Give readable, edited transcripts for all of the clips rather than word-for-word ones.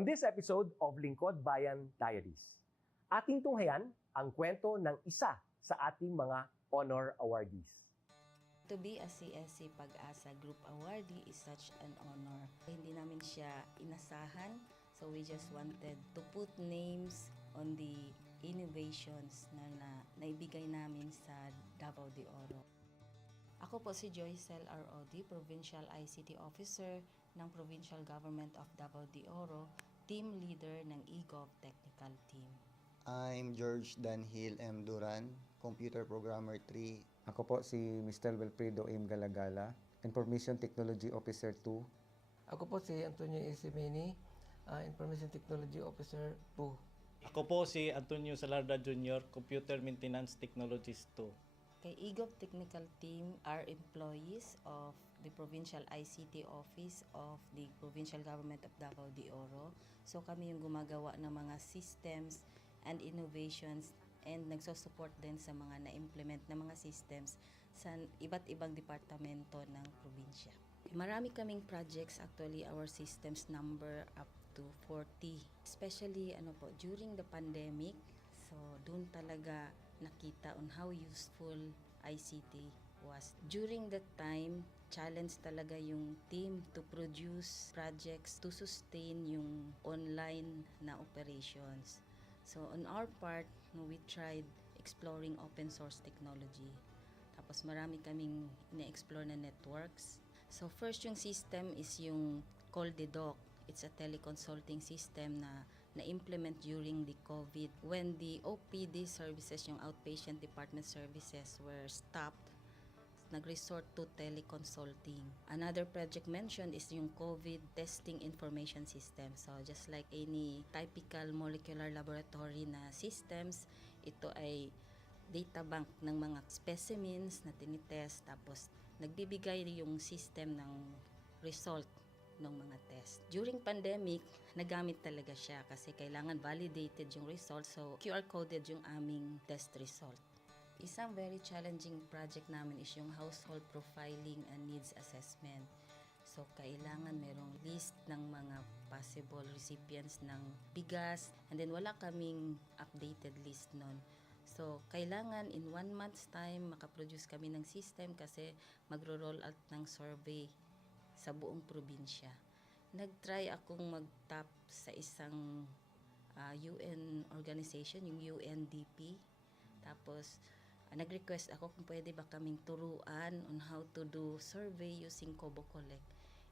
On this episode of Lingkod Bayan Diaries, ating tunghayan ang kwento ng isa sa ating mga honor awardees. To be a CSC Pag-asa Group Awardee is such an honor. Hindi namin siya inasahan, so we just wanted to put names on the innovations na naibigay namin sa Davao de Oro. Ako po si Joycel R. Odi, Provincial ICT Officer ng Provincial Government of Davao de Oro, Team Leader ng eGov Technical Team. I'm George Danhil M. Duran, Computer Programmer 3. Ako po si Mr. Wilfredo M. Galagala, Information Technology Officer 2. Ako po si Antonio Isimini, Information Technology Officer 2. Ako po si Antonio Salarda Jr., Computer Maintenance Technologist 2. Kay eGov Technical Team are employees of the Provincial ICT Office of the Provincial Government of Davao de Oro. So kami yung gumagawa ng mga systems and innovations and nagsusupport din sa mga na-implement na mga systems sa iba't ibang departamento ng probinsya. Marami kaming projects, actually our systems number up to 40. Especially during the pandemic, so doon talaga nakita on how useful ICT was. During that time, challenge talaga yung team to produce projects to sustain yung online na operations. So on our part, we tried exploring open source technology. Tapos marami kaming ina-explore na networks. So first yung system is yung CallDedoc. It's a teleconsulting system na na-implement during the COVID when the OPD services, yung outpatient department services were stopped. Nag-resort to teleconsulting. Another project mentioned is yung COVID testing information system. So just like any typical molecular laboratory na systems, ito ay data bank ng mga specimens na tinitest, tapos nagbibigay yung system ng result ng mga test. During pandemic, nagamit talaga siya kasi kailangan validated yung result, so QR coded yung aming test result. Isang very challenging project namin is yung household profiling and needs assessment. So, kailangan merong list ng mga possible recipients ng bigas, and then wala kaming updated list nun. So, kailangan in 1 month's time makaproduce kami ng system kasi magro-roll out ng survey sa buong probinsya. Nag-try akong mag-tap sa isang UN organization, yung UNDP. Tapos, nag-request ako kung pwede ba kaming turuan on how to do survey using Kobo Collect.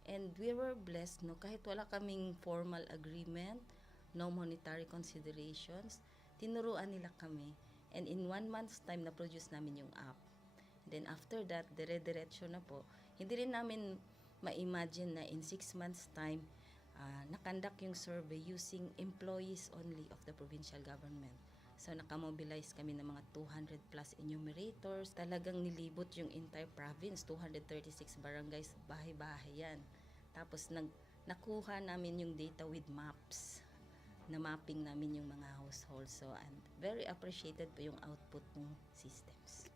And we were blessed, kahit wala kaming formal agreement, no monetary considerations, tinuruan nila kami. And in 1 month's time, na-produce namin yung app. And then after that, dire-diretso na po. Hindi rin namin ma-imagine na in 6 months' time, nakandak yung survey using employees only of the provincial government. So, nakamobilize kami ng mga 200 plus enumerators. Talagang nilibot yung entire province, 236 barangays, bahay-bahay yan. Tapos, nakuha namin yung data with maps. Na mapping namin yung mga households. So, and very appreciated po yung output ng systems.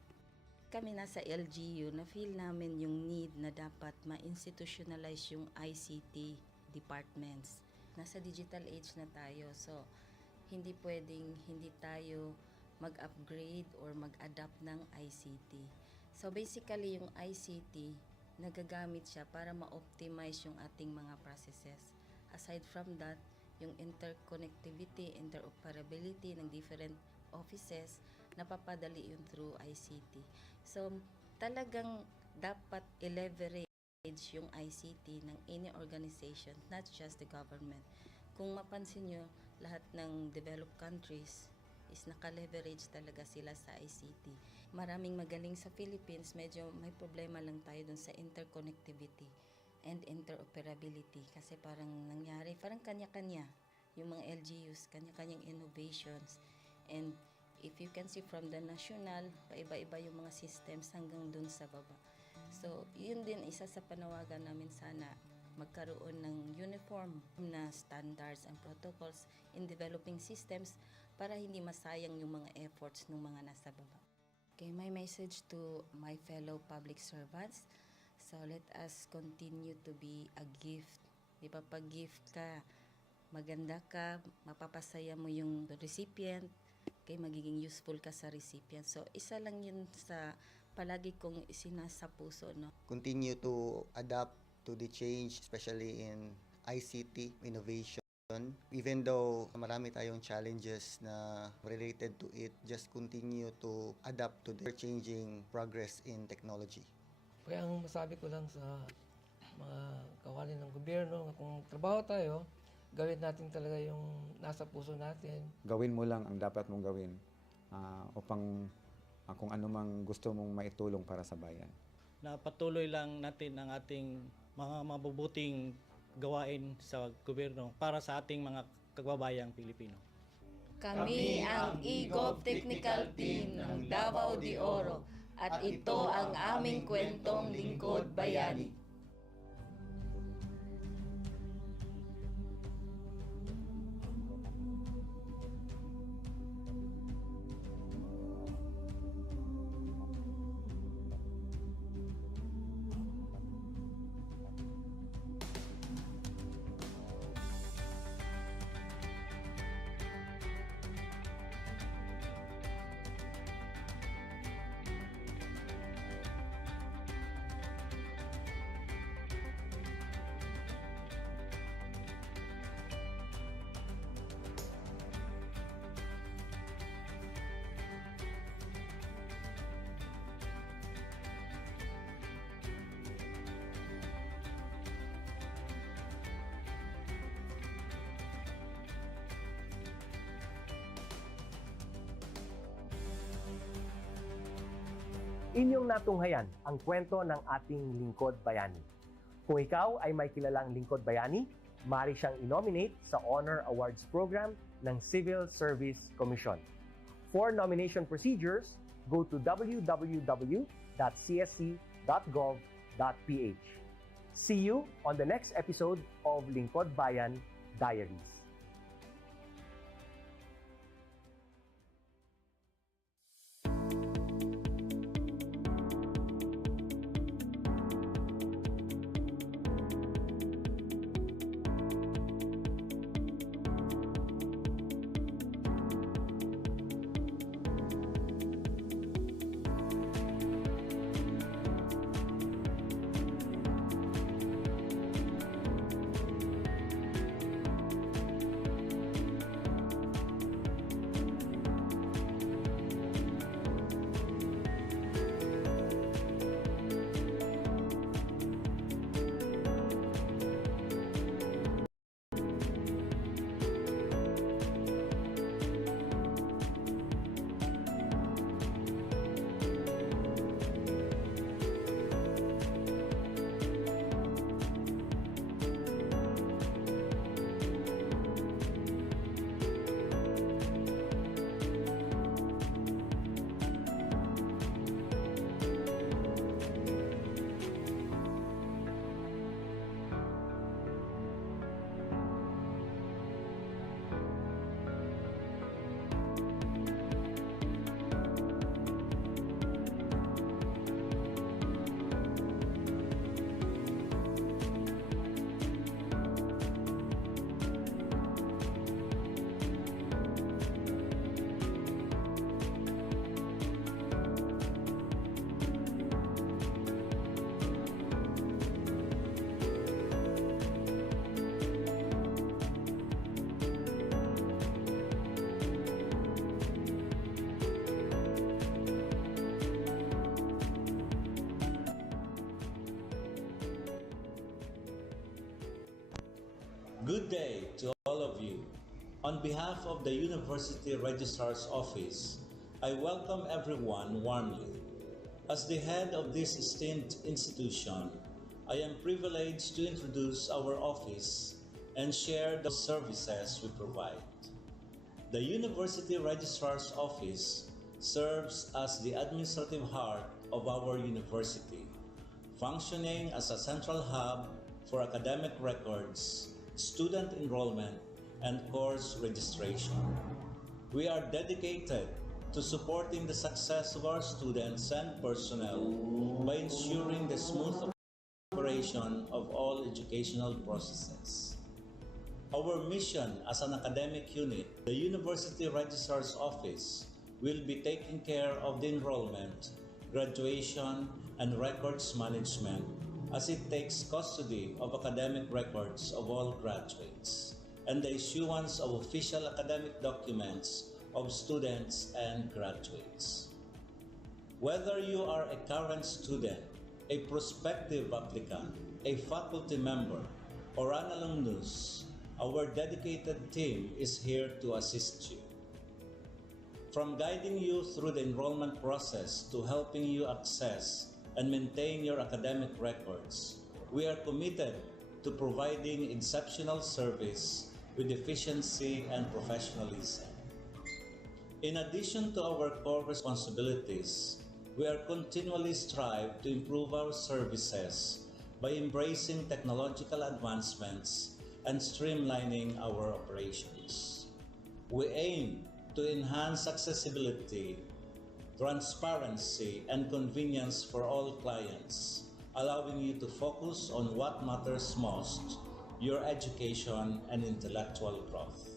Kami nasa LGU, na-feel namin yung need na dapat ma-institutionalize yung ICT departments. Nasa digital age na tayo, so hindi pwedeng hindi tayo mag-upgrade or mag-adapt ng ICT. So basically, yung ICT, nagagamit siya para ma-optimize yung ating mga processes. Aside from that, yung interconnectivity, interoperability ng different offices, napapadali yun through ICT. So, talagang dapat i-leverage yung ICT ng any organization, not just the government. Kung mapansin nyo, lahat ng developed countries is naka-leverage talaga sila sa ICT. Maraming magaling sa Philippines, medyo may problema lang tayo dun sa interconnectivity and interoperability kasi parang nangyari, parang kanya-kanya yung mga LGUs, kanya-kanyang innovations. And if you can see from the national, paiba-iba yung mga systems hanggang dun sa baba. So, yun din isa sa panawagan namin, sana magkaroon ng uniform na standards and protocols in developing systems para hindi masayang yung mga efforts ng mga nasa baba. Okay, my message to my fellow public servants, so let us continue to be a gift. Di ba, pag gift ka, maganda ka, mapapasaya mo yung recipient, kay magiging useful ka sa recipient. So, isa lang yun sa palagi kong isinasa puso, no? Continue to adapt to the change, especially in ICT innovation. Even though marami tayong challenges na related to it, just continue to adapt to the changing progress in technology. Kaya ang masabi ko lang sa mga kawani ng gobyerno, kung trabaho tayo, gawin natin talaga yung nasa puso natin. Gawin mo lang ang dapat mong gawin upang kung ano mang gusto mong maitulong para sa bayan. Na patuloy lang natin ang ating mga mabubuting gawain sa gobyerno para sa ating mga kababayang Pilipino. Kami ang eGov Technical Team ng Davao de Oro at ito ang aming kwentong lingkod bayani. Inyong natunghayan ang kwento ng ating lingkod bayani. Kung ikaw ay may kilalang lingkod bayani, maaari siyang i-nominate sa Honor Awards Program ng Civil Service Commission. For nomination procedures, go to www.csc.gov.ph. See you on the next episode of Lingkod Bayan Diaries. Good day to all of you. On behalf of the University Registrar's Office, I welcome everyone warmly. As the head of this esteemed institution, I am privileged to introduce our office and share the services we provide. The University Registrar's Office serves as the administrative heart of our university, functioning as a central hub for academic records, student enrollment, and course registration. We are dedicated to supporting the success of our students and personnel by ensuring the smooth operation of all educational processes. Our mission as an academic unit, the University Registrar's Office, will be taking care of the enrollment, graduation, and records management as it takes custody of academic records of all graduates and the issuance of official academic documents of students and graduates. Whether you are a current student, a prospective applicant, a faculty member, or an alumnus, our dedicated team is here to assist you. From guiding you through the enrollment process to helping you access and maintain your academic records, we are committed to providing exceptional service with efficiency and professionalism. In addition to our core responsibilities, we are continually strive to improve our services by embracing technological advancements and streamlining our operations. We aim to enhance accessibility, transparency, and convenience for all clients, allowing you to focus on what matters most, your education and intellectual growth.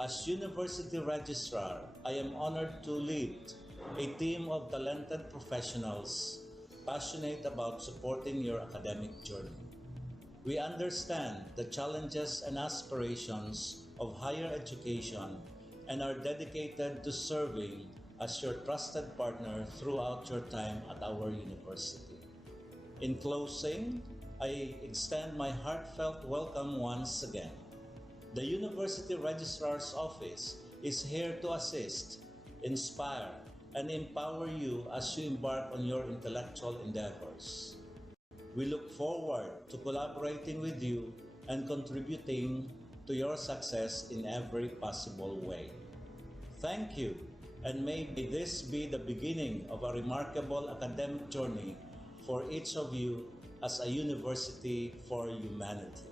As University Registrar, I am honored to lead a team of talented professionals passionate about supporting your academic journey. We understand the challenges and aspirations of higher education and are dedicated to serving as your trusted partner throughout your time at our university. In closing, I extend my heartfelt welcome once again. The University Registrar's Office is here to assist, inspire, and empower you as you embark on your intellectual endeavors. We look forward to collaborating with you and contributing to your success in every possible way. Thank you, and may this be the beginning of a remarkable academic journey for each of you as a university for humanity.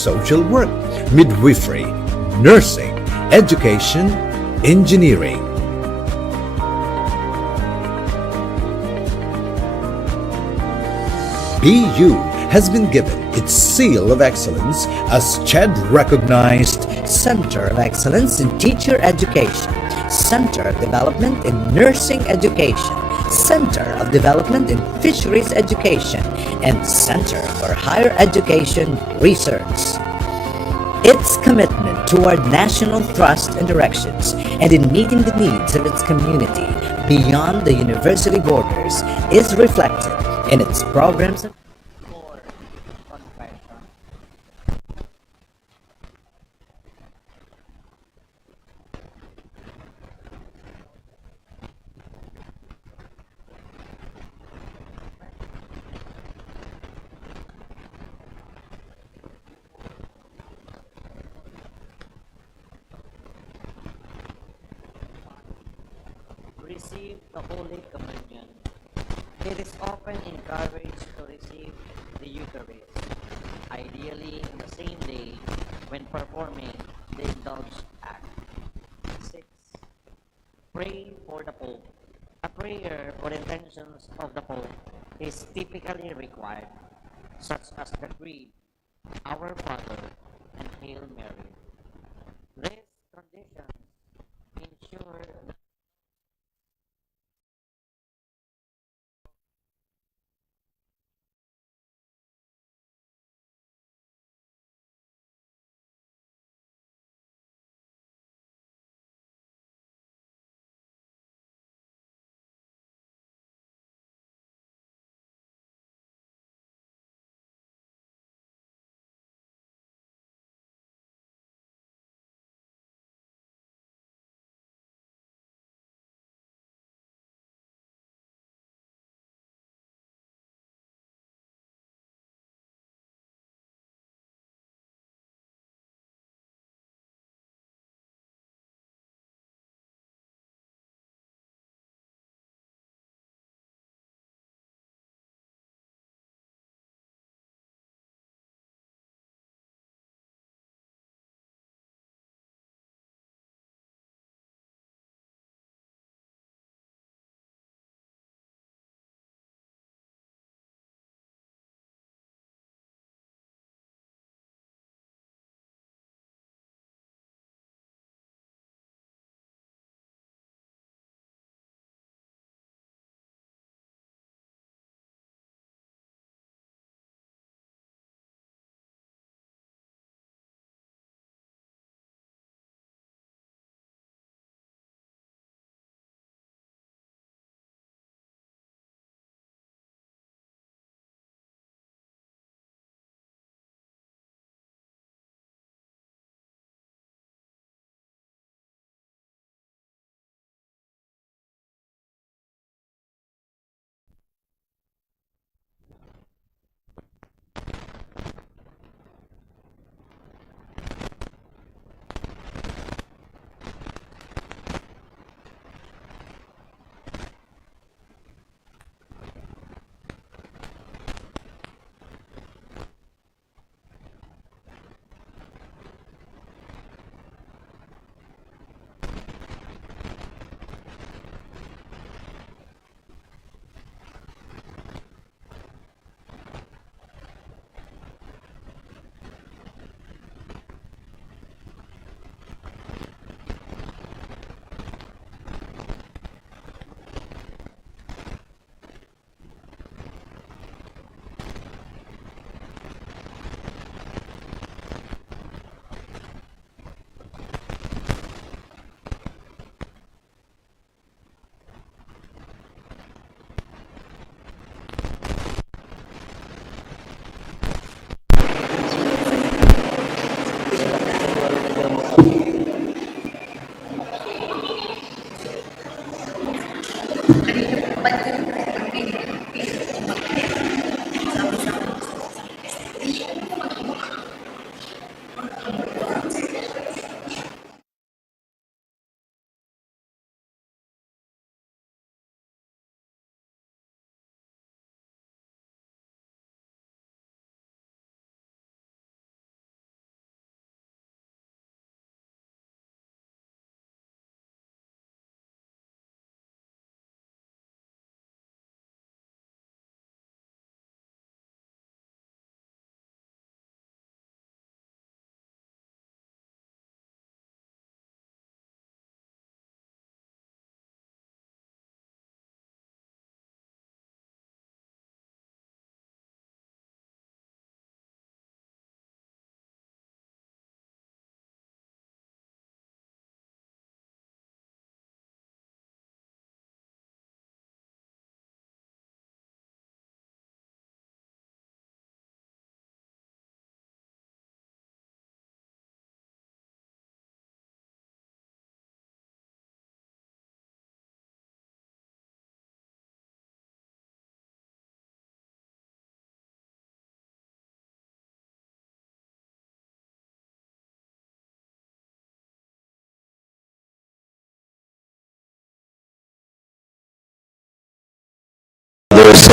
social work, midwifery, nursing, education, engineering. BU has been given its seal of excellence as CHED recognized Center of Excellence in Teacher Education, Center of Development in Nursing Education, Center of Development in Fisheries Education, and Center for Higher Education Research. Its commitment toward national thrust and directions and in meeting the needs of its community beyond the university borders is reflected in its programs and receive the Holy Communion. It is often encouraged to receive the Eucharist, ideally on the same day when performing the indulged act. 6. Pray for the Pope. A prayer for intentions of the Pope is typically required, such as the Creed, Our Father, and Hail Mary. These conditions ensure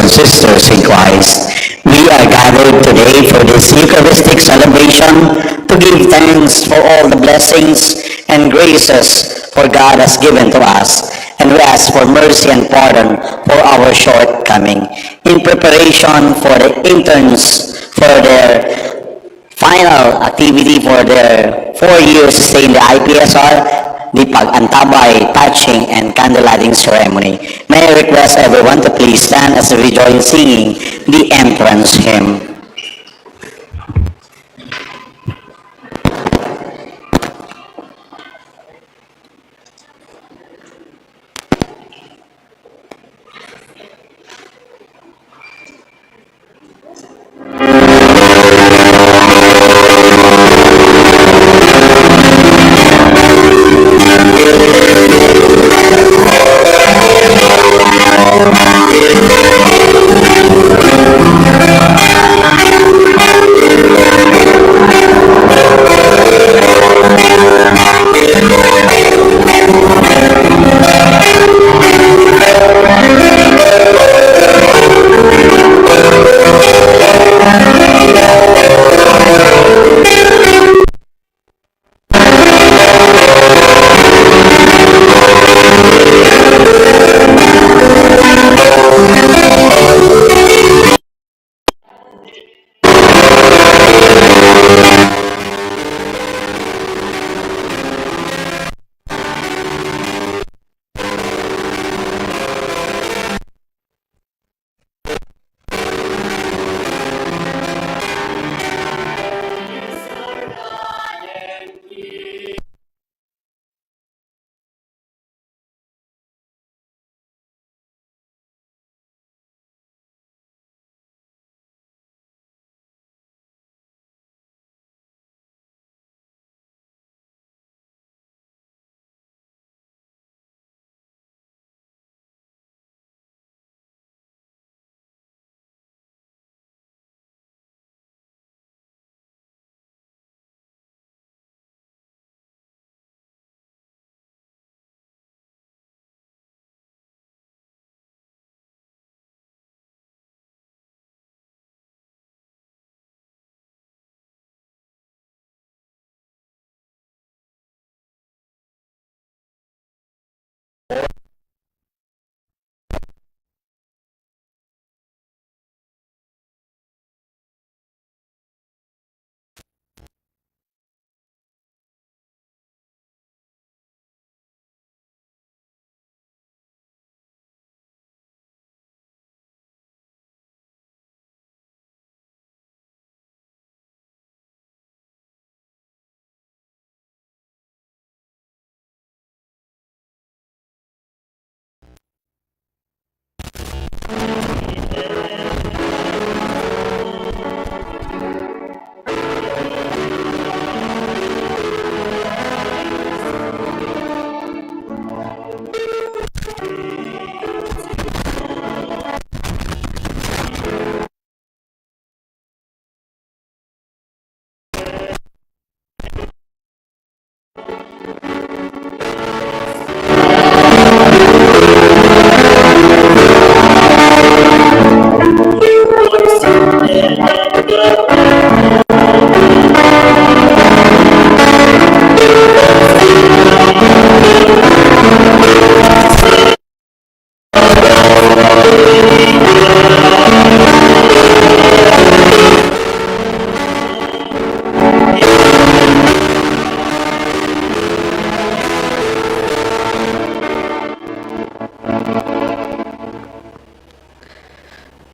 and sisters in Christ, we are gathered today for this Eucharistic celebration to give thanks for all the blessings and graces for God has given to us, and we ask for mercy and pardon for our shortcoming. In preparation for the interns for their final activity for their 4 years to stay in the IPSR, the pag-antabay, touching, and candlelighting ceremony. May I request everyone to please stand as we join singing the entrance hymn.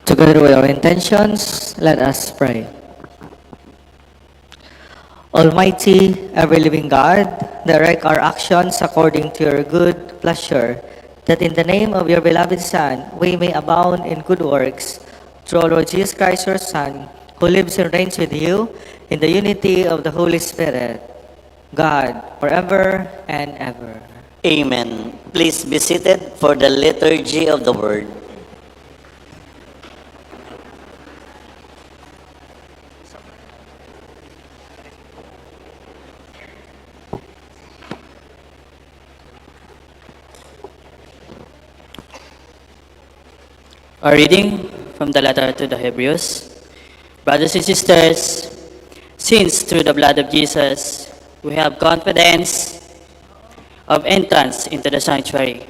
Together with our intentions, let us pray. Almighty, ever-living God, direct our actions according to your good pleasure, that in the name of your beloved Son, we may abound in good works, through our Lord Jesus Christ, your Son, who lives and reigns with you in the unity of the Holy Spirit, God, forever and ever. Amen. Please be seated for the liturgy of the word. A reading from the letter to the Hebrews. Brothers and sisters, since through the blood of Jesus we have confidence of entrance into the sanctuary,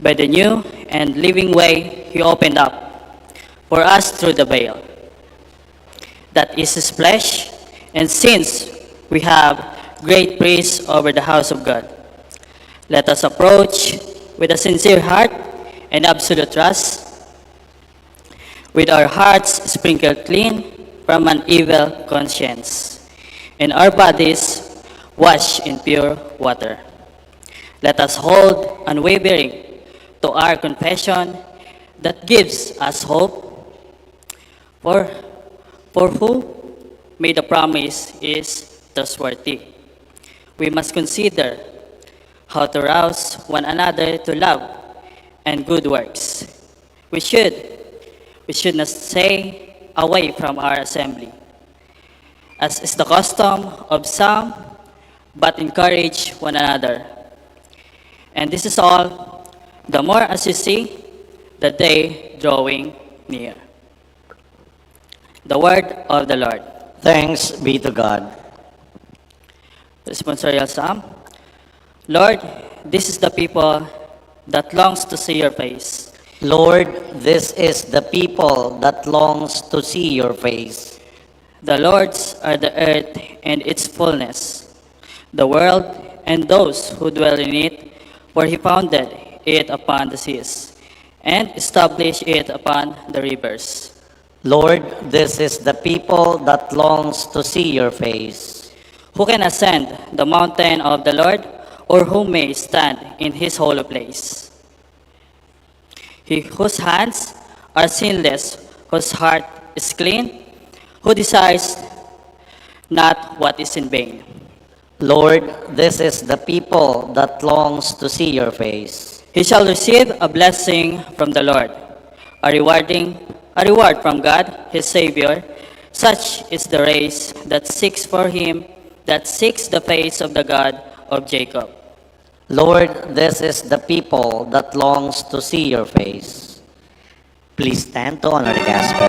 by the new and living way he opened up for us through the veil, that is his flesh, and since we have great praise over the house of God, let us approach with a sincere heart and absolute trust, with our hearts sprinkled clean from an evil conscience, and our bodies washed in pure water. Let us hold unwavering to our confession that gives us hope, for who made the promise is trustworthy. We must consider how to rouse one another to love and good works. We should not stay away from our assembly, as is the custom of some, but encourage one another. And this is all, the more as you see the day drawing near. The word of the Lord. Thanks be to God. Responsorial Psalm. Lord, this is the people that longs to see your face. Lord, this is the people that longs to see your face. The Lord's are the earth and its fullness, the world and those who dwell in it, for he founded it upon the seas and established it upon the rivers. Lord, this is the people that longs to see your face. Who can ascend the mountain of the Lord, or who may stand in his holy place? He whose hands are sinless, whose heart is clean, who desires not what is in vain. Lord, this is the people that longs to see your face. He shall receive a blessing from the Lord, a reward from God, his Savior. Such is the race that seeks for him, that seeks the face of the God of Jacob. Lord, this is the people that longs to see your face. Please stand to honor the gospel.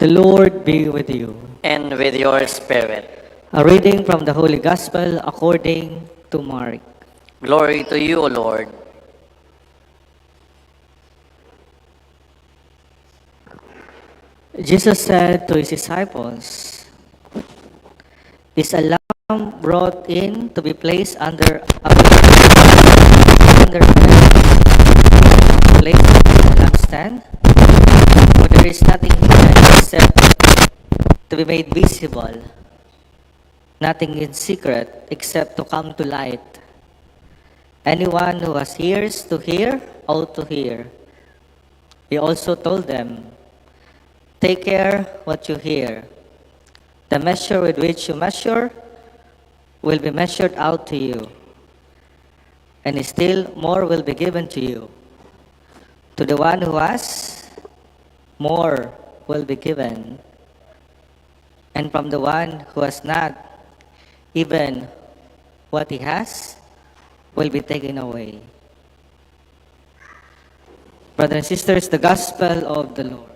The Lord be with you. And with your spirit. A reading from the Holy Gospel according to Mark. Glory to you, O Lord. Jesus said to his disciples, "Is a lamb brought in to be placed under a place on a lampstand? For there is nothing hidden except to be made visible, nothing in secret except to come to light. Anyone who has ears to hear ought to hear." He also told them, "Take care what you hear. The measure with which you measure will be measured out to you, and still more will be given to you. To the one who has, more will be given, and from the one who has not, even what he has will be taken away." Brothers and sisters, the gospel of the Lord.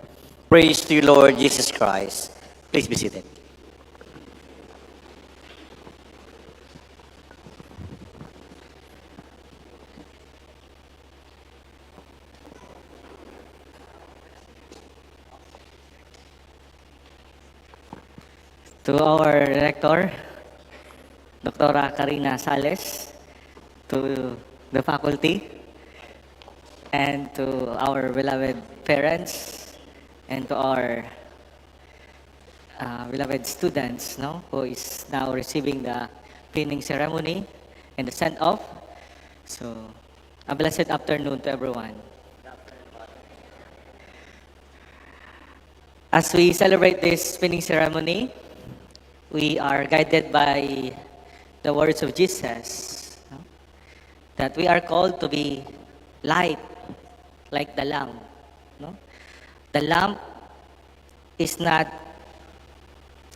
Praise to you, Lord Jesus Christ. Please be seated. To our rector, Dr. Karina Sales, to the faculty, and to our beloved parents, and to our beloved students, no, who is now receiving the pinning ceremony and the send-off. So, a blessed afternoon to everyone. As we celebrate this pinning ceremony, we are guided by the words of Jesus, no? That we are called to be light like the lamp. No? The lamp is not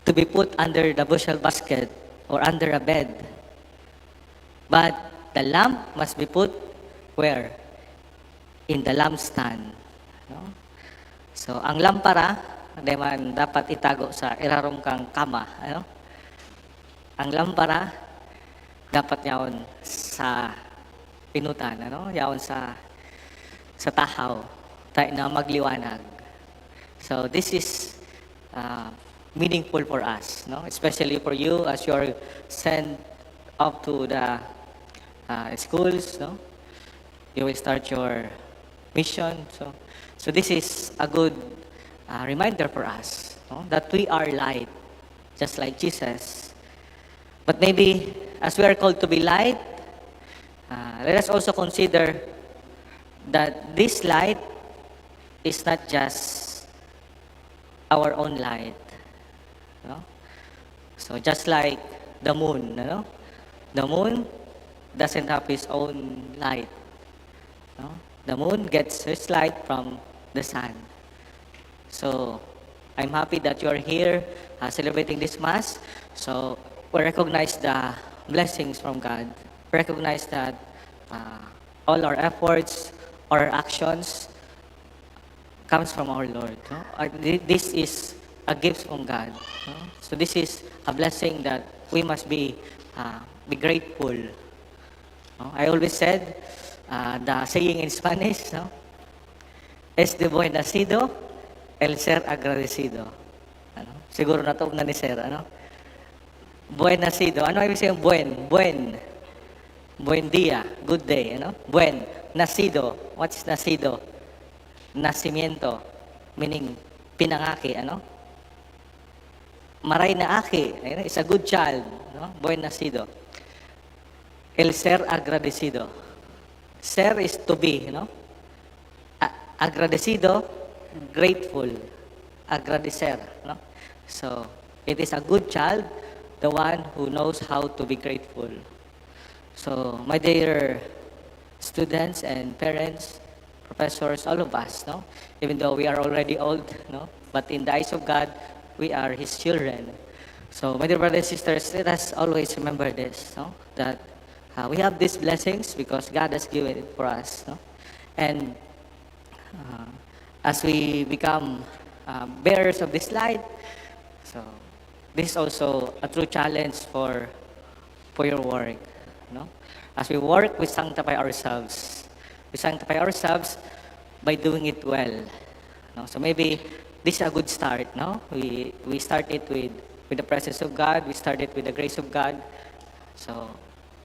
to be put under the bushel basket or under a bed, but the lamp must be put where? In the lampstand. No? So, ang lampara, di man dapat itago sa irarong kang kama. Ano? Ang lampara, dapat yaon sa pinutan, ano? Yaon sa tahaw, tayo na magliwanag. So this is meaningful for us, no? Especially for you as you're sent up to the schools, no? You will start your mission. So this is a good reminder for us, no? That we are light, just like Jesus. But maybe as we are called to be light, let us also consider that this light is not just our own light. No? So just like the moon, no? The moon doesn't have its own light. No? The moon gets its light from the sun. So I'm happy that you are here celebrating this Mass. So we recognize the blessings from God. Recognize that all our efforts, our actions comes from our Lord. No? This is a gift from God. No? So this is a blessing that we must be grateful. No? I always said the saying in Spanish, no? Es de buen nacido el ser agradecido. Ano? Siguro natog na ni Sir. Ano? Buen nacido. Ano ibig sabihin buen? Buen. Buen día. Good day. Ano? Buen. Nacido. What is nacido? Nacimiento. Meaning, pinangaki. Ano? Maray na aki. Is a good child. No? Buen nacido. El ser agradecido. Ser is to be. No? Agradecido, grateful. Agradecer. No? So, it is a good child, the one who knows how to be grateful. So, my dear students and parents, professors, all of us, no? Even though we are already old, no? But in the eyes of God, we are His children. So, my dear brothers and sisters, let us always remember this, no? That we have these blessings because God has given it for us, no? And as we become bearers of this light, so this is also a true challenge for your work. No? As we work, we sanctify ourselves. We sanctify ourselves by doing it well. No? So maybe this is a good start. No? We start it with the presence of God. We start it with the grace of God. So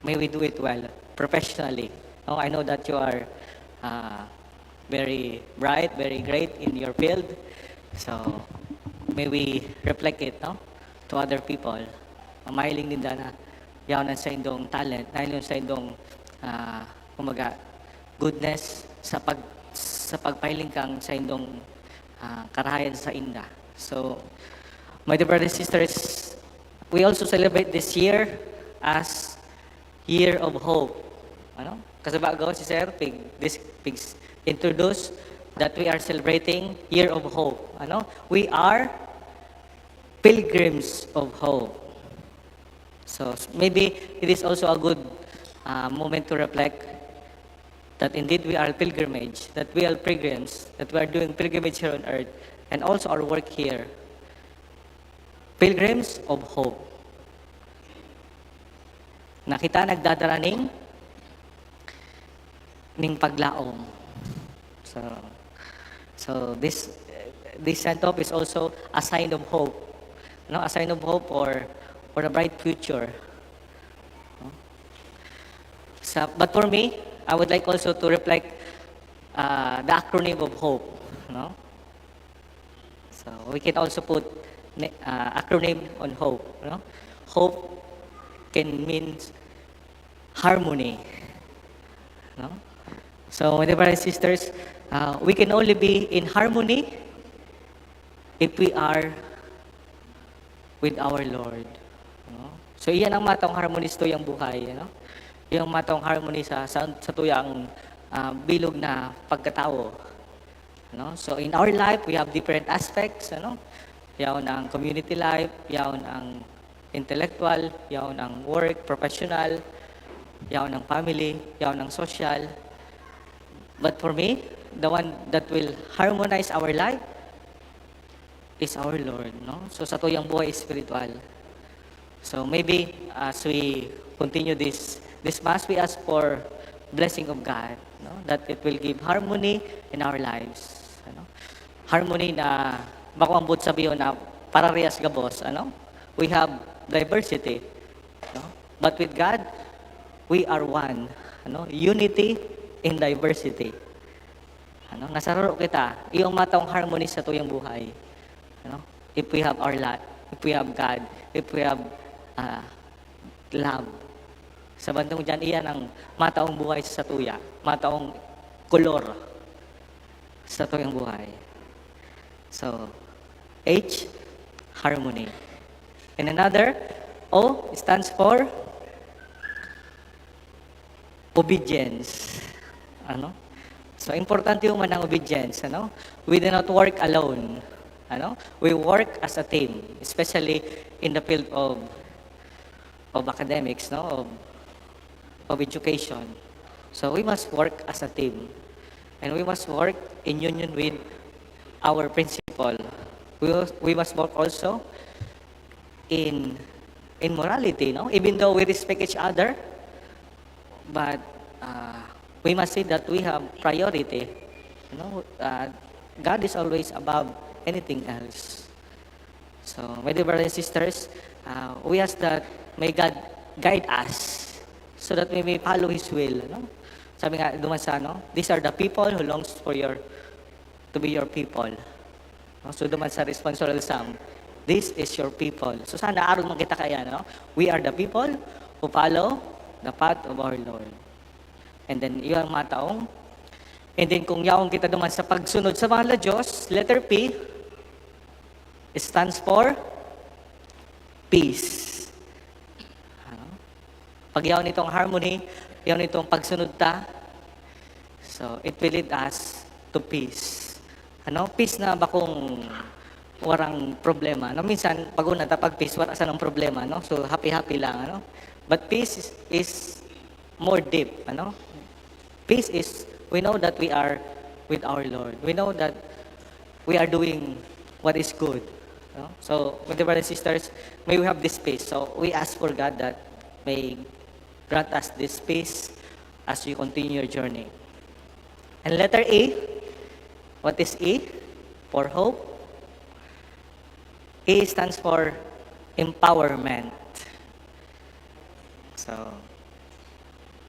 may we do it well, professionally. No? I know that you are very bright, very great in your field. So may we reflect it, no? To other people. Mahiling din na yaw na sa indong talent, dahil sa indong kumaga goodness sa pagpahiling kang sa indong karahayan sa inda. So my dear brothers and sisters, we also celebrate this year as Year of Hope. Ano? Kasi bago si Sir pig introduce that we are celebrating Year of Hope. Ano? We are pilgrims of hope. So maybe it is also a good moment to reflect that indeed we are pilgrimage, that we are pilgrims, that we are doing pilgrimage here on earth, and also our work here. Pilgrims of hope. Na kita nagdadaraning ning paglaom. So this send-off is also a sign of hope. No, a sign of hope for a bright future. No? So, but for me, I would like also to reflect the acronym of hope. No? So we can also put acronym on hope. You know? Hope can mean harmony. No? So, my dear brothers and sisters, we can only be in harmony if we are with our Lord. No? So, iyan ang matang harmony sa tuyang buhay. You know? Yung matang harmony sa tuyang bilog na pagkatao. No? So, in our life, we have different aspects. Ano? Yaon ang community life, yaon ang intellectual, yaon ang work, professional, yaon ang family, yaon ang social. But for me, the one that will harmonize our life is our Lord. No? So sa tuyang buhay spiritual. So maybe as we continue this Mass, we ask for blessing of God, no? That it will give harmony in our lives. Ano? Harmony na makuambot sabihin na parehas gabos. Ano? We have diversity. No? But with God, we are one. Ano? Unity in diversity. Ano? Nasararo kita, iyong matang harmony sa tuyang buhay. Ano? If we have our life, if we have God, if we have love. Sa bandang dyan, iyan ang mataong buhay sa tuya, mataong kolor sa tuyang buhay. So, H, harmony. And another, O stands for obedience. Ano? So, importante yung manang obedience. Ano? We do not work alone. Ano? We work as a team, especially in the field of academics, no? Of education. So, we must work as a team. And we must work in union with our principal. We must work also in morality, no? Even though we respect each other, but we must see that we have priority. You know, God is always above anything else. So, my dear brothers and sisters, we ask that may God guide us so that we may follow His will. No? Sabi nga duman sa these are the people who longs to be your people. No? So duman sa responsorial psalm, this is your people. So sana aron man kita kaya, no? We are the people who follow the path of our Lord. And then iyang mataong. And then kung yaong kita duman sa pagsunod sa mahal na Diyos, letter P, stands for peace. Pag yaon itong harmony, yaon itong pagsunod ta, so it will lead us to peace. Ano? Peace na ba kung warang problema? No? Minsan, pag una ta pag peace, wala sa ng problema. No? So, happy-happy lang. Ano? But peace is more deep. Ano? Peace is, we know that we are with our Lord. We know that we are doing what is good. No? So, my dear brothers and sisters, may we have this peace. So, we ask for God that may grant us this peace as you continue your journey. And letter E, what is E? For hope. E stands for empowerment. So,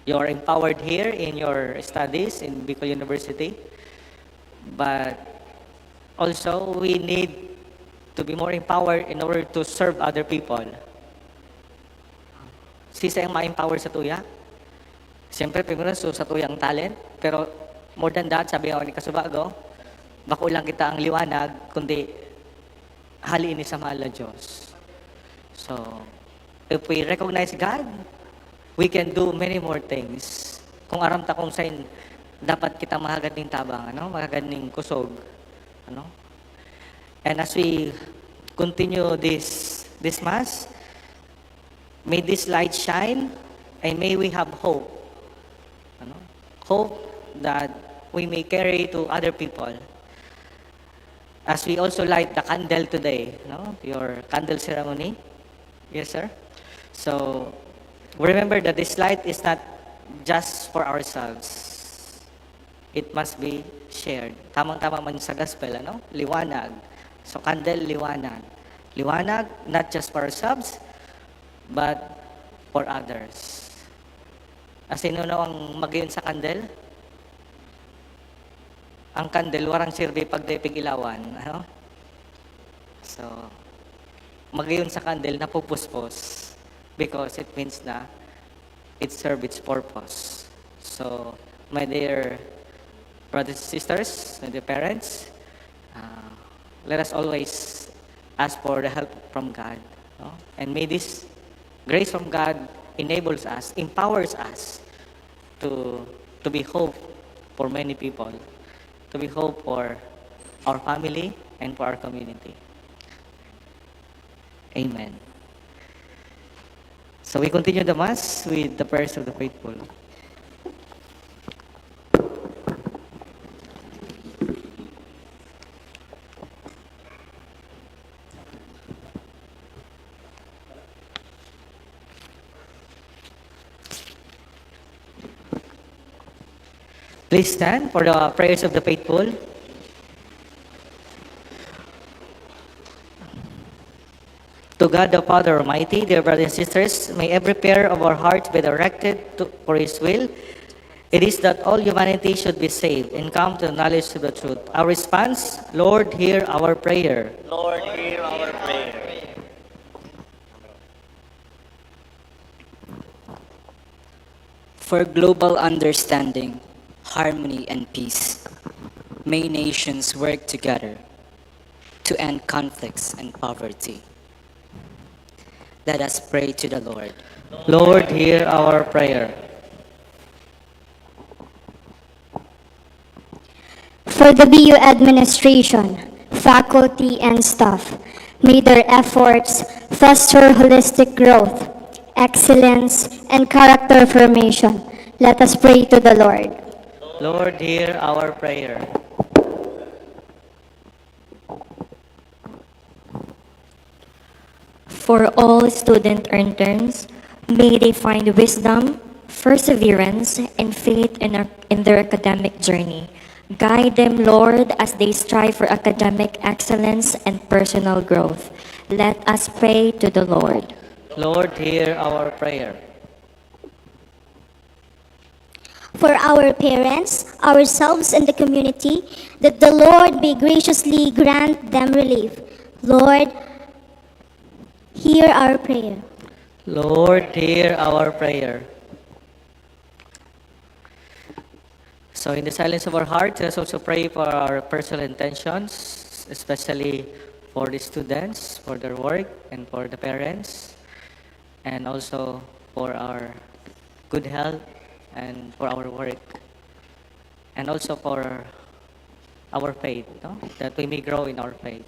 you are empowered here in your studies in Bicol University, but also we need to be more empowered in order to serve other people. Sisa yung ma-empower sa tuya. Siyempre, primero sa tuyang talent. Pero more than that, sabi ako ni Kasubago, bako lang kita ang liwanag, kundi haliin ni sa mahal na Diyos. So, if we recognize God, we can do many more things. Kung aram ta kung saan dapat kita mahagad ng tabang, mahagad ng kusog. And as we continue this Mass, may this light shine, and may we have hope. Hope that we may carry to other people. As we also light the candle today, your candle ceremony. Yes, sir? So, remember that this light is not just for ourselves. It must be shared. Tamang-tama man sa gospel, liwanag. So, candle, liwanag. Liwanag, not just for ourselves, but for others. Sino na ang magayon sa kandel? Ang kandel, warang sirbi pag dipig ilawan. So, magayon sa candle na pupuspos because it means na it serves its purpose. So, my dear brothers and sisters, my dear parents, let us always ask for the help from God. No? And may this grace from God enables us, empowers us to be hope for many people, to be hope for our family and for our community. Amen. So we continue the Mass with the prayers of the faithful. Please stand for the prayers of the faithful. To God the Father Almighty, dear brothers and sisters, may every prayer of our hearts be directed for His will. It is that all humanity should be saved and come to the knowledge of the truth. Our response, Lord, hear our prayer. Lord, hear our prayer. For global understanding, harmony, and peace, may nations work together to end conflicts and poverty. Let us pray to the Lord. Lord, hear our prayer. For the BU administration, faculty, and staff, may their efforts foster holistic growth, excellence, and character formation. Let us pray to the Lord. Lord, hear our prayer. For all student interns, may they find wisdom, perseverance, and faith in their academic journey. Guide them, Lord, as they strive for academic excellence and personal growth. Let us pray to the Lord. Lord, hear our prayer. For our parents, ourselves, and the community, that the Lord may graciously grant them relief. Lord, hear our prayer. Lord, hear our prayer. So in the silence of our hearts, let us also pray for our personal intentions, especially for the students, for their work, and for the parents, and also for our good health and for our work, and also for our faith, no? That we may grow in our faith.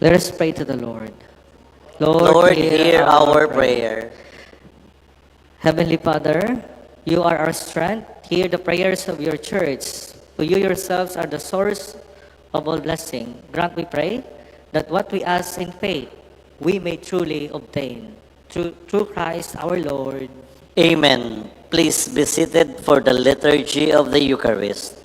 Let us pray to the Lord. Lord, hear our prayer. Heavenly Father, you are our strength. Hear the prayers of your church. For you yourselves are the source of all blessing. Grant, we pray, that what we ask in faith, we may truly obtain. Through Christ our Lord. Amen. Please be seated for the liturgy of the Eucharist.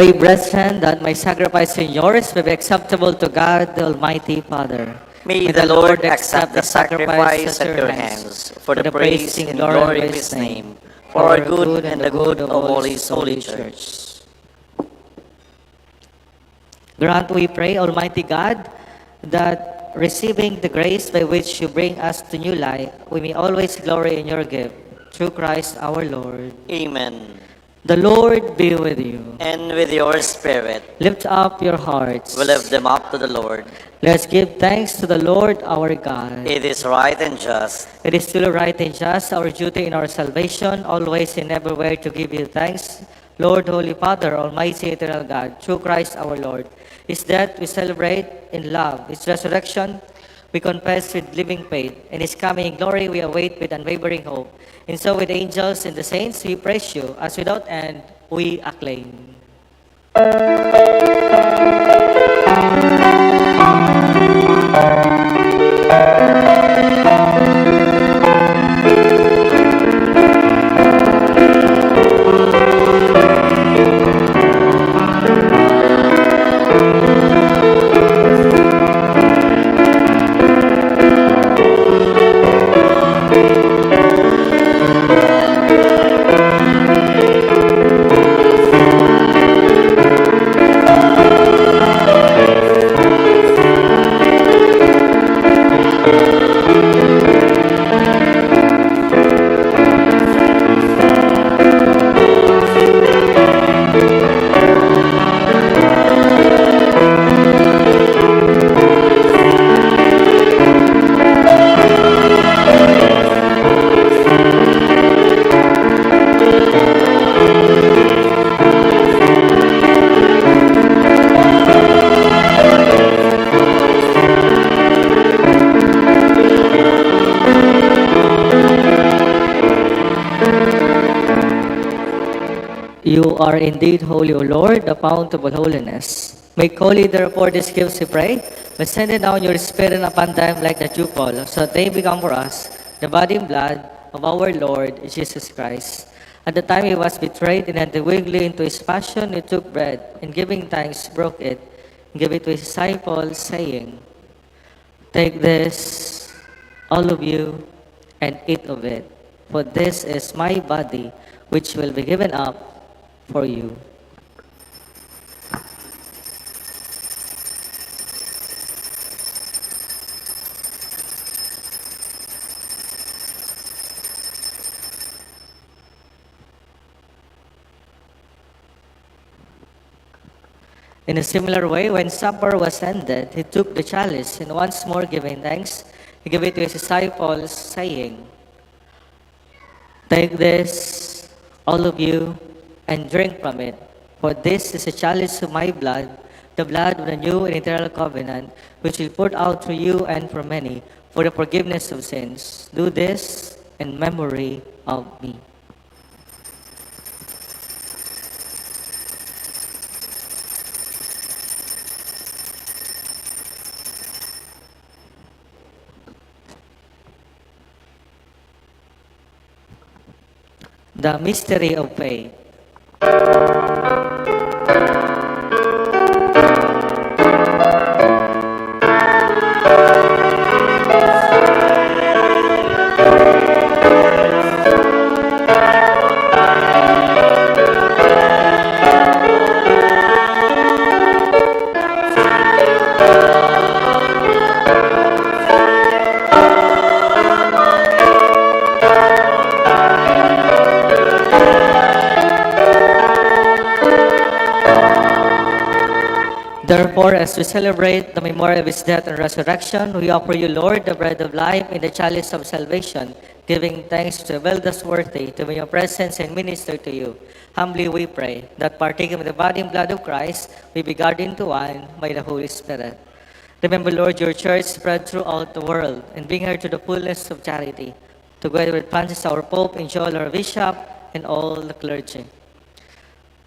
Pray, brethren, that my sacrifice and yours may be acceptable to God, the Almighty Father. May the Lord accept the sacrifice at your hands for the praise and glory of his name, for our good and the good of all his holy church. Grant, we pray, Almighty God, that receiving the grace by which you bring us to new life, we may always glory in your gift. Through Christ our Lord. Amen. The Lord be with you. And with your spirit, Lift up your hearts. we lift them up to the Lord. Let's give thanks to the Lord our God. It is right and just. It is still right and just, our duty in our salvation, always and everywhere to give you thanks. Lord, Holy Father, Almighty Eternal God, through Christ our Lord. His death we celebrate in love. His resurrection we confess with living faith. And his coming in glory we await with unwavering hope. And so with angels and the saints we praise you, as without end we acclaim. You are indeed holy, O Lord, the fount of all holiness. Make holy, therefore, these gifts, we pray, but send it down your Spirit upon them like the dew fall, so that they become for us the body and blood of our Lord Jesus Christ. At the time he was betrayed and entered willingly into his passion, he took bread, and giving thanks, broke it, and gave it to his disciples, saying, Take this, all of you, and eat of it, for this is my body, which will be given up for you. In a similar way, when supper was ended, he took the chalice, and once more giving thanks, he gave it to his disciples, saying, Take this, all of you, and drink from it. For this is a chalice of my blood, the blood of the new and eternal covenant, which will pour out for you and for many, for the forgiveness of sins. Do this in memory of me. The mystery of faith. Therefore, as we celebrate the memorial of his death and resurrection, we offer you, Lord, the bread of life and the chalice of salvation, giving thanks to will us worthy to be in your presence and minister to you. Humbly we pray that partaking of the body and blood of Christ, we be guarded into one by the Holy Spirit. Remember, Lord, your church spread throughout the world and bring her to the fullness of charity, together with Francis, our Pope, and Joel, our Bishop, and all the clergy.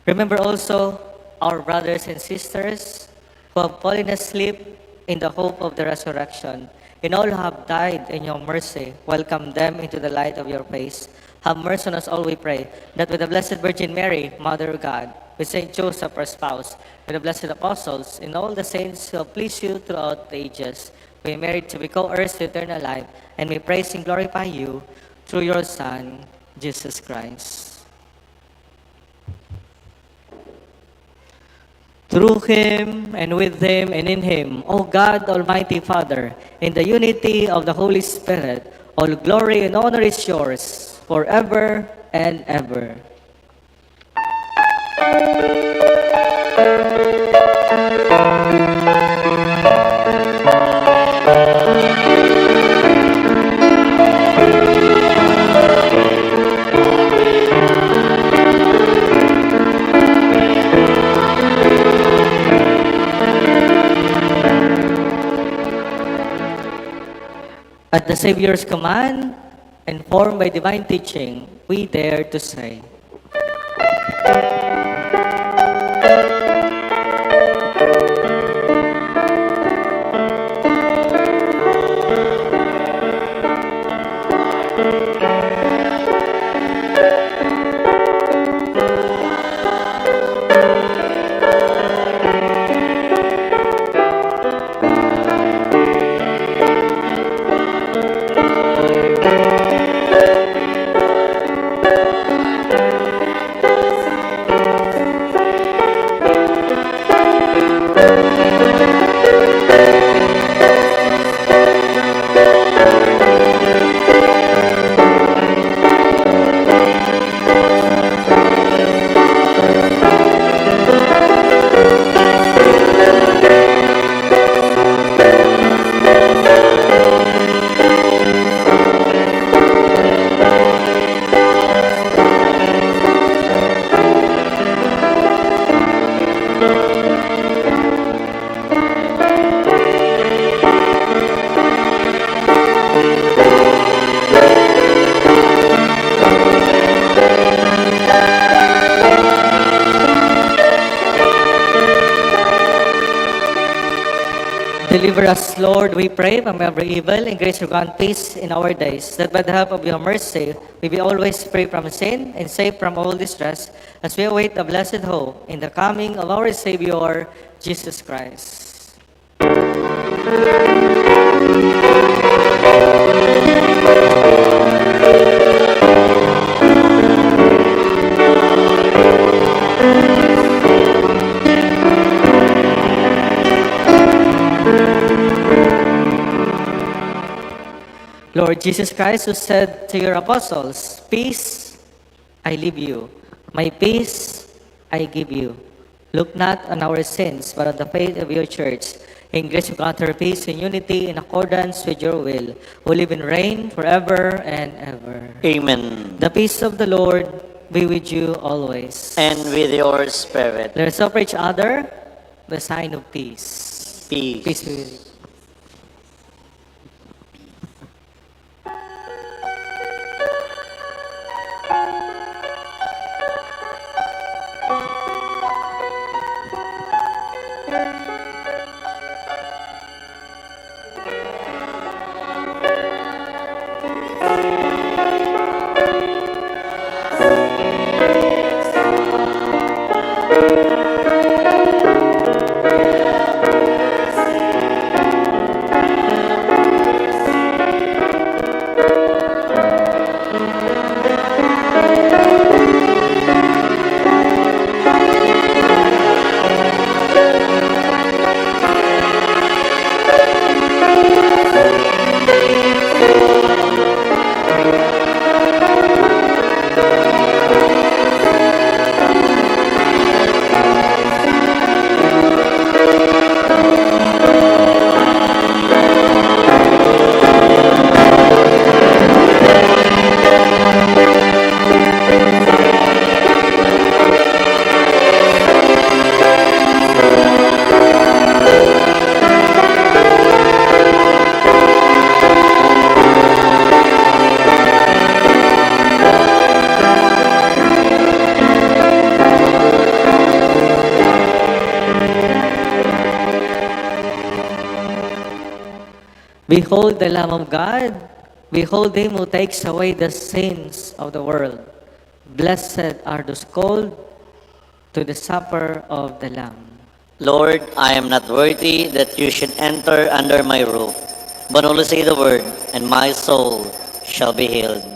Remember also our brothers and sisters who have fallen asleep in the hope of the resurrection, and all who have died in your mercy, welcome them into the light of your face. Have mercy on us all, we pray, that with the Blessed Virgin Mary, Mother of God, with Saint Joseph, our spouse, with the blessed apostles, and all the saints who have pleased you throughout the ages. We merit to be co-heirs to eternal life, and we praise and glorify you through your Son, Jesus Christ. Through him, and with him, and in him, O God, Almighty Father, in the unity of the Holy Spirit, all glory and honor is yours, forever and ever. At the Savior's command, informed by divine teaching, we dare to say, Deliver us, Lord, we pray, from every evil, and grace to grant peace in our days, that by the help of your mercy, we be always free from sin and safe from all distress, as we await the blessed hope in the coming of our Savior, Jesus Christ. Lord Jesus Christ, who said to your apostles, "Peace I leave you, my peace I give you. Look not on our sins, but on the faith of your church. In grace you grant her peace and unity in accordance with your will, who live and reign forever and ever." Amen. The peace of the Lord be with you always. And with your spirit. Let us offer each other the sign of peace. Peace. Peace be with you. Behold the Lamb of God. Behold him who takes away the sins of the world. Blessed are those called to the supper of the Lamb. Lord, I am not worthy that you should enter under my roof, but only say the word, and my soul shall be healed.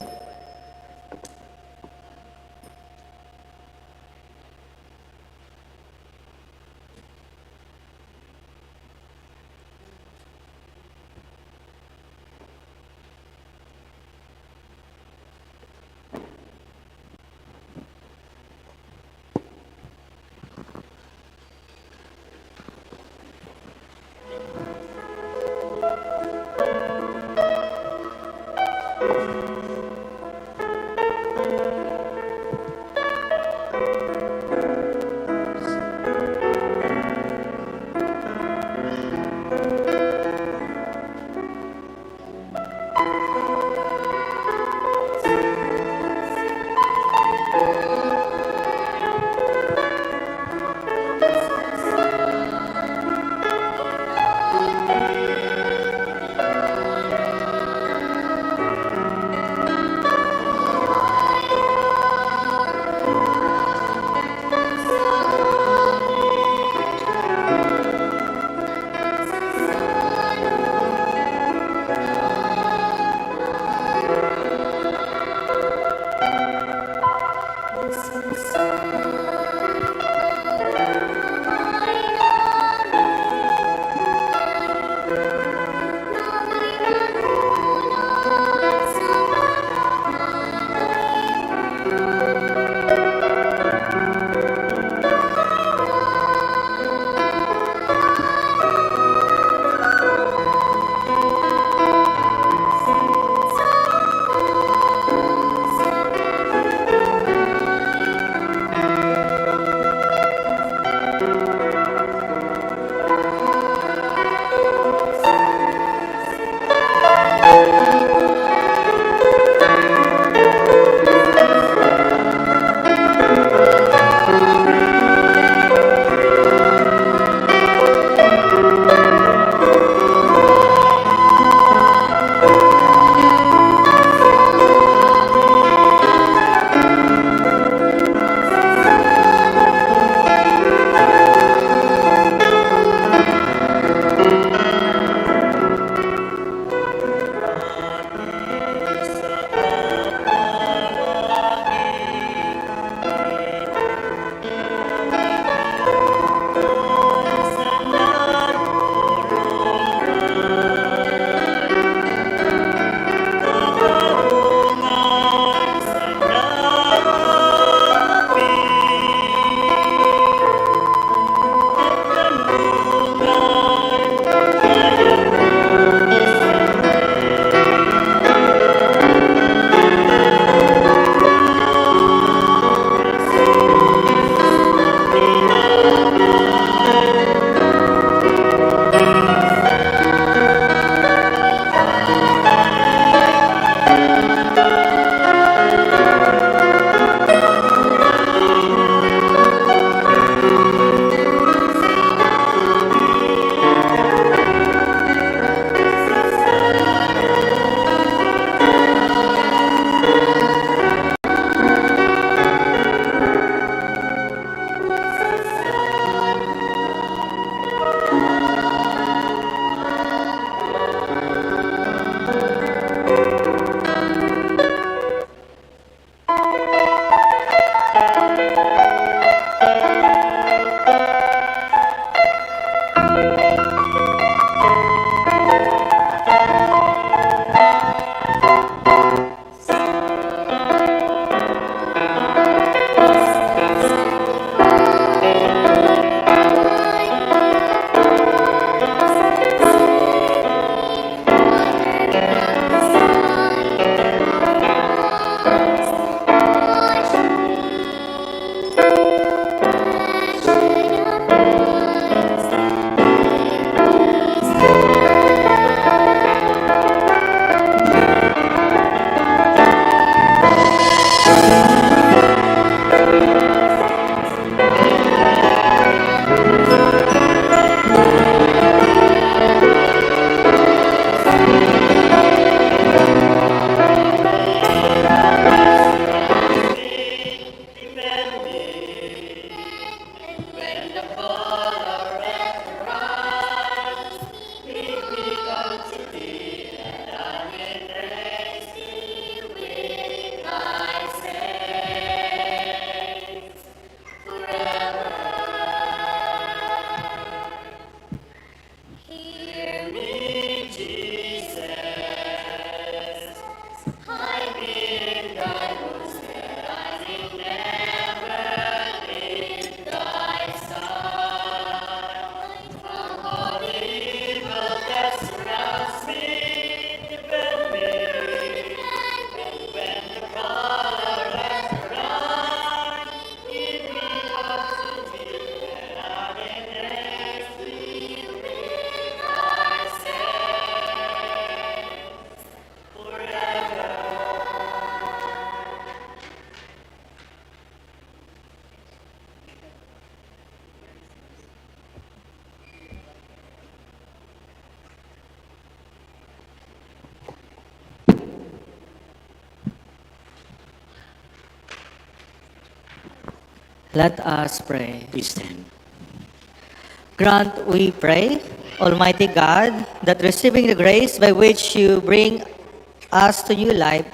Let us pray. Please stand. Grant, we pray, Almighty God, that receiving the grace by which you bring us to new life,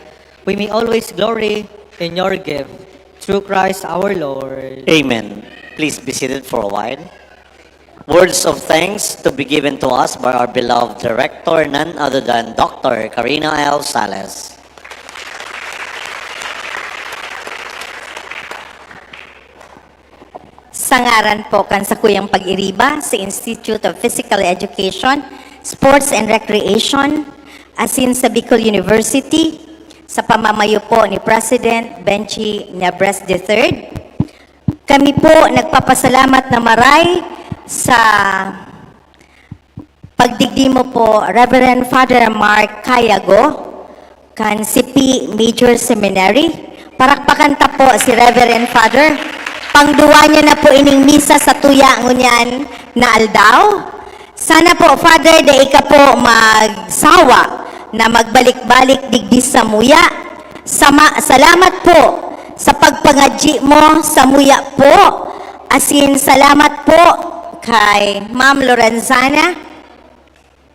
we may always glory in your gift. Through Christ our Lord. Amen. Please be seated for a while. Words of thanks to be given to us by our beloved director, none other than Dr. Karina L. Sales. Sangaran po kan sa Kuyang Pag-iriba sa Institute of Physical Education, Sports and Recreation, asin sa Bicol University, sa pamamayo po ni President Benchi Niabres III. Kami po nagpapasalamat na maray sa pagdigdimo po Reverend Father Mark Cayago kan CP Major Seminary. Parakpakan ta po si Reverend Father. Pangduwa niya na po ining misa sa tuya ngunyan na aldaw. Sana po, Father, da ika po magsawa na magbalik-balik digdi sa muya. Salamat po sa pagpangadji mo sa muya po. Asin, salamat po kay Ma'am Lorenzana,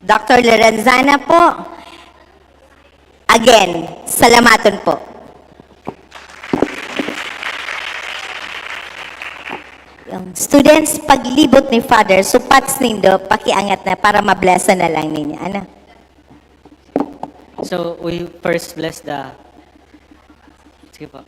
Dr. Lorenzana po. Again, salamaton po. Yung students, paglibot ni Father, supats nindo, pakiangat na para mablessa na lang ninyo. Ano? So, we first bless the... Sige po.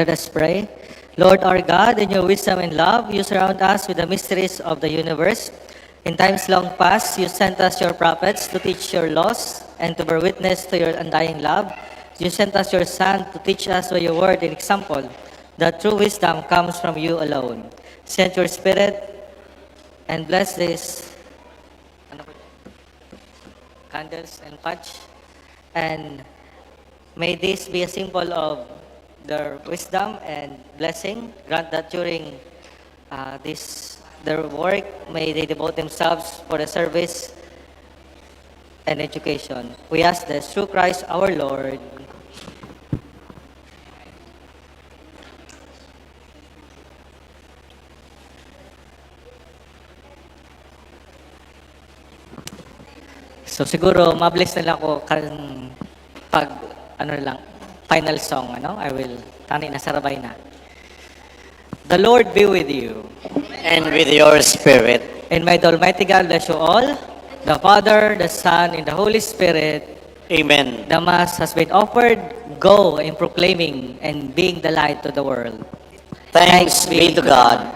Let us pray. Lord our God, in your wisdom and love, you surround us with the mysteries of the universe. In times long past, you sent us your prophets to teach your laws and to bear witness to your undying love. You sent us your Son to teach us by your word and example that true wisdom comes from you alone. Send your Spirit and bless this candles and patch, and may this be a symbol of their wisdom and blessing. Grant that during their work, may they devote themselves for the service and education. We ask this through Christ our Lord. So siguro mabless na lang ako pag final song, I will tani na sarabay na. The Lord be with you. And with your spirit. And may the Almighty God bless you all, the Father, the Son, and the Holy Spirit. Amen. The Mass has been offered. Go in proclaiming and being the light to the world. Thanks be to God.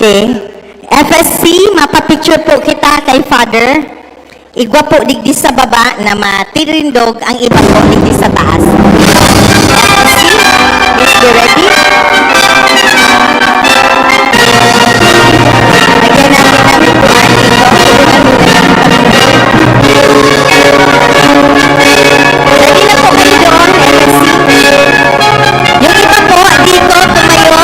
Okay. FSC, mapapicture po kita kay Father. Igwa po digdi sa baba na matirindog ang iba po digdi sa taas. FSC, let's be ready. Lagyan natin ang ikuan dito. Ready na po kayo doon, FSC. Yung iba po, dito, tumayo.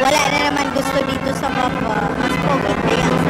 Wala na naman gusto dito sa baba. Mas pogi pa yung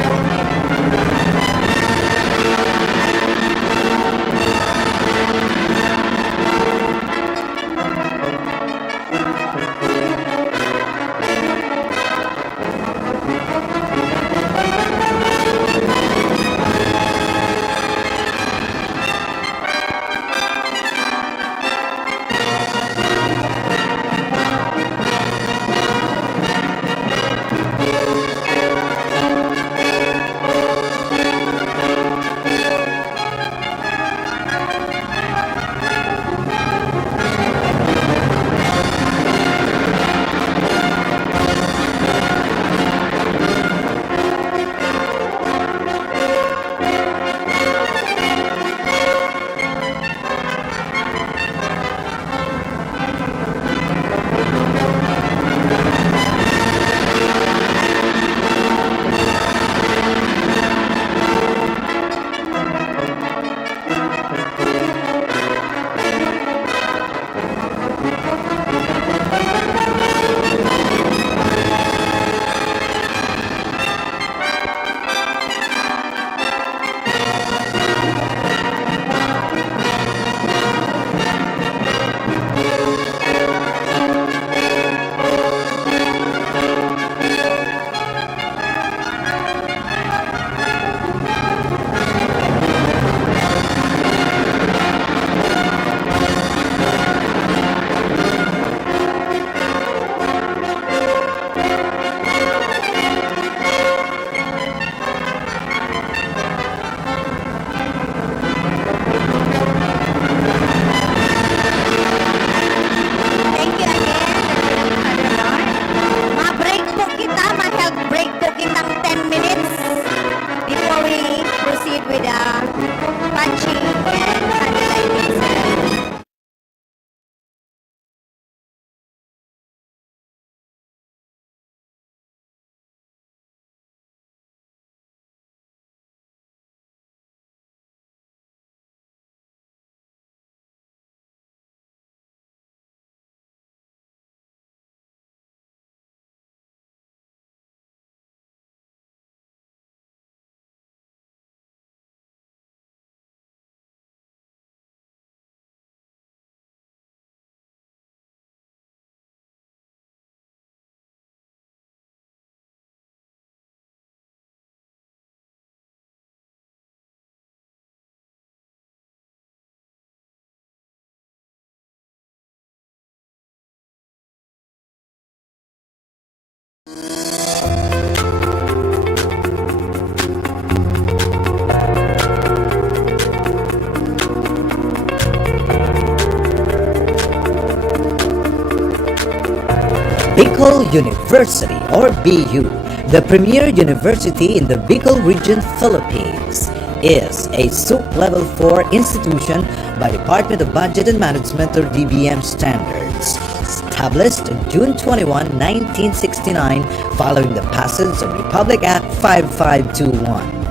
Bicol University, or BU, the premier university in the Bicol region, Philippines, is a SUP Level 4 institution by Department of Budget and Management, or DBM standards, established on June 21, 1969, following the passage of Republic Act 5521.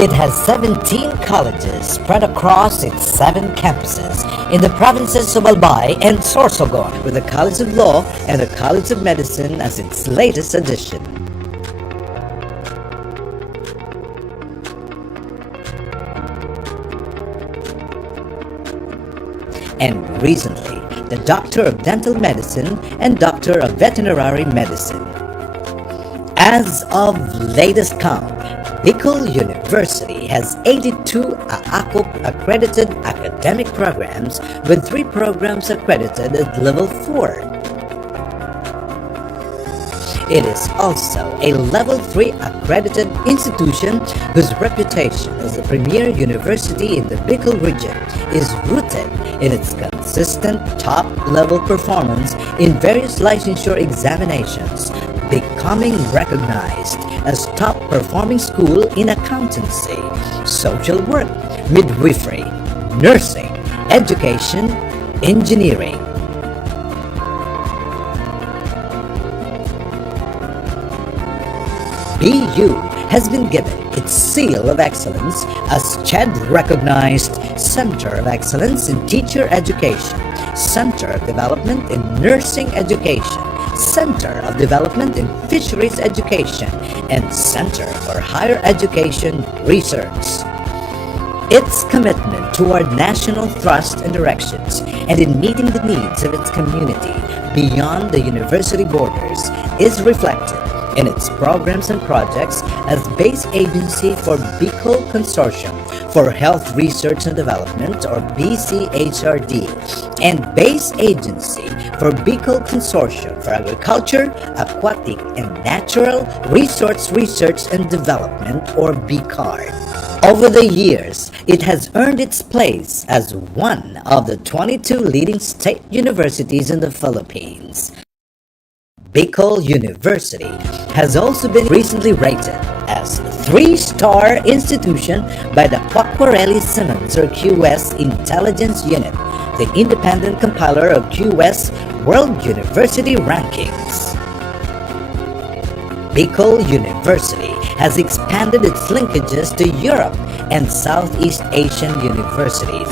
It has 17 colleges spread across its 7 campuses in the provinces of Albay and Sorsogon, with the College of Law and the College of Medicine as its latest addition. And recently, the Doctor of Dental Medicine and Doctor of Veterinary Medicine. As of latest count, Bicol University has 82 AACUP accredited academic programs, with 3 programs accredited at level 4. It is also a level 3 accredited institution whose reputation as the premier university in the Bicol region is rooted in its consistent top-level performance in various licensure examinations, becoming recognized as top-performing school in accountancy, social work, midwifery, nursing, education, engineering. BU has been given its seal of excellence as CHED-recognized Center of Excellence in Teacher Education, Center of Development in Nursing Education, Center of Development in Fisheries Education, and Center for Higher Education Research. Its commitment toward national thrust and directions, and in meeting the needs of its community beyond the university borders, is reflected in its programs and projects as base agency for Bicol Consortium for Health Research and Development, or BCHRD, and base agency for Bicol Consortium for Agriculture, Aquatic, and Natural Resource Research and Development, or BCARD. Over the years, it has earned its place as one of the 22 leading state universities in the Philippines. Bicol University has also been recently rated as a 3-star institution by the Quacquarelli-Simmons, or QS Intelligence Unit, the independent compiler of QS World University Rankings. Bicol University has expanded its linkages to Europe and Southeast Asian universities.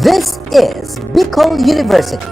This is Bicol University.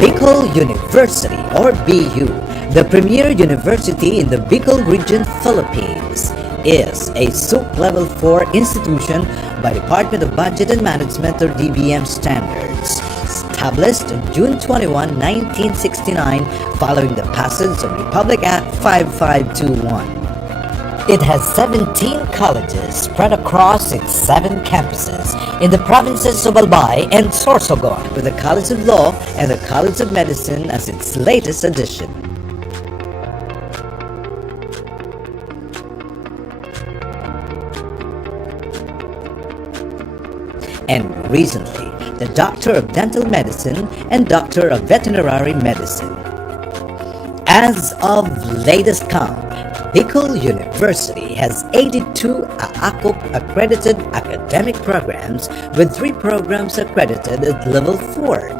Bicol University, or BU, the premier university in the Bicol region, Philippines, is a SUP Level 4 institution by Department of Budget and Management, or DBM standards, established on June 21, 1969, following the passage of Republic Act 5521. It has 17 colleges spread across its 7 campuses in the provinces of Albay and Sorsogon, with the College of Law and the College of Medicine as its latest addition. And recently, the Doctor of Dental Medicine and Doctor of Veterinary Medicine. As of latest count, Bicol University has 82 AACUP accredited academic programs, with 3 programs accredited at level 4.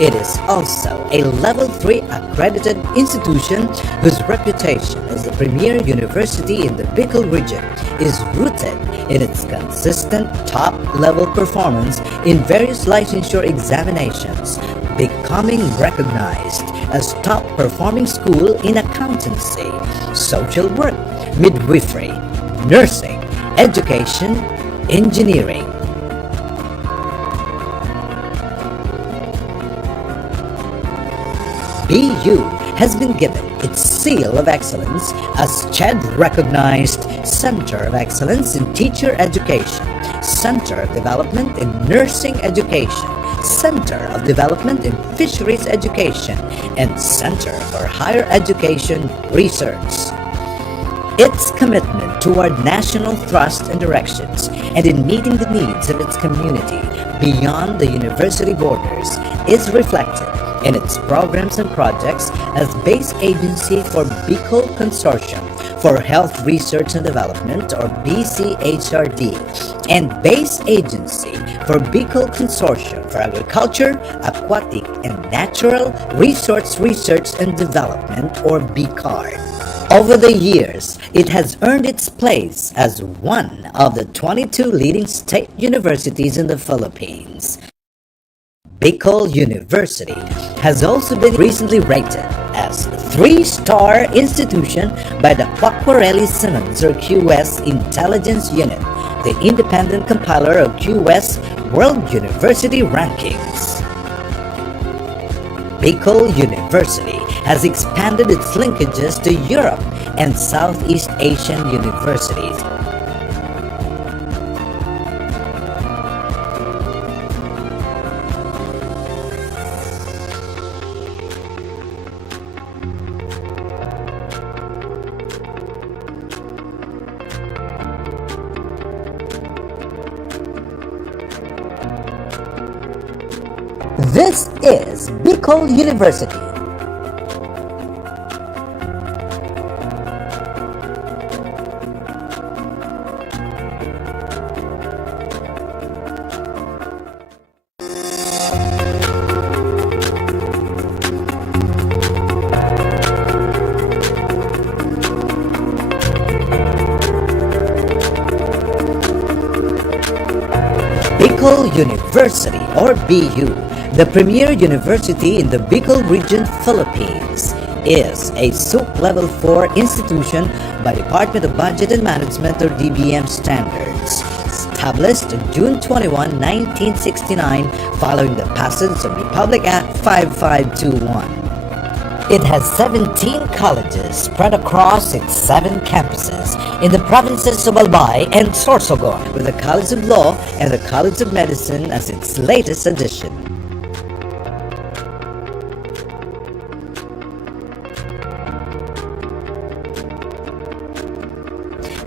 It is also a level 3 accredited institution whose reputation as the premier university in the Bicol region is rooted in its consistent top-level performance in various licensure examinations, becoming recognized as top performing school in accountancy, social work, midwifery, nursing, education, engineering. BU has been given its seal of excellence as CHED recognized Center of Excellence in Teacher Education, Center of Development in Nursing Education, Center of Development in Fisheries Education, and Center for Higher Education Research. Its commitment toward national thrust and directions and in meeting the needs of its community beyond the university borders is reflected in its programs and projects as base agency for Bicol Consortium for Health Research and Development, or BCHRD, and base agency for Bicol Consortium for Agriculture, Aquatic, and Natural Resource Research and Development, or BICAR. Over the years, it has earned its place as one of the 22 leading state universities in the Philippines. Bicol University has also been recently rated as a 3-star institution by the Quacquarelli Simmons or QS Intelligence Unit, the independent compiler of QS World University Rankings. Bicol University has expanded its linkages to Europe and Southeast Asian universities. This is Bicol University. Bicol University, or BU, the premier university in the Bicol region, Philippines, is a SUC Level 4 institution by Department of Budget and Management, or DBM standards, established on June 21, 1969, following the passage of Republic Act 5521. It has 17 colleges spread across its 7 campuses in the provinces of Albay and Sorsogon, with the College of Law and the College of Medicine as its latest addition.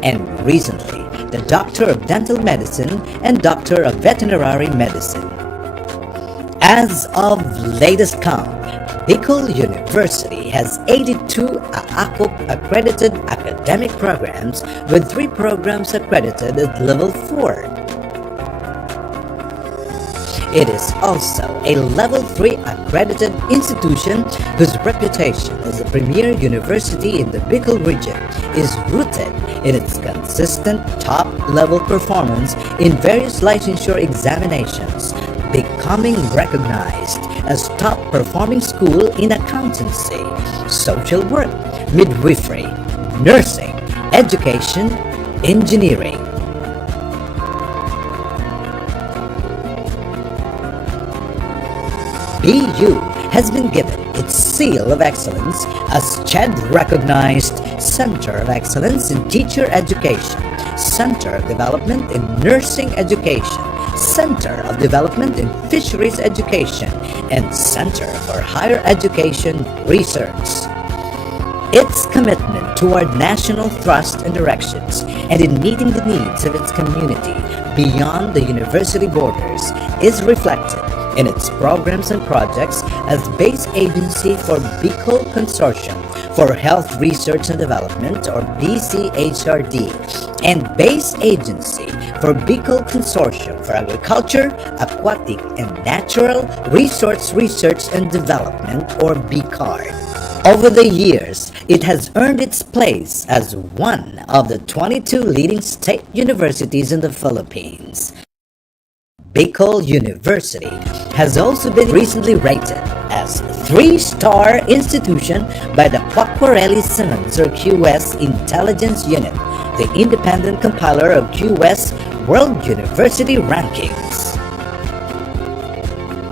And recently, the Doctor of Dental Medicine and Doctor of Veterinary Medicine. As of latest count, Bicol University has 82 AACUP accredited academic programs, with 3 programs accredited at Level 4. It is also a Level 3 accredited institution whose reputation as a premier university in the Bicol region is rooted in its consistent top-level performance in various licensure examinations, becoming recognized as top-performing school in accountancy, social work, midwifery, nursing, education, engineering. BU has been given its seal of excellence as CHED recognized Center of Excellence in Teacher Education, Center of Development in Nursing Education, Center of Development in Fisheries Education, and Center for Higher Education Research. Its commitment toward national thrust and directions and in meeting the needs of its community beyond the university borders is reflected in its programs and projects as base agency for Bicol Consortium for Health Research and Development, or BCHRD, and base agency for Bicol Consortium for Agriculture, Aquatic, and Natural Resource Research and Development, or BICAR. Over the years, it has earned its place as one of the 22 leading state universities in the Philippines. Bicol University has also been recently rated as 3-star institution by the Quacquarelli Simmons or QS Intelligence Unit, the independent compiler of QS World University Rankings.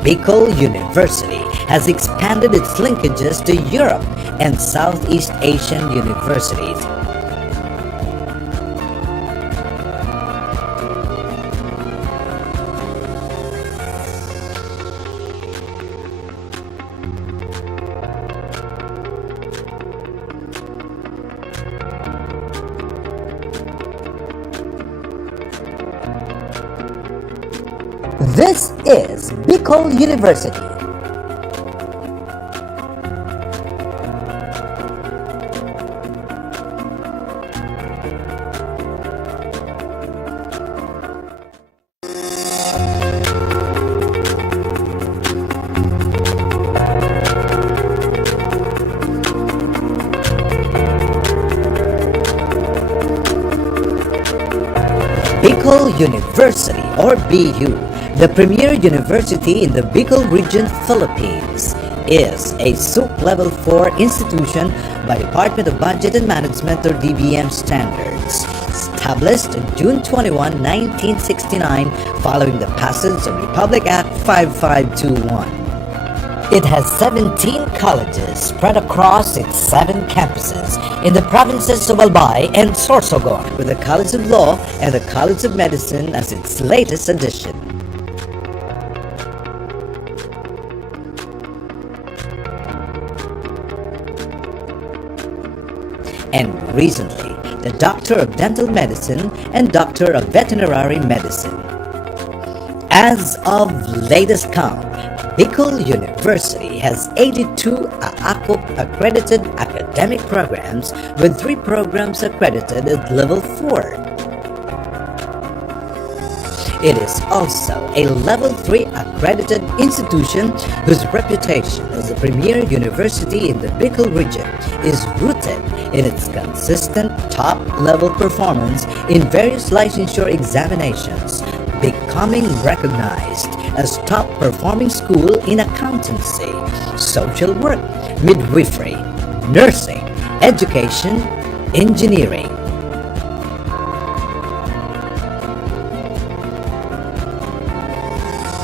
Bicol University has expanded its linkages to Europe and Southeast Asian universities. This is Bicol University. Bicol University or BU, the premier university in the Bicol region, Philippines, is a SUC Level 4 institution by Department of Budget and Management or DBM standards, established on June 21, 1969 following the passage of Republic Act 5521. It has 17 colleges spread across its 7 campuses in the provinces of Albay and Sorsogon, with the College of Law and the College of Medicine as its latest addition. And recently, the Doctor of Dental Medicine and Doctor of Veterinary Medicine. As of latest count, Bicol University has 82 AACOP accredited academic programs, with 3 programs accredited at Level 4. It is also a Level 3 accredited institution whose reputation as a premier university in the Bicol region is rooted in its consistent top-level performance in various licensure examinations, becoming recognized as top-performing school in accountancy, social work, midwifery, nursing, education, engineering.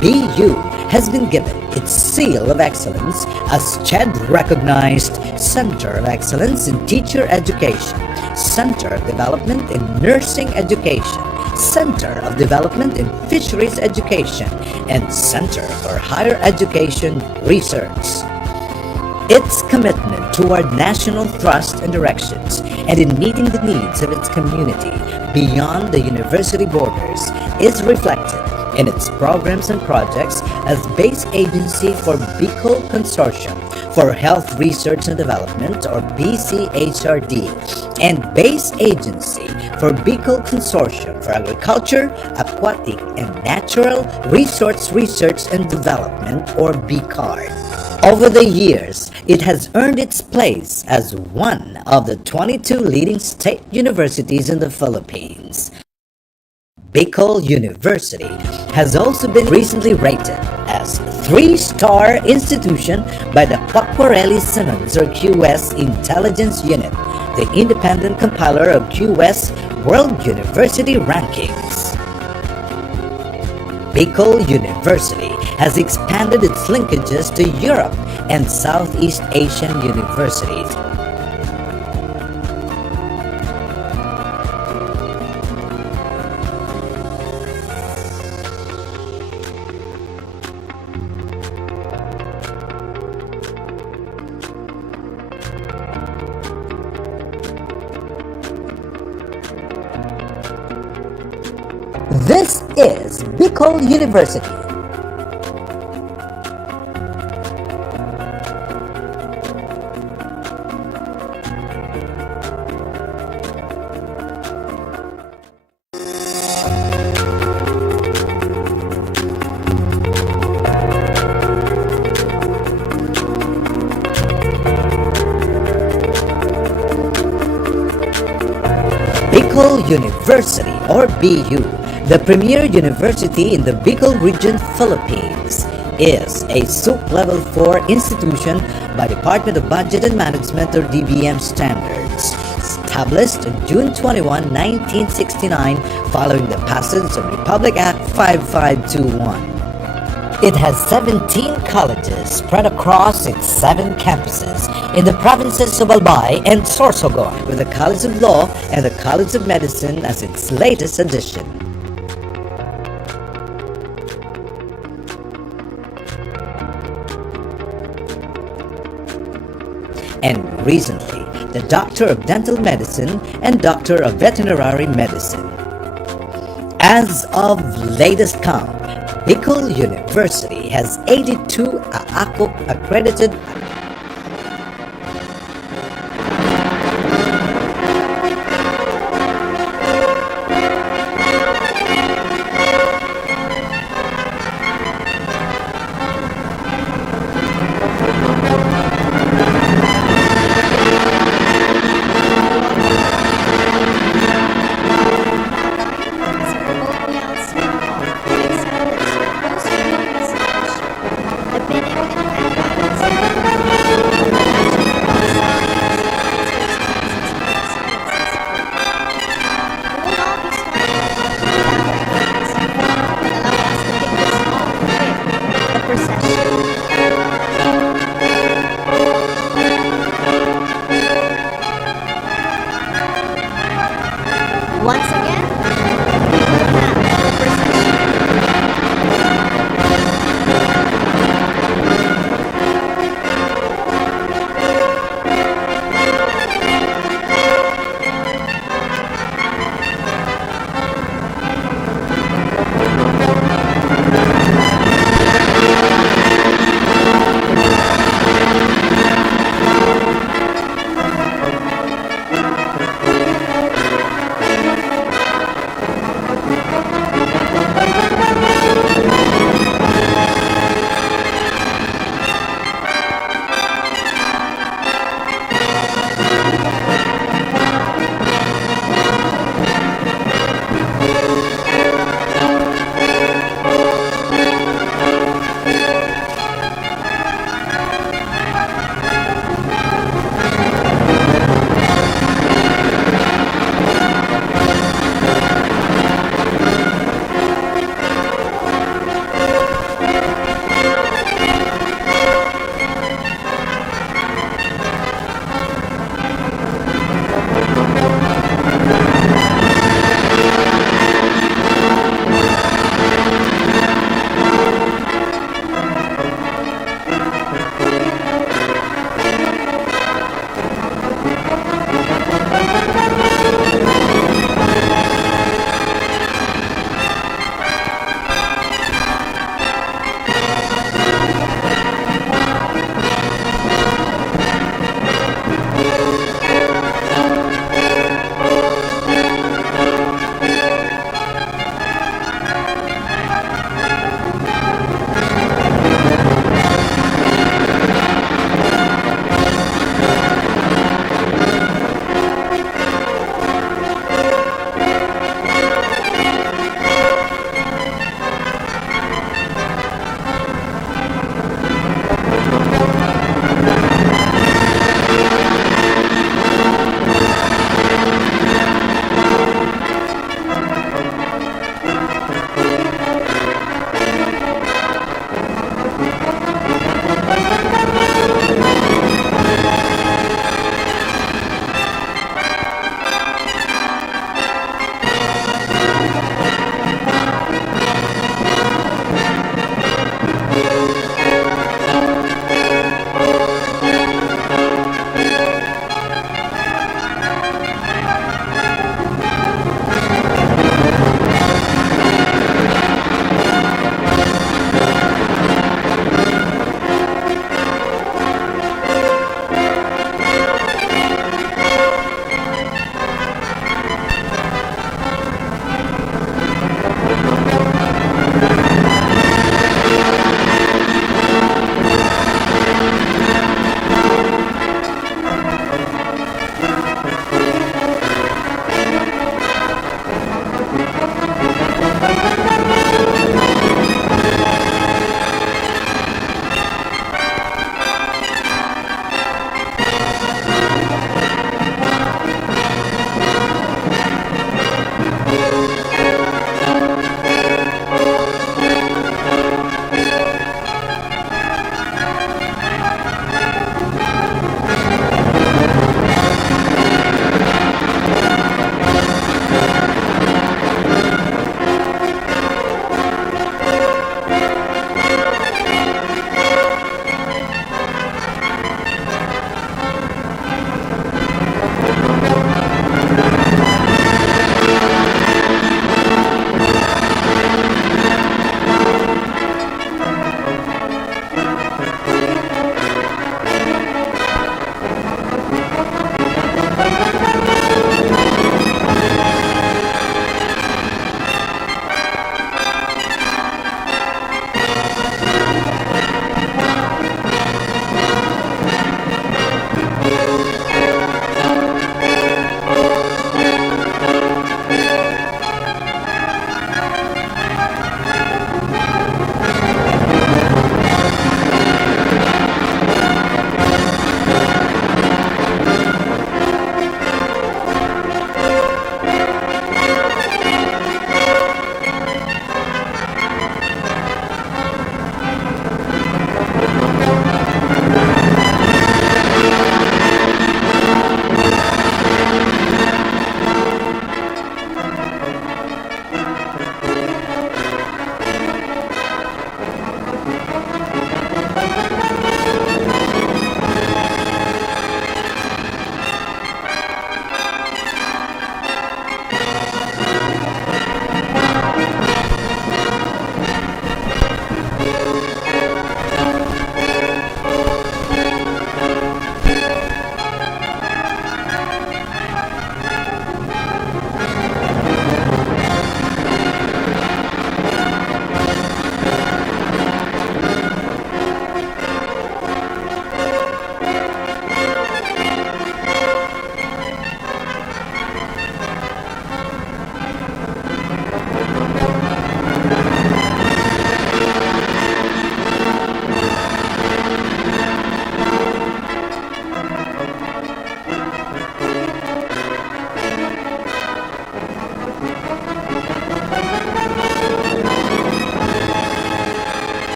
BU has been given its seal of excellence as CHED-recognized Center of Excellence in Teacher Education, Center of Development in Nursing Education, Center of Development in Fisheries Education, and Center for Higher Education Research. Its commitment toward national thrust and directions and in meeting the needs of its community beyond the university borders is reflected in its programs and projects as base agency for Bicol Consortium for Health Research and Development or BCHRD and base agency for Bicol Consortium for Agriculture, Aquatic and Natural Resource Research and Development or BCARD. Over the years, it has earned its place as one of the 22 leading state universities in the Philippines. Bicol University has also been recently rated as 3-star institution by the Quacquarelli Simmons or QS Intelligence Unit, the independent compiler of QS World University Rankings. Bicol University has expanded its linkages to Europe and Southeast Asian universities. This is Bicol University. Bicol University or BU, the premier university in the Bicol region, Philippines, is a SUP Level 4 institution by Department of Budget and Management or DBM standards, established on June 21, 1969 following the passage of Republic Act 5521. It has 17 colleges spread across its 7 campuses in the provinces of Albay and Sorsogon, with the College of Law and the College of Medicine as its latest addition. And recently, the Doctor of Dental Medicine and Doctor of Veterinary Medicine. As of latest count, Bicol University has 82 AACOP accredited The bidding and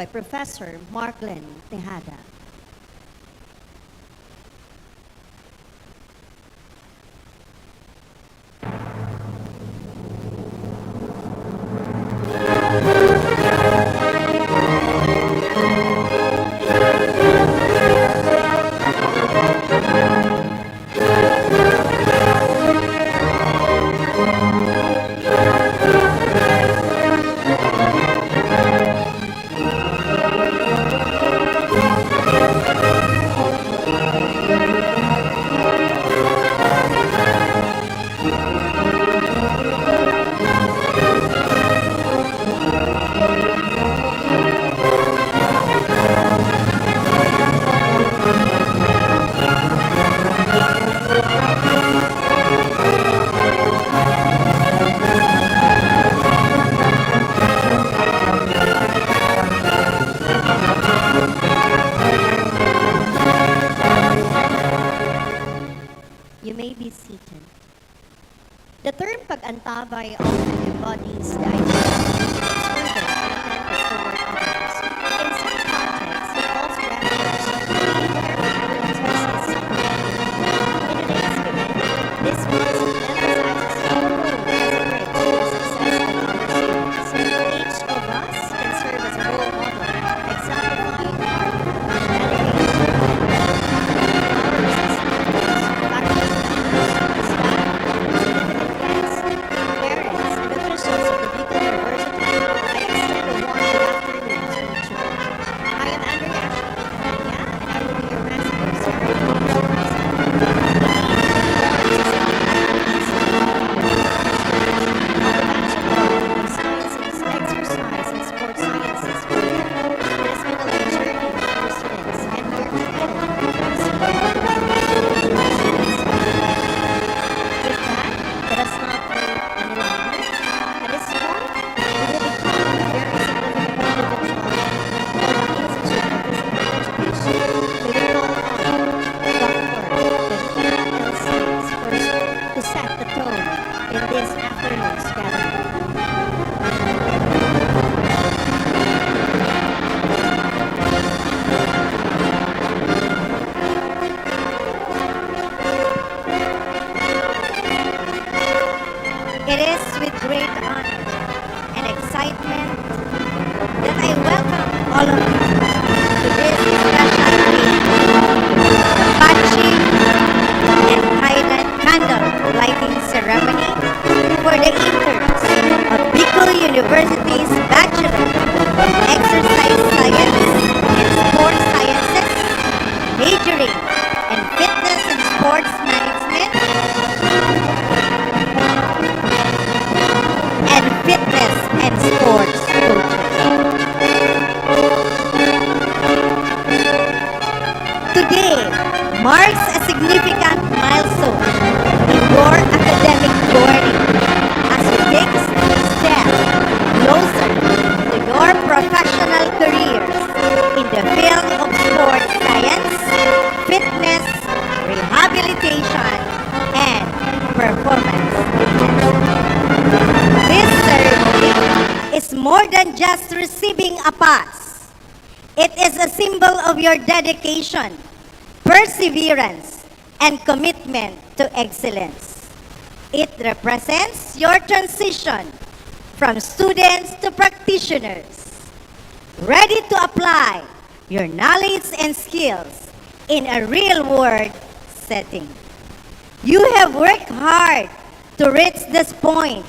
by Professor Marklen Tejada. You may be seated. The term pag-antabay often embodies the idea of serving and toward others. In some contexts, it also refers to being careful to assist someone. In today's event, this month emphasizes our role as a bridge to the success of our students. Each of us can serve as a role model, exemplifying hard work, dedication, It is with great honor and excitement that I welcome all of you to this special meeting, the Patching and Candle Lighting Ceremony for the interns of Bicol University's Bachelor of Exercise Science and Sports Sciences, majoring in Fitness and Sports Management, and fitness and sports coaching. Today marks a significant milestone in your academic journey as you take a step closer to your professional careers in the field of sports science, fitness, rehabilitation, and performance. This ceremony is more than just receiving a pass. It is a symbol of your dedication, perseverance, and commitment to excellence. It represents your transition from students to practitioners, ready to apply your knowledge and skills in a real-world setting. You have worked hard to reach this point,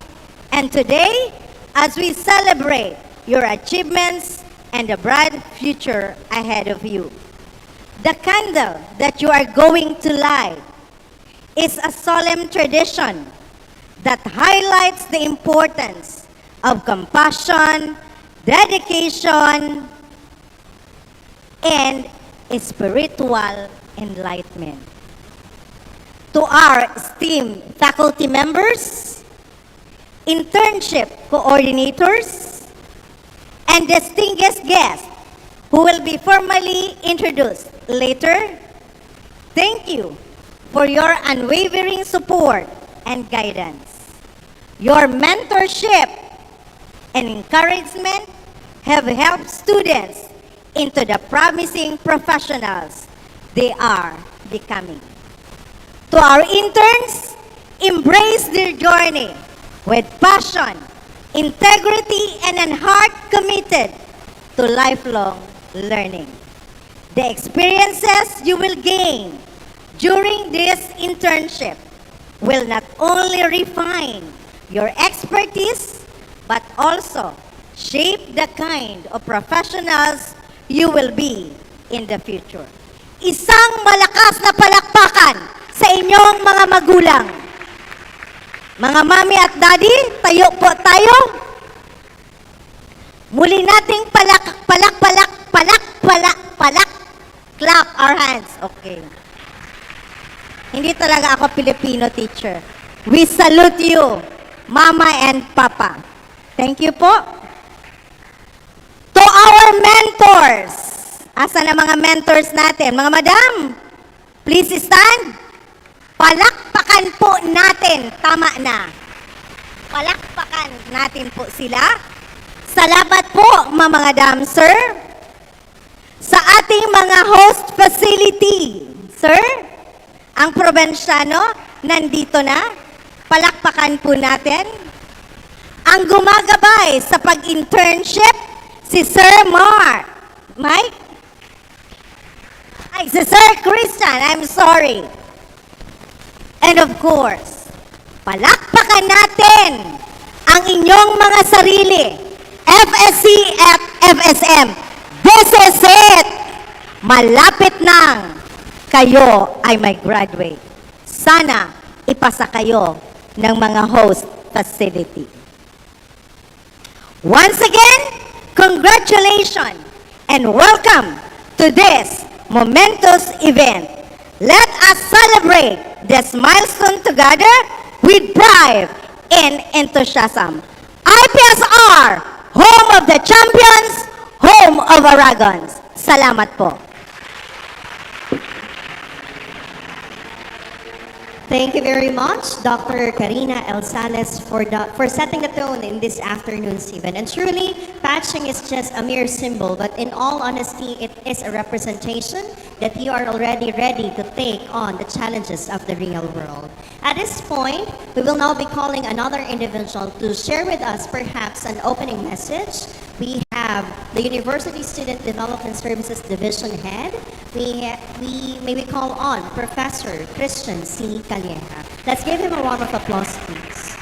and today, as we celebrate your achievements and the bright future ahead of you, the candle that you are going to light is a solemn tradition that highlights the importance of compassion, dedication, and spiritual enlightenment. To our esteemed faculty members, internship coordinators, and distinguished guests who will be formally introduced later, thank you for your unwavering support and guidance. Your mentorship and encouragement have helped students into the promising professionals they are becoming. To our interns, embrace their journey with passion, integrity, and a heart committed to lifelong learning. The experiences you will gain during this internship will not only refine your expertise, but also shape the kind of professionals you will be in the future. Isang malakas na palakpakan sa inyong mga magulang. Mga mami at daddy, tayo po tayo. Muli nating clap our hands. Okay. Hindi talaga ako Filipino teacher. We salute you, Mama and Papa. Thank you po. To our mentors. Asa na mga mentors natin? Mga madam, please stand. Palakpakan po natin. Tama na. Palakpakan natin po sila. Salamat po, mga madam, sir. Sa ating mga host facility. Sir, ang probinsyano, nandito na. Palakpakan po natin. Ang gumagabay sa pag-internship, si Sir Mark. Mike? Ay, si Sir Christian, I'm sorry. And of course, palakpakan natin ang inyong mga sarili. FSC at FSM. This is it! Malapit nang kayo ay may graduate. Sana ipasa kayo ng mga host facility. Once again, congratulations and welcome to this momentous event. Let us celebrate this milestone together with pride and enthusiasm. IPSR, home of the champions, home of Aragons. Salamat po. Thank you very much, Dr. Karina L. Sales, for setting the tone in this afternoon's event. And truly, patching is just a mere symbol, but in all honesty, it is a representation that you are already ready to take on the challenges of the real world. At this point, we will now be calling another individual to share with us perhaps an opening message. We have the University Student Development Services Division Head. May we call on Professor Christian C. Calleja. Let's give him a round of applause, please.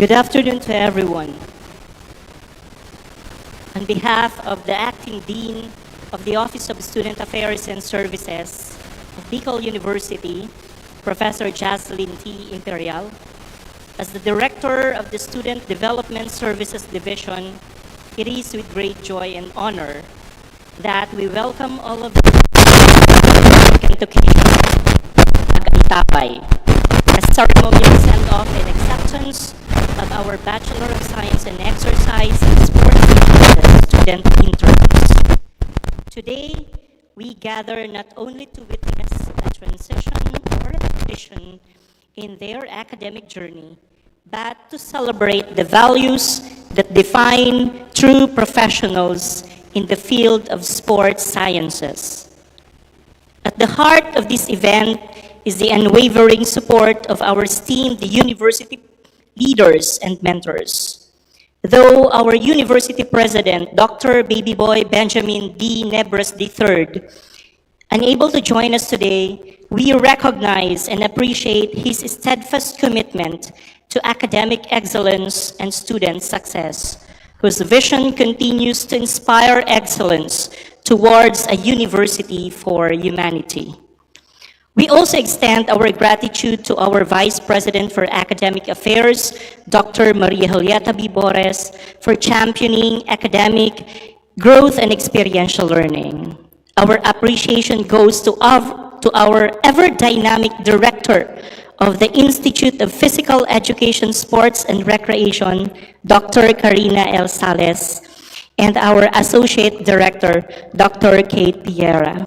Good afternoon to everyone. On behalf of the Acting Dean of the Office of Student Affairs and Services of Bicol University, Professor Jocelyn T. Imperial, as the Director of the Student Development Services Division, it is with great joy and honor that we welcome all of you to Agantapay, a ceremonial send-off and acceptance of our Bachelor of Science in Exercise and Sports student interns. Today, we gather not only to witness a transition or a transition in their academic journey, but to celebrate the values that define true professionals in the field of sports sciences. At the heart of this event is the unwavering support of our esteemed university leaders and mentors. Though our university president, Dr. Baby Boy Benjamin D. Nebres III, unable to join us today, we recognize and appreciate his steadfast commitment to academic excellence and student success, whose vision continues to inspire excellence towards a university for humanity. We also extend our gratitude to our Vice President for Academic Affairs, Dr. Maria Julieta B. Bores, for championing academic growth and experiential learning. Our appreciation goes to our ever-dynamic Director of the Institute of Physical Education, Sports, and Recreation, Dr. Karina L. Sales, and our Associate Director, Dr. Kate Piera.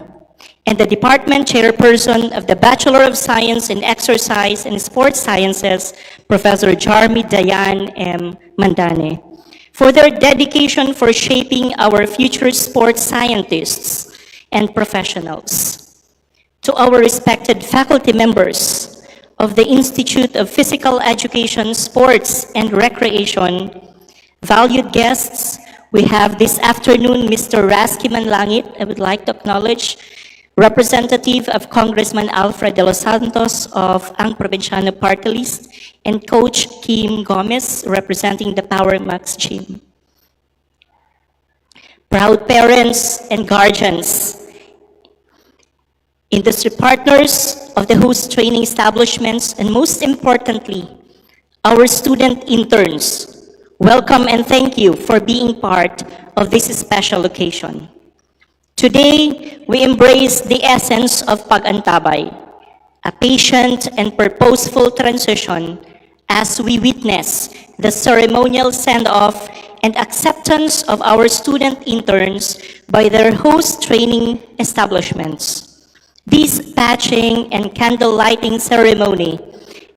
and the Department Chairperson of the Bachelor of Science in Exercise and Sports Sciences, Professor Jarmy Dayan M. Mandane, for their dedication for shaping our future sports scientists and professionals. To our respected faculty members of the Institute of Physical Education, Sports, and Recreation, valued guests, we have this afternoon Mr. Rasky Manlangit. I would like to acknowledge representative of Congressman Alfred de los Santos of Ang Provinciano Party List, and Coach Kim Gomez, representing the Power Max Gym. Proud parents and guardians, industry partners of the host training establishments, and most importantly, our student interns, welcome and thank you for being part of this special occasion. Today, we embrace the essence of Pag-antabay, a patient and purposeful transition as we witness the ceremonial send-off and acceptance of our student interns by their host training establishments. This patching and candle lighting ceremony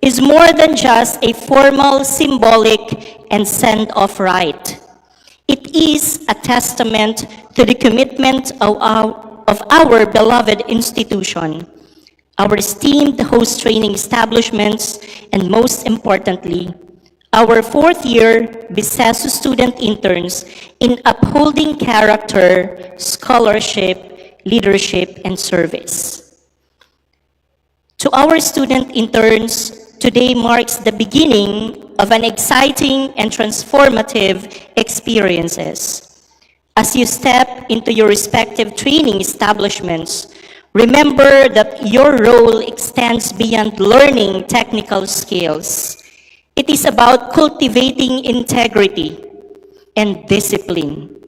is more than just a formal, symbolic, and send-off rite. It is a testament to the commitment of our beloved institution, our esteemed host training establishments, and most importantly, our fourth-year BICESU student interns in upholding character, scholarship, leadership, and service. To our student interns, today marks the beginning of an exciting and transformative experiences. As you step into your respective training establishments, remember that your role extends beyond learning technical skills. It is about cultivating integrity and discipline,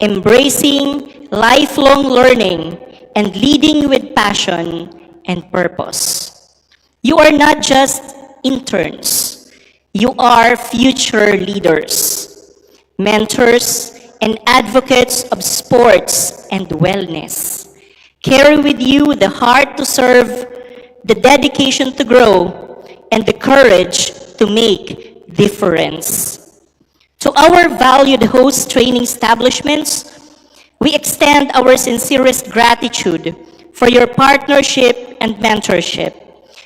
embracing lifelong learning, and leading with passion and purpose. You are not just interns. You are future leaders, mentors, and advocates of sports and wellness. Carry with you the heart to serve, the dedication to grow, and the courage to make difference. To our valued host training establishments, we extend our sincerest gratitude for your partnership and mentorship.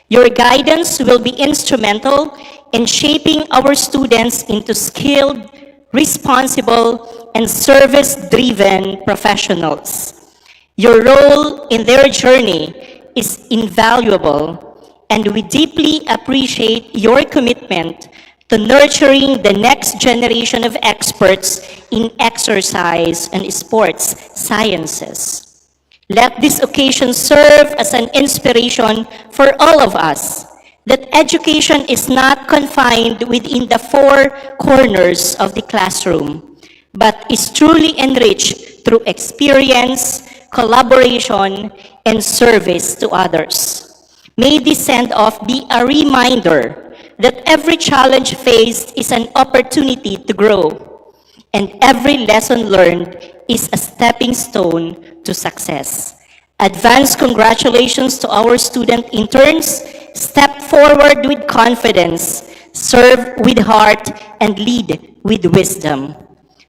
Your guidance will be instrumental in shaping our students into skilled, responsible, and service-driven professionals. Your role in their journey is invaluable, and we deeply appreciate your commitment to nurturing the next generation of experts in exercise and sports sciences. Let this occasion serve as an inspiration for all of us that education is not confined within the four corners of the classroom, but is truly enriched through experience, collaboration, and service to others. May this send-off be a reminder that every challenge faced is an opportunity to grow, and every lesson learned is a stepping stone to success. Advance congratulations to our student interns. Step forward with confidence, serve with heart, and lead with wisdom.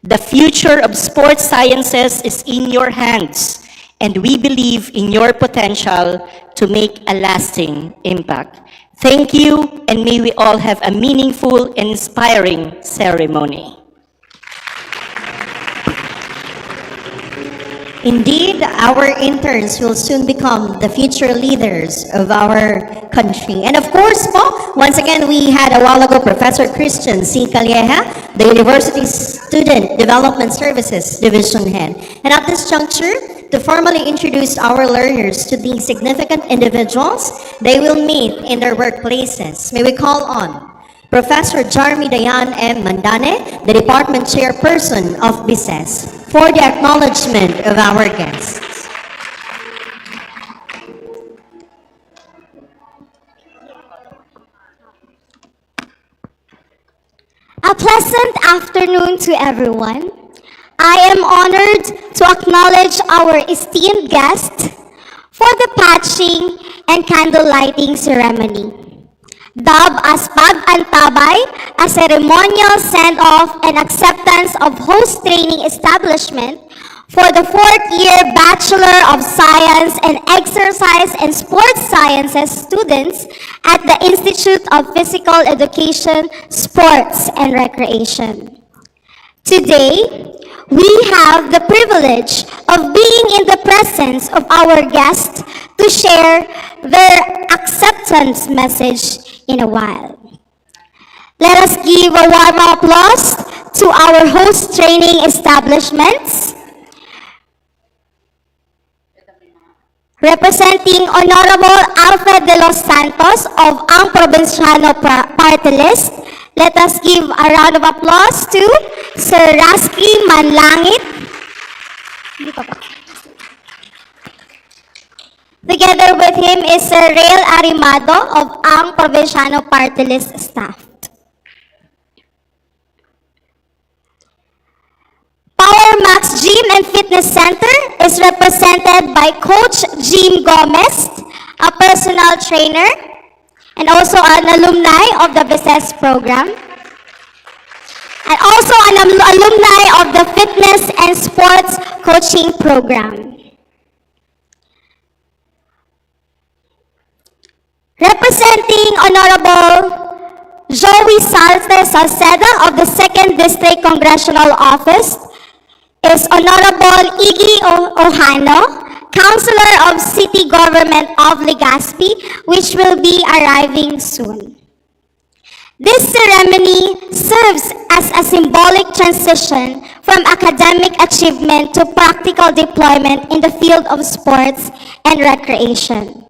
The future of sports sciences is in your hands, and we believe in your potential to make a lasting impact. Thank you, and may we all have a meaningful and inspiring ceremony. Indeed, our interns will soon become the future leaders of our country. And of course po, once again, we had a while ago Professor Christian C. Calleja, the University's Student Development Services Division Head. And at this juncture, to formally introduce our learners to these significant individuals they will meet in their workplaces, may we call on Professor Jarmy Dayan M. Mandane, the Department Chairperson of BICES, for the acknowledgement of our guests. A pleasant afternoon to everyone. I am honored to acknowledge our esteemed guest for the patching and candle lighting ceremony. Dubbed as Pag-Antabay, a ceremonial send-off and acceptance of host training establishment for the fourth-year Bachelor of Science and Exercise and Sports Sciences students at the Institute of Physical Education, Sports and Recreation. Today, we have the privilege of being in the presence of our guests to share their acceptance message in a while. Let us give a warm applause to our host training establishments. Representing Honorable Alfred de los Santos of Ang Provinciano Party List, let us give a round of applause to Sir Rasky Manlangit. Together with him is Sir Rael Arimado of Ang Provinciano Party List staff. Power Max Gym and Fitness Center is represented by Coach Jim Gomez, a personal trainer, and also an alumni of the BICES program, and also an alumni of the Fitness and Sports Coaching program. Representing Honorable Joey Salte Salceda of the 2nd District Congressional Office is Honorable Iggy Ohano, Councilor of City Government of Legazpi, which will be arriving soon. This ceremony serves as a symbolic transition from academic achievement to practical deployment in the field of sports and recreation.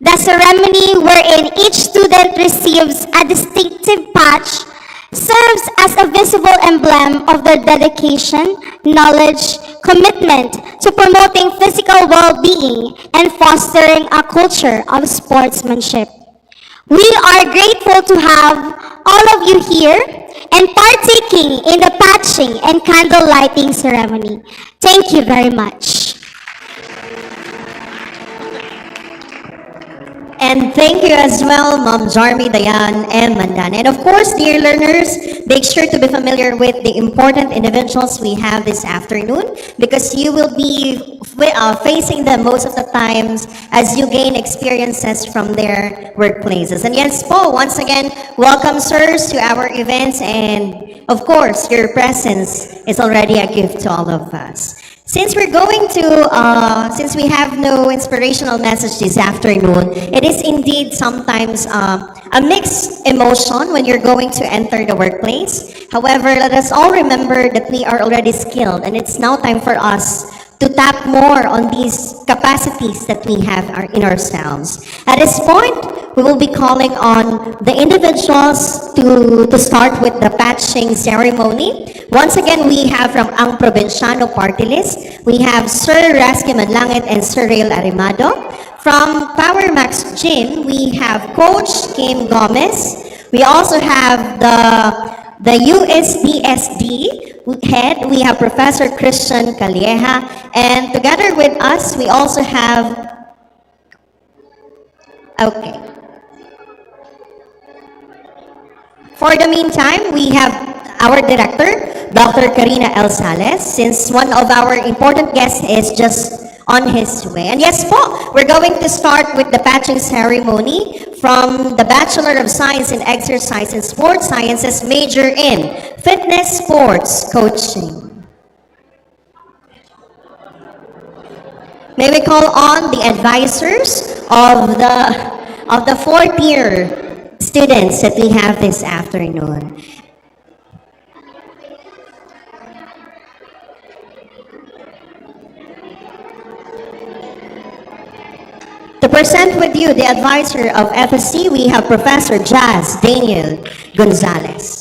The ceremony wherein each student receives a distinctive patch serves as a visible emblem of their dedication, knowledge, commitment to promoting physical well-being and fostering a culture of sportsmanship. We are grateful to have all of you here and partaking in the patching and candle lighting ceremony. Thank you very much. And thank you as well, Ma'am Jarmy, Dayan, and Mandan. And of course, dear learners, make sure to be familiar with the important individuals we have this afternoon because you will be facing them most of the times as you gain experiences from their workplaces. And yes po, once again, welcome sirs to our events, and of course, your presence is already a gift to all of us. Since we have no inspirational message this afternoon, it is indeed sometimes a mixed emotion when you're going to enter the workplace. However, let us all remember that we are already skilled, and it's now time for us to tap more on these capacities that we have in ourselves. At this point, we will be calling on the individuals to start with the patching ceremony. Once again, we have from Ang Provinciano Party List, we have Sir Rasky Manlangit and Sir Rael Arimado. From Power Max Gym, we have Coach Kim Gomez. We also have the USDSD head, we have Professor Christian Calieja, and together with us, we also have, okay. For the meantime, we have our director, Dr. Karina L. Sales, since one of our important guests is just on his way. And yes po, we're going to start with the patching ceremony from the Bachelor of Science in Exercise and Sports Sciences, major in Fitness Sports Coaching. May we call on the advisors of the fourth-year students that we have this afternoon. To present with you the advisor of FSC, we have Professor Jazz Daniel Gonzalez.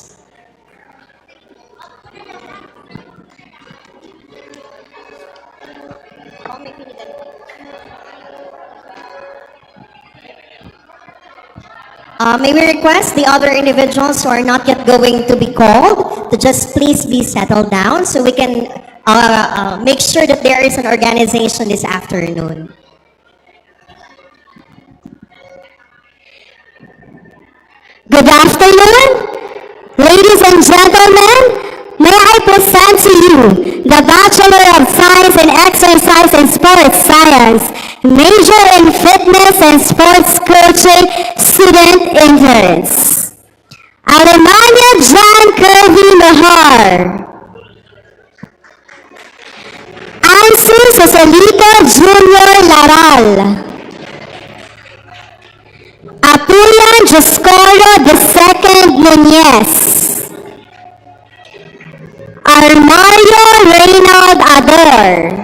May we request the other individuals who are not yet going to be called to just please be settled down so we can make sure that there is an organization this afternoon. Good afternoon, ladies and gentlemen. May I present to you the Bachelor of Science in Exercise and Sports Science, major in Fitness and Sports Coaching student interns. Alemania John Kirby Mahar. Ansu Sosolito Jr. Laral. Apulan Joscoro II Nunez. Armario Reynald Ador.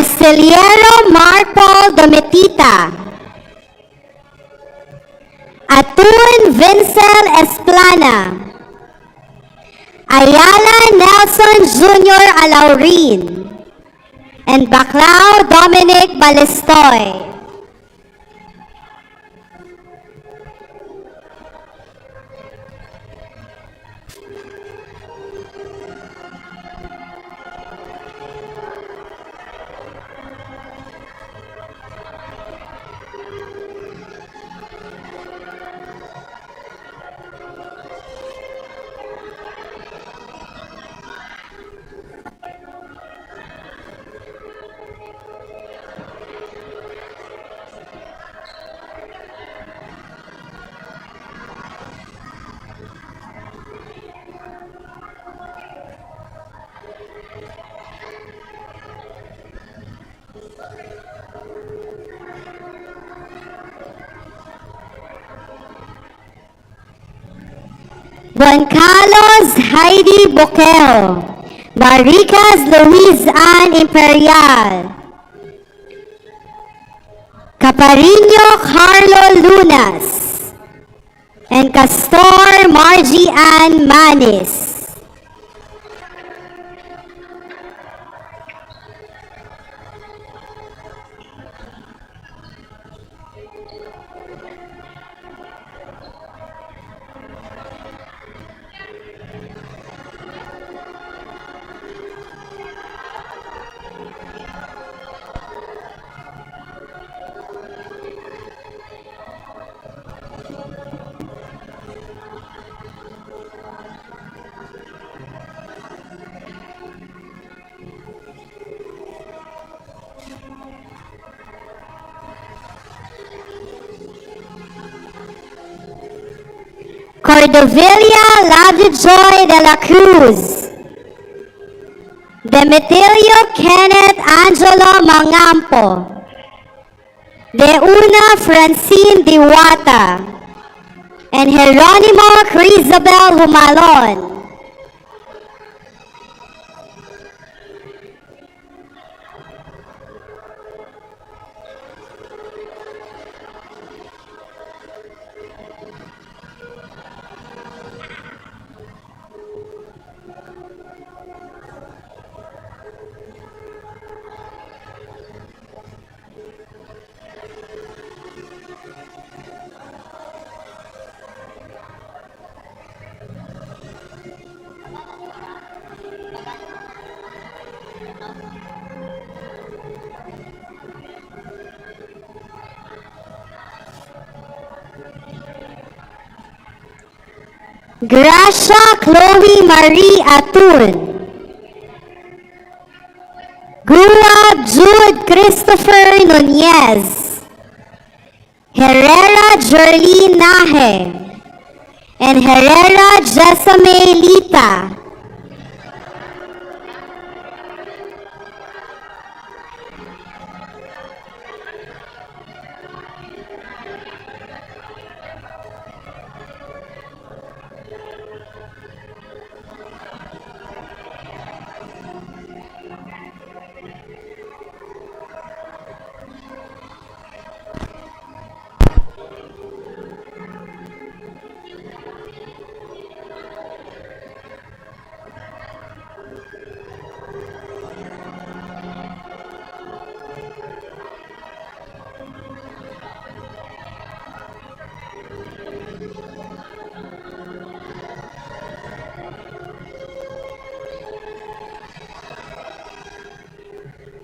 Astillero Marpol Domitita. Atun Vincel Esplana. Ayala Nelson Jr. Alaurin. And Baclao Dominic Balestoy. Juan Carlos Heidi Boquel. Maricas Luis Ann Imperial. Capariño Carlo Lunas. And Castor Margie Ann Manis. Cordovilla Labjoy de la Cruz. Demetilio Kenneth Angelo Mangampo. Deuna Francine Diwata. And Jeronimo Crisabel Humalon. Gracia Chloe Marie Atun. Gua Jude Christopher Nunez. Herrera Jerlyn Nahe. and Herrera Jessamay Lita.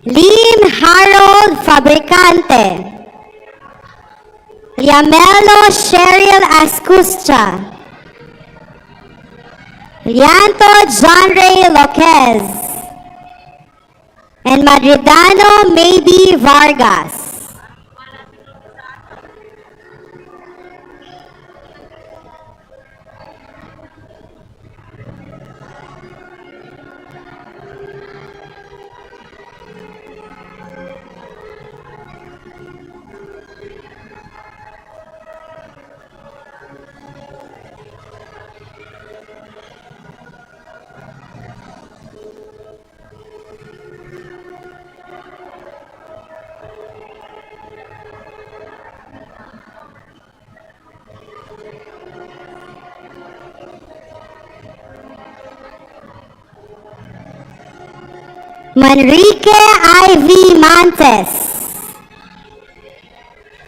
Lynn Harold Fabricante. Liamelo Cheryl Ascuscha. Lianto John Ray Loquez. And Madridano Maybe Vargas. Manrique Ivy Montes.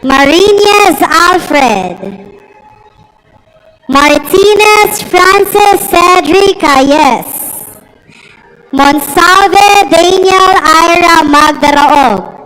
Mariñez Alfred. Martinez Francis Cedric Ayes. Monsalve Daniel Ira Magdaraog.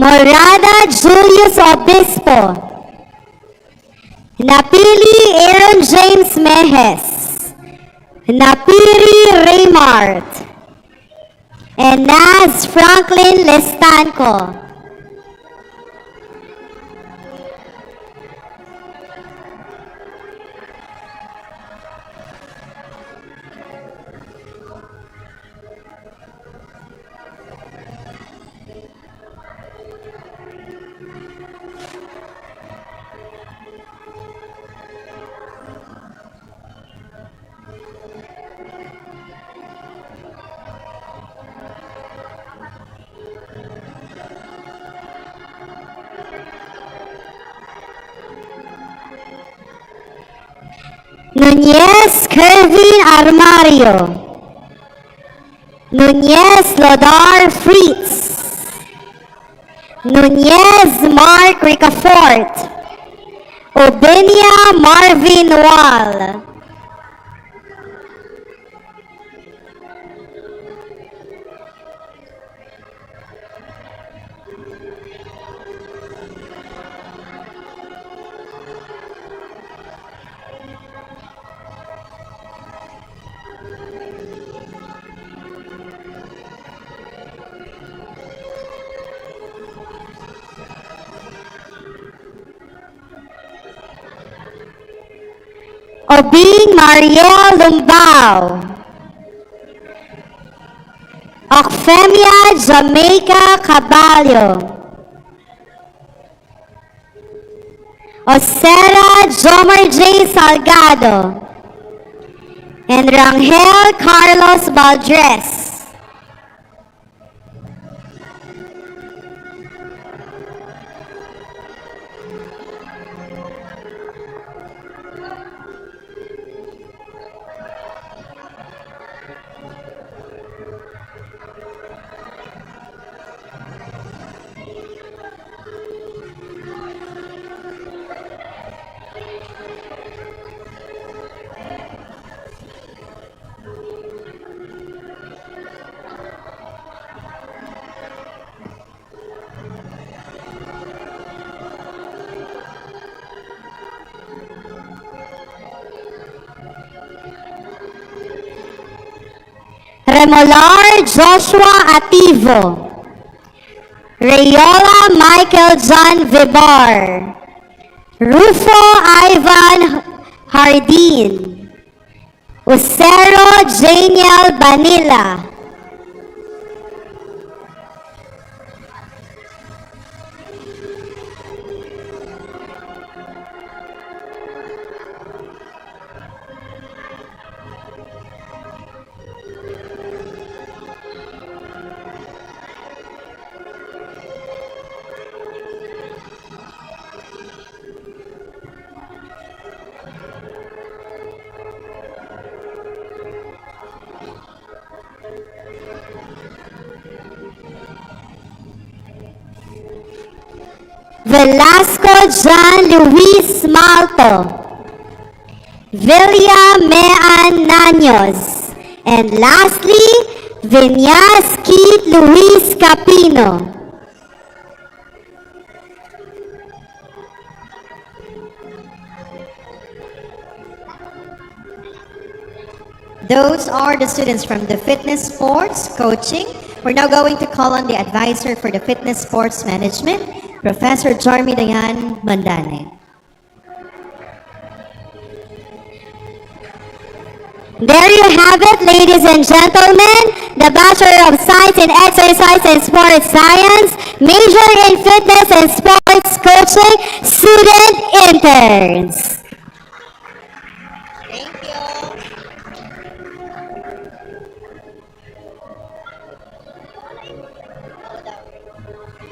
Morada Julius Obispo. Napili Aaron James Mejes. Napiri Raymart. And Naz Franklin Lestanco. Nunez Kervin Armario. Nunez Lodar Fritz. Nunez Mark Ricafort. Obenia Marvin Wall. Obing Mariel Lumbao. Ocfemia Jamaica Caballo. Osera Jomar J. Salgado. And Rangel Carlos Valdres. Remolar Joshua Ativo. Rayola Michael John Vibar. Rufo Ivan Hardin. Usero Janiel Banila. Velasco John Luis Malto. Villa Mean Naños. And lastly, Vinyas Keith Luis Capino. Those are the students from the fitness sports coaching. We're now going to call on the advisor for the fitness sports management, Professor Jarmy Dayan Mandane. There you have it, ladies and gentlemen, the Bachelor of Science in Exercise and Sports Science, major in fitness and sports coaching, student interns.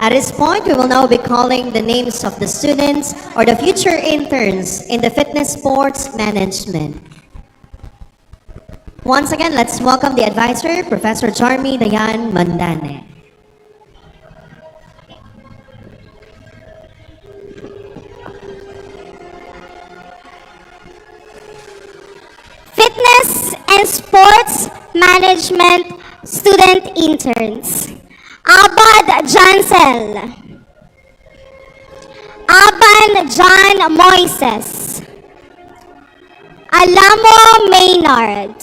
At this point, we will now be calling the names of the students or the future interns in the fitness sports management. Once again, let's welcome the advisor, Professor Jarmy Dayan Mandane. Fitness and Sports Management student interns. Abad Jansel. Aban John Moises. Alamo Maynard.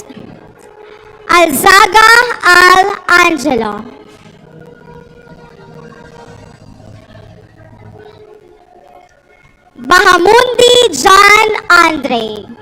Alzaga Al Angelo. Bahamundi John Andre.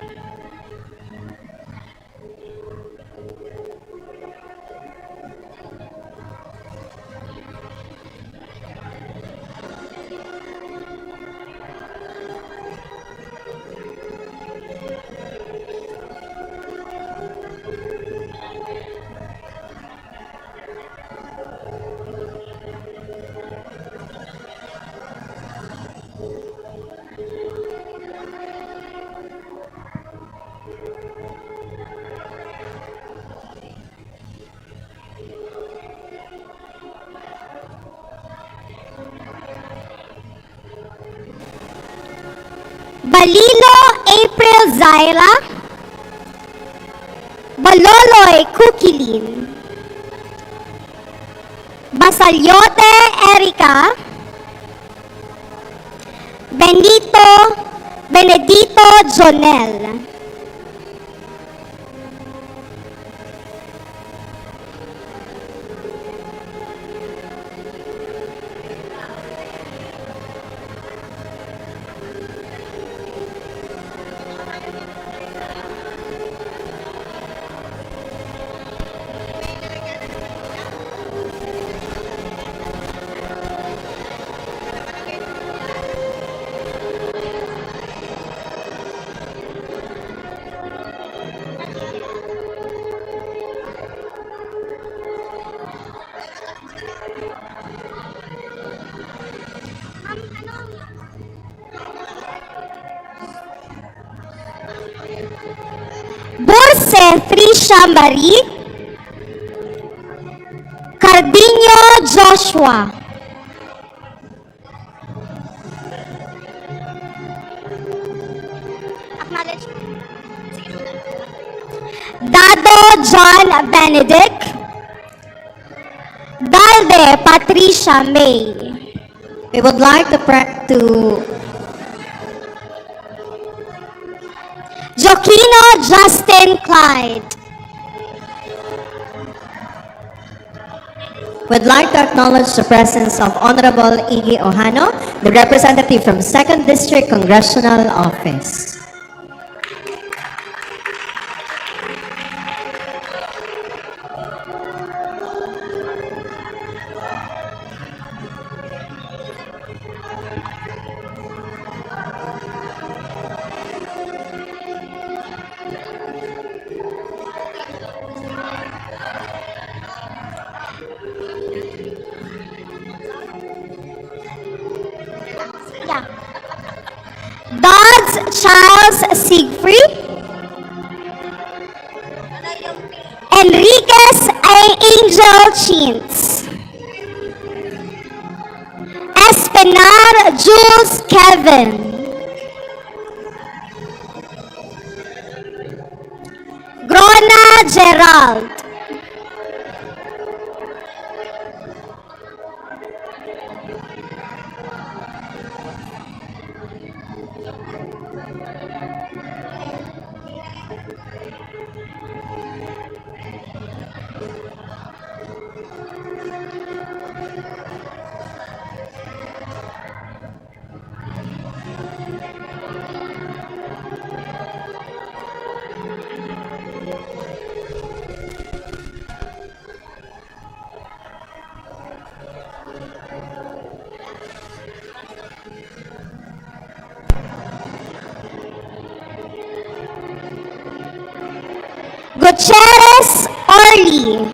Balilo April Zaira. Baloloy Kukilin. Basalyote Erika. Benedito Jonel. Burse Trisha Marie. Cardinho Joshua. Dado John Benedict. Dalde Patricia May. We would like to Joaquino Justin Clyde. We'd like to acknowledge the presence of Honorable Iggy Ohano, the representative from 2nd District Congressional Office. Dodds Charles Siegfried, Enriquez Angel Chintz, Espenar Jules Kevin, Grona Gerald, Gutierrez Orly,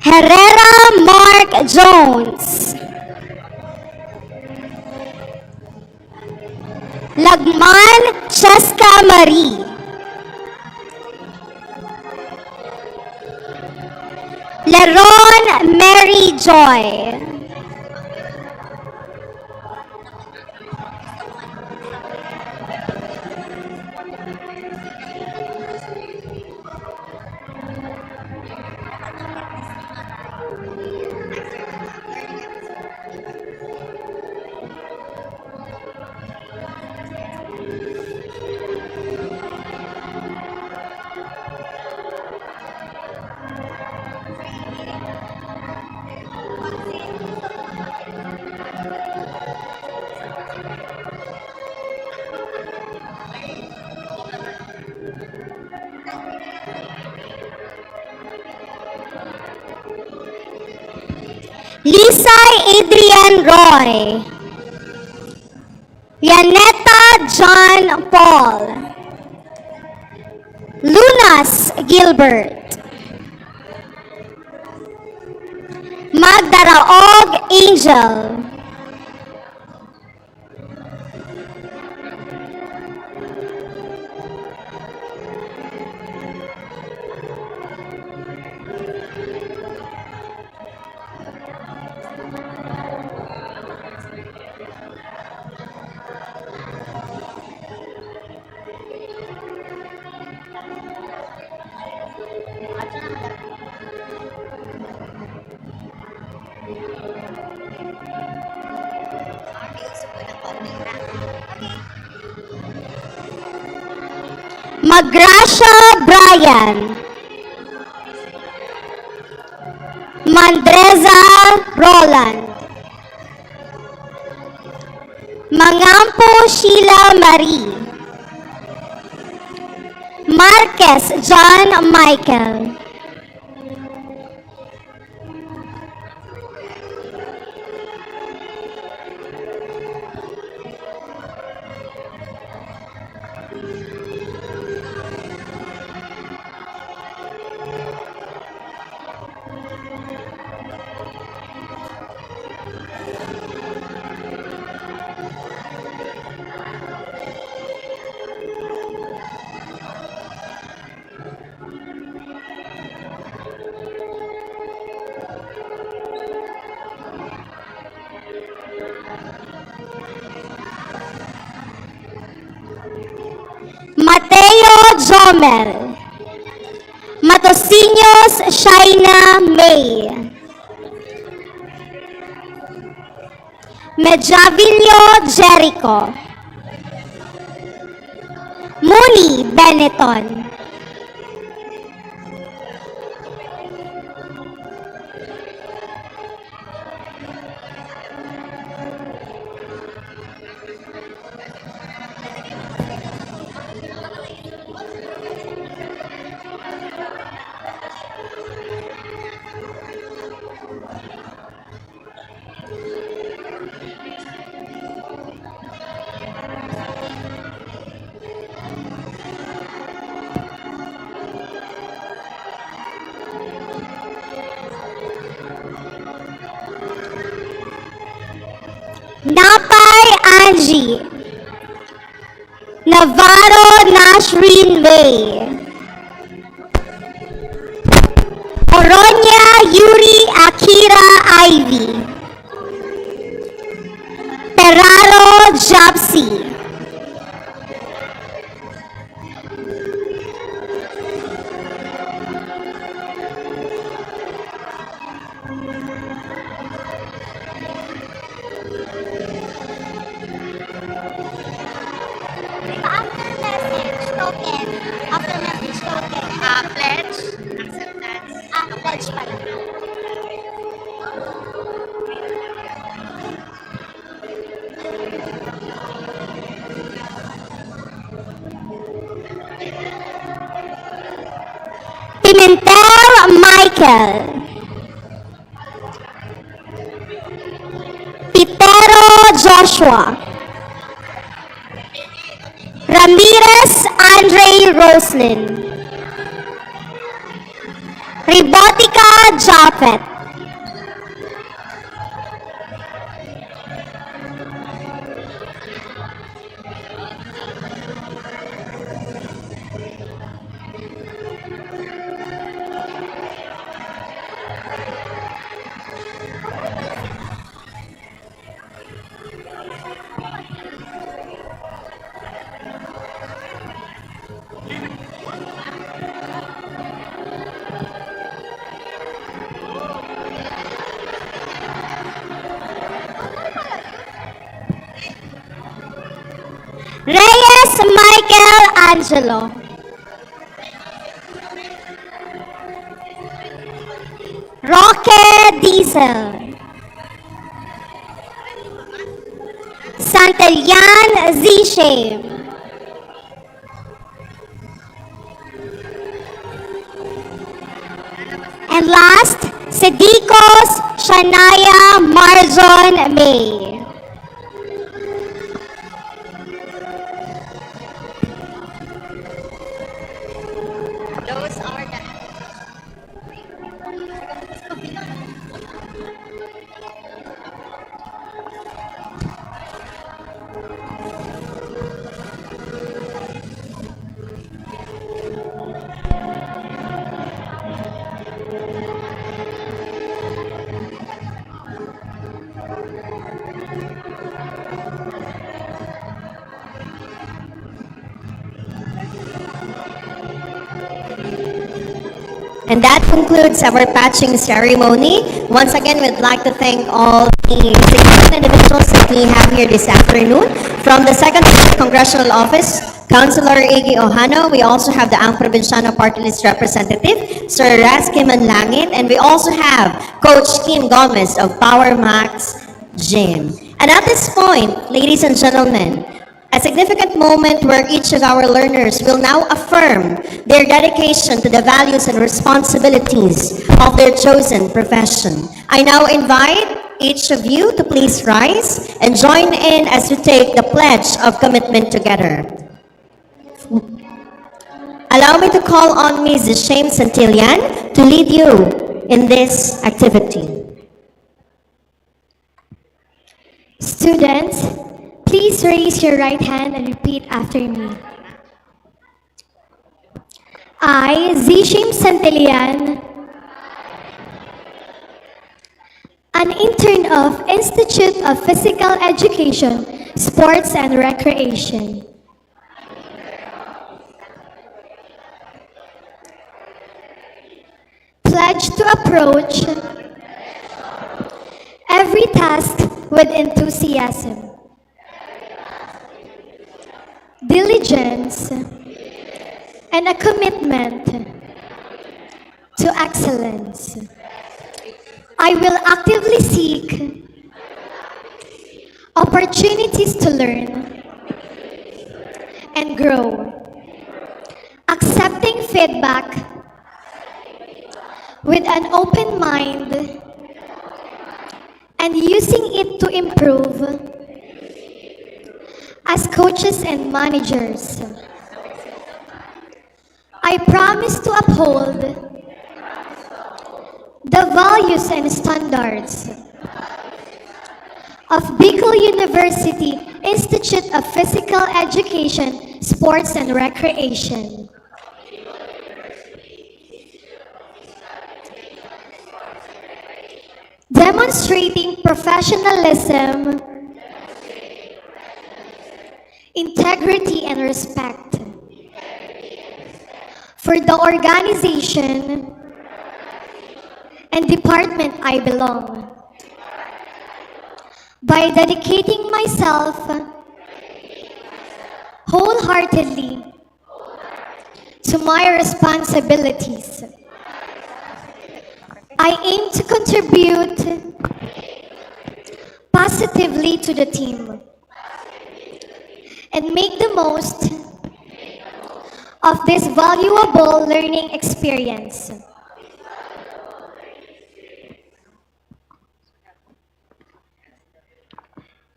Herrera Mark Jones, Lagman Cheska Marie, Leron Mary Joy, Lisa Adrian Roy, Yanetta John Paul, Lunas Gilbert, Magdaraog Angel, Magracia Brian, Mandreza Roland, Mangampo Sheila Marie, Marquez John Michael, Mateo Jomel, Matosinos Shaina May, Medjavillo Jericho, Muni Benetton, Napay Angie. Navarro Nashrin May. Oronya Yuri Akira Ivy. Peraro Jobsi. Pimentel Michael. Pitero Joshua. Ramirez Andre Roslyn. Ribotica Japet. Reyes Michael Angelo. Roque Diesel. Santelian Z-Shame. And last, Sedikos Shania Marzon May. Those are the And that concludes our patching ceremony. Once again, we'd like to thank all the significant individuals that we have here this afternoon. From the 2nd Congressional Office, Councilor Iggy Ohano. We also have the Ang Provinciano Party List representative, Sir Rasky Manlangit. And we also have Coach Kim Gomez of Power Max Gym. And at this point, ladies and gentlemen, a significant moment where each of our learners will now affirm their dedication to the values and responsibilities of their chosen profession. I now invite each of you to please rise and join in as we take the pledge of commitment together. Allow me to call on Ms. James Santillan to lead you in this activity. Students, please raise your right hand and repeat after me. I, Zishim Santillan, an intern of Institute of Physical Education, Sports and Recreation, pledge to approach every task with enthusiasm, diligence, and a commitment to excellence. I will actively seek opportunities to learn and grow, accepting feedback with an open mind and using it to improve as coaches and managers. I promise to uphold the values and standards of Bicol University Institute of Physical Education, Sports and Recreation. Demonstrating professionalism, integrity, and respect for the organization and department I belong, by dedicating myself wholeheartedly to my responsibilities. I aim to contribute positively to the team and make the most of this valuable learning experience.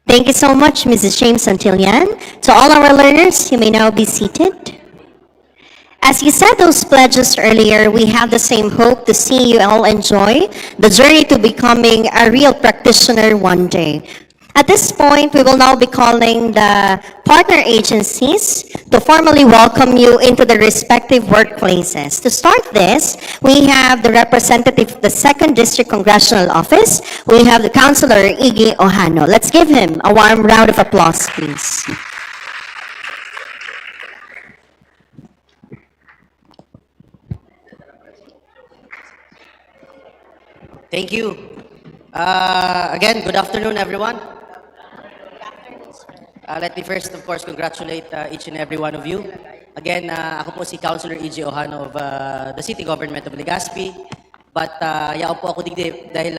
Thank you so much, Mrs. James Santillan. To all our learners, you may now be seated. As you said those pledges earlier, we have the same hope to see you all enjoy the journey to becoming a real practitioner one day. At this point, we will now be calling the partner agencies to formally welcome you into the respective workplaces. To start this, we have the representative of the 2nd District Congressional Office. We have the Councilor Iggy Ohano. Let's give him a warm round of applause, please. Thank you. Again, good afternoon, everyone. Let me first, of course, congratulate each and every one of you. Again, ako po si Councilor E.G. Ohano of the City Government of Legazpi. But yaon po ako digdi dahil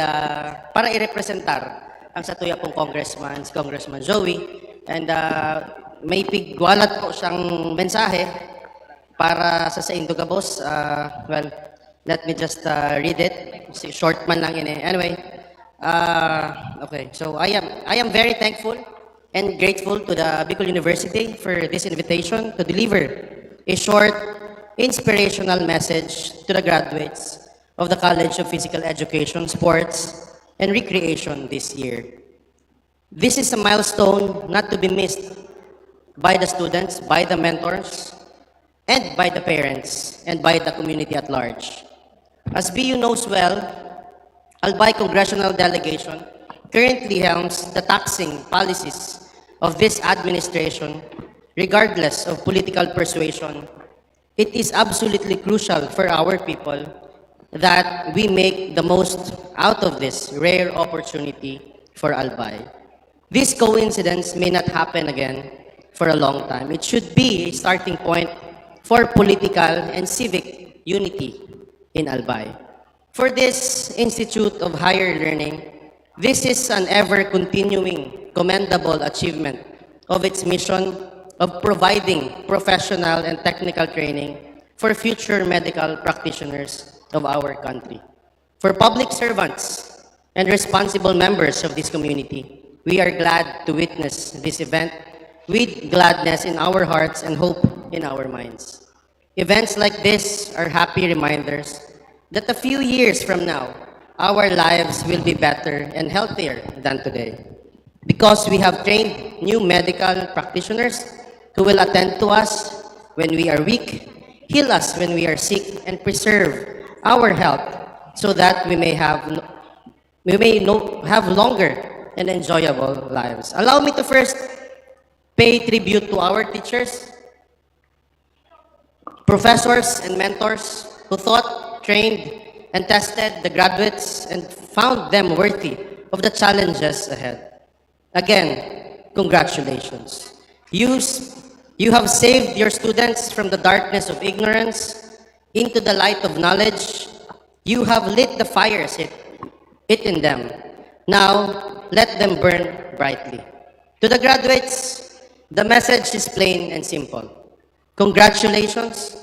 para i-representar ang satuya pong congressman, si Congressman Joey. And may pigwalat po siyang mensahe para sa Indogabos. Well, let me just read it. Short man lang yun eh. Anyway, okay. So I am very thankful and grateful to the Bicol University for this invitation to deliver a short, inspirational message to the graduates of the College of Physical Education, Sports, and Recreation this year. This is a milestone not to be missed by the students, by the mentors, and by the parents, and by the community at large. As BU knows well, Albay Congressional Delegation currently helms the taxing policies of this administration, regardless of political persuasion. It is absolutely crucial for our people that we make the most out of this rare opportunity for Albay. This coincidence may not happen again for a long time. It should be a starting point for political and civic unity in Albay. For this Institute of Higher Learning, this is an ever-continuing commendable achievement of its mission of providing professional and technical training for future medical practitioners of our country. For public servants and responsible members of this community, we are glad to witness this event with gladness in our hearts and hope in our minds. Events like this are happy reminders that a few years from now, our lives will be better and healthier than today, because we have trained new medical practitioners who will attend to us when we are weak, heal us when we are sick, and preserve our health so that we may have longer and enjoyable lives. Allow me to first pay tribute to our teachers, professors, and mentors who taught, trained, and tested the graduates and found them worthy of the challenges ahead. Again, congratulations. You have saved your students from the darkness of ignorance into the light of knowledge. You have lit the fires it in them. Now, let them burn brightly. To the graduates, the message is plain and simple. Congratulations.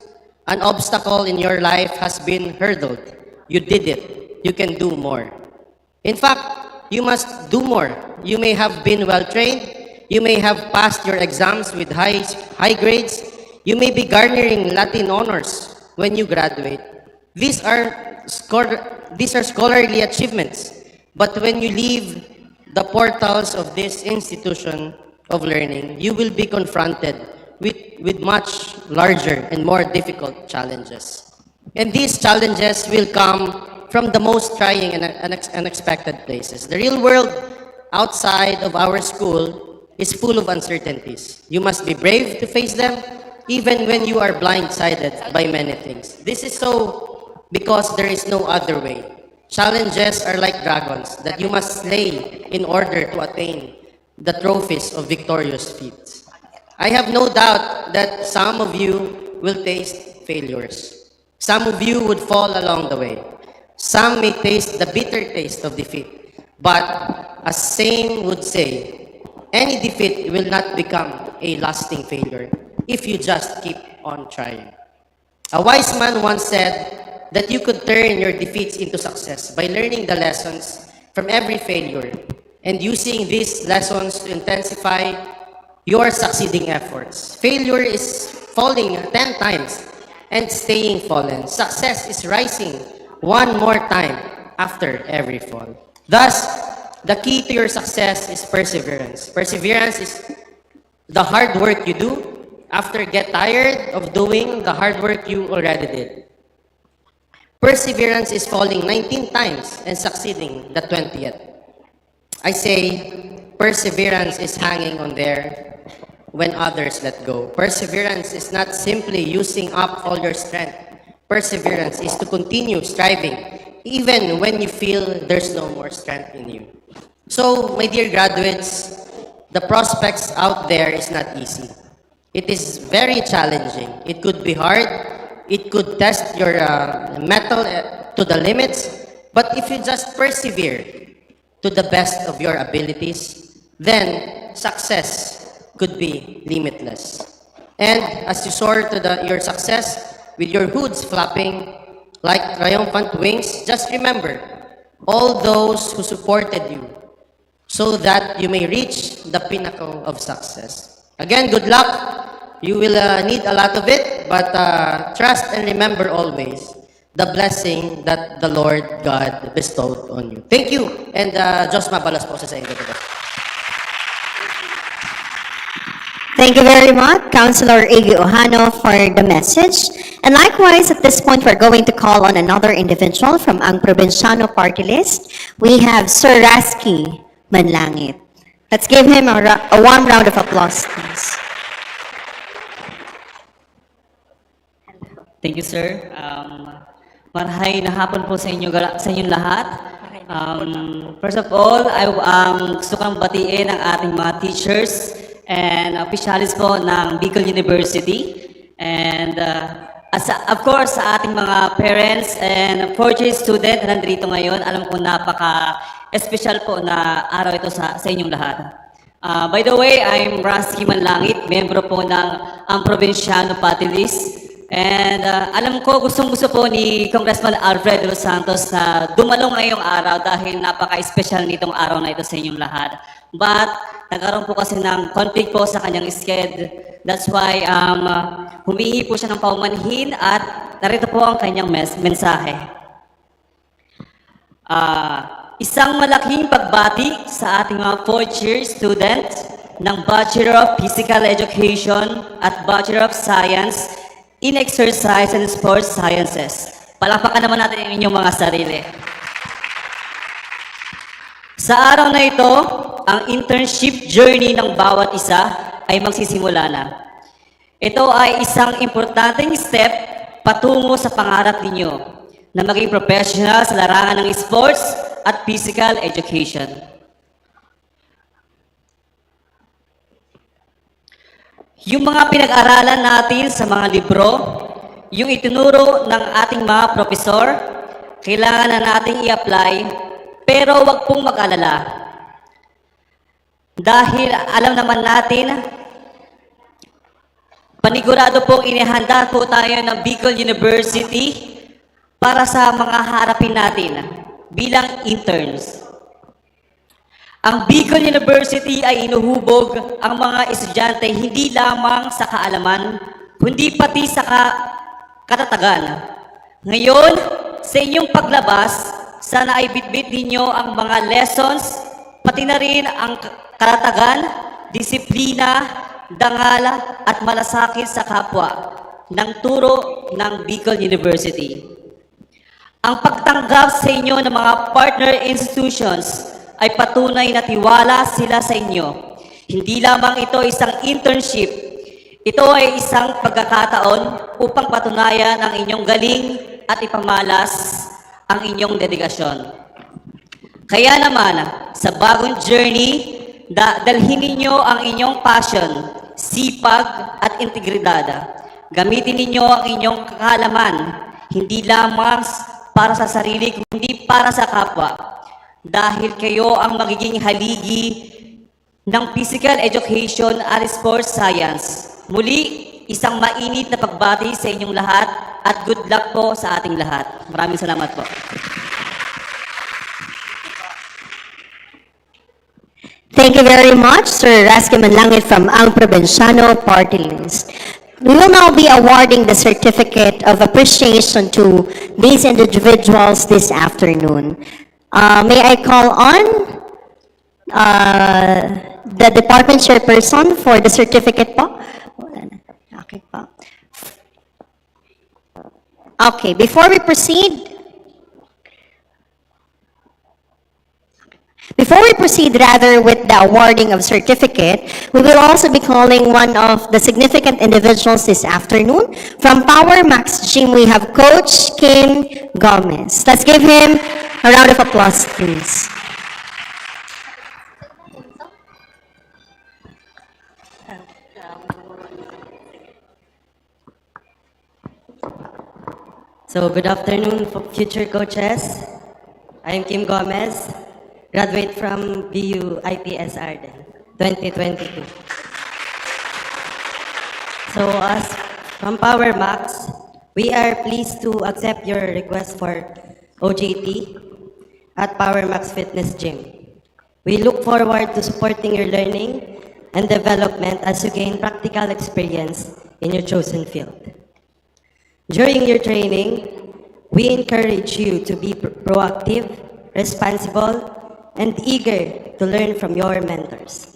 An obstacle in your life has been hurdled. You did it. You can do more. In fact, you must do more. You may have been well-trained. You may have passed your exams with high grades. You may be garnering Latin honors when you graduate. These are scholarly achievements. But when you leave the portals of this institution of learning, you will be confronted with much larger and more difficult challenges. And these challenges will come from the most trying and unexpected places. The real world outside of our school is full of uncertainties. You must be brave to face them, even when you are blindsided by many things. This is so because there is no other way. Challenges are like dragons that you must slay in order to attain the trophies of victorious feats. I have no doubt that some of you will taste failures. Some of you would fall along the way. Some may taste the bitter taste of defeat. But as Saint would say, any defeat will not become a lasting failure if you just keep on trying. A wise man once said that you could turn your defeats into success by learning the lessons from every failure and using these lessons to intensify your succeeding efforts. Failure is falling 10 times and staying fallen. Success is rising one more time after every fall. Thus, the key to your success is perseverance. Perseverance is the hard work you do after get tired of doing the hard work you already did. Perseverance is falling 19 times and succeeding the 20th. I say, perseverance is hanging on there when others let go. Perseverance is not simply using up all your strength. Perseverance is to continue striving even when you feel there's no more strength in you. So, my dear graduates, the prospects out there is not easy. It is very challenging. It could be hard. It could test your mettle to the limits. But if you just persevere to the best of your abilities, then success could be limitless. And as you soar to your success with your hoods flapping like triumphant wings, just remember all those who supported you so that you may reach the pinnacle of success. Again, good luck. You will need a lot of it, but trust and remember always the blessing that the Lord God bestowed on you. Thank you, and Diyos mabalas po sa inyo. Thank you very much, Councilor Iggy Ohano, for the message. And likewise, at this point, we're going to call on another individual from Ang Provinciano Party List. We have Sir Rasky Manlangit. Let's give him a warm round of applause, please. Thank you, sir. Marahay na hapon po sa inyong lahat. First of all, gusto kong batiin ang ating mga teachers and officials po ng Bicol University. And of course, sa ating mga parents and fourth-year student na nandito ngayon, alam ko napaka-espesyal po na araw ito sa inyong lahat. By the way, I'm Rasky Manlangit, membro po ng Ang Provinciano Party List. And alam ko, gustong-gusto po ni Congressman Alfred Los Santos na dumalong ngayong araw dahil napaka-espesyal nitong araw na ito sa inyong lahat. But nagkaroon po kasi ng conflict po sa kanyang schedule. That's why humingi po siya ng paumanhin at narito po ang kanyang mensahe. Isang malaking pagbati sa ating mga fourth-year students ng Bachelor of Physical Education at Bachelor of Science in Exercise and Sports Sciences. Palakpakan naman natin ang inyong mga sarili. Sa araw na ito, ang internship journey ng bawat isa ay magsisimula na. Ito ay isang importanteng step patungo sa pangarap ninyo na maging professional sa larangan ng sports at physical education. Yung mga pinag-aralan natin sa mga libro, yung itinuro ng ating mga profesor, kailangan na nating i-apply, pero wag pong mag-alala. Dahil alam naman natin, panigurado pong inihanda po tayo ng Bicol University para sa mga harapin natin bilang interns. Ang Bicol University ay inuhubog ang mga estudyante hindi lamang sa kaalaman, kundi pati sa katatagan. Ngayon, sa inyong paglabas, sana ay bitbit ninyo ang mga lessons, pati na rin ang katatagan, disiplina, dangal at malasakit sa kapwa ng turo ng Bicol University. Ang pagtanggap sa inyo ng mga partner institutions ay patunay na tiwala sila sa inyo. Hindi lamang ito isang internship, ito ay isang pagkakataon upang patunayan ang inyong galing at ipamalas ang inyong dedikasyon. Kaya naman, sa bagong journey, dalhin ninyo ang inyong passion, sipag at integridad. Gamitin ninyo ang inyong kaalaman, hindi lamang para sa sarili, kundi para sa kapwa. Dahil kayo ang magiging haligi ng physical education at sports science. Muli, isang mainit na pagbati sa inyong lahat at good luck po sa ating lahat. Maraming salamat po. Thank you very much, Sir Rasky Manlangit from Ang Provinciano Party List. We will now be awarding the certificate of appreciation to these individuals this afternoon. May I call on the department chairperson for the certificate po? Okay po. Okay, before we proceed with the awarding of certificate, we will also be calling one of the significant individuals this afternoon. From Power Max Gym, we have Coach Kim Gomez. Let's give him a round of applause, please. So, good afternoon, future coaches. I'm Kim Gomez, graduate from BU IPS Arden, 2022. So, as from Power Max, we are pleased to accept your request for OJT at Power Max Fitness Gym. We look forward to supporting your learning and development as you gain practical experience in your chosen field. During your training, we encourage you to be proactive, responsible, and eager to learn from your mentors.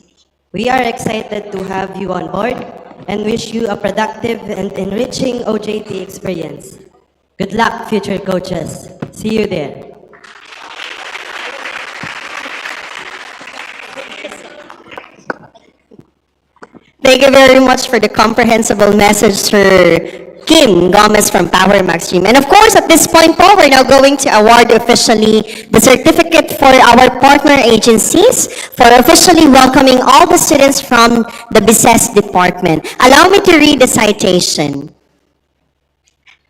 We are excited to have you on board and wish you a productive and enriching OJT experience. Good luck, future coaches. See you there. Thank you very much for the comprehensible message, Sir Kim Gomez from Power Max Gym. And of course, at this point po, we're now going to award officially the certificate for our partner agencies for officially welcoming all the students from the BICES department. Allow me to read the citation.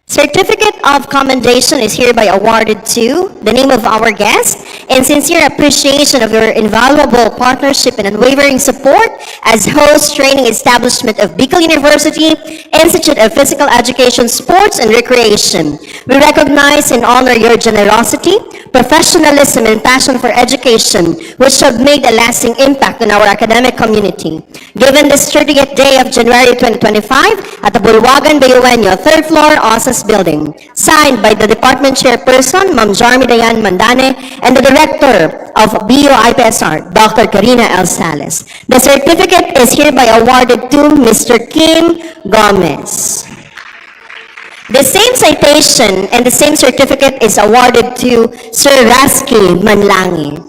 Certificate of Commendation is hereby awarded to the name of our guest in sincere appreciation of your invaluable partnership and unwavering support as host training establishment of Bicol University Institute of Physical Education, Sports and Recreation. We recognize and honor your generosity, professionalism, and passion for education, which have made a lasting impact on our academic community. Given this 30th day of January 2025 at the Bulwagan Bayueño, 3rd floor, OSAS Building, signed by the Department Chairperson, Ma'am Jarmy Dayan Mandane, and the Director of BU IPSR, Dr. Karina L. Sales. The certificate is hereby awarded to Mr. Kim Gomez. The same citation and the same certificate is awarded to Sir Rasky Manlangit.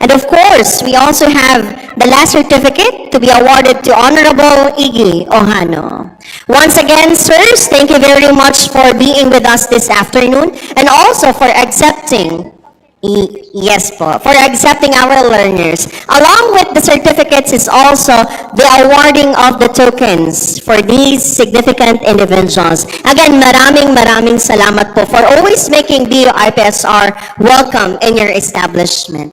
And of course, we also have the last certificate to be awarded to Honorable Iggy Ohano. Once again, sirs, thank you very much for being with us this afternoon and also for accepting for accepting our learners. Along with the certificates is also the awarding of the tokens for these significant individuals. Again, maraming salamat po for always making BU IPSR welcome in your establishment.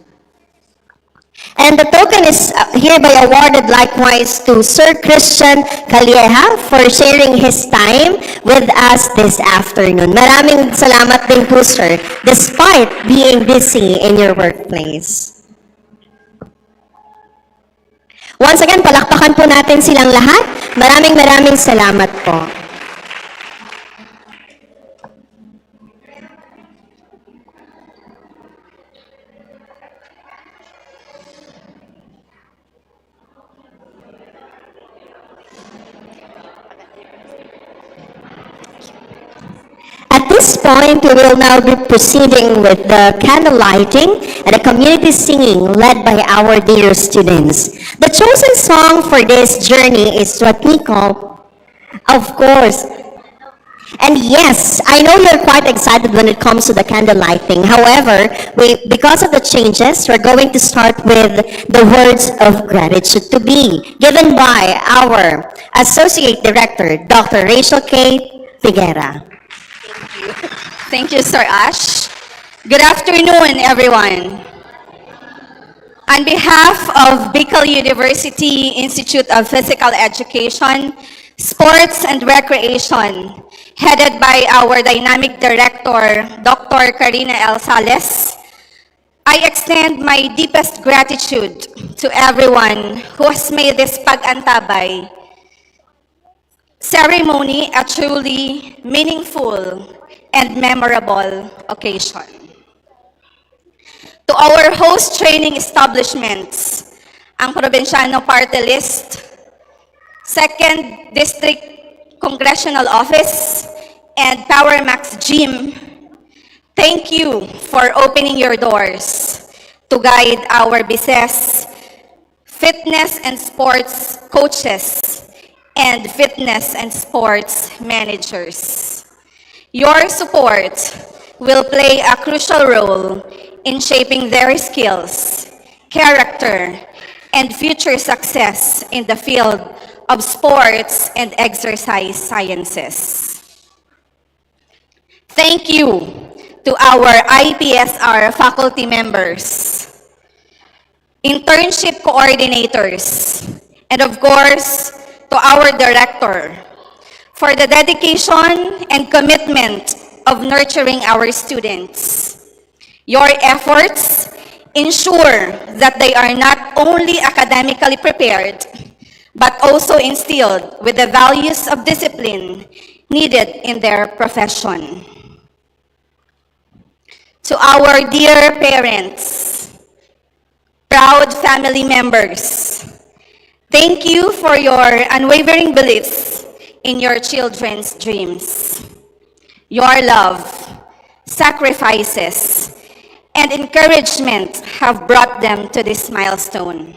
And the token is hereby awarded likewise to Sir Christian Calieja for sharing his time with us this afternoon. Maraming salamat din po, sir, despite being busy in your workplace. once again, palakpakan po natin silang lahat. Maraming salamat po. At this point, we will now be proceeding with the candle lighting and the community singing led by our dear students. The chosen song for this journey is what we call, of course, and yes, I know you're quite excited when it comes to the candle lighting. However, because of the changes, we're going to start with the words of gratitude to be given by our Associate Director, Dr. Rachel K. Figuera. Thank you, Sir Ash. Good afternoon, everyone. On behalf of Bicol University Institute of Physical Education, Sports and Recreation, headed by our dynamic director, Dr. Karina L. Sales, I extend my deepest gratitude to everyone who has made this Pag-antabay ceremony a truly meaningful and memorable occasion. To our host training establishments, ang Provinciano Party List, 2nd District Congressional Office, and PowerMax Gym, thank you for opening your doors to guide our BICES, fitness and sports coaches, and fitness and sports managers. Your support will play a crucial role in shaping their skills, character, and future success in the field of sports and exercise sciences. Thank you to our IPSR faculty members, internship coordinators, and of course, to our director for the dedication and commitment of nurturing our students. Your efforts ensure that they are not only academically prepared, but also instilled with the values of discipline needed in their profession. To our dear parents, proud family members, thank you for your unwavering beliefs in your children's dreams. Your love, sacrifices, and encouragement have brought them to this milestone.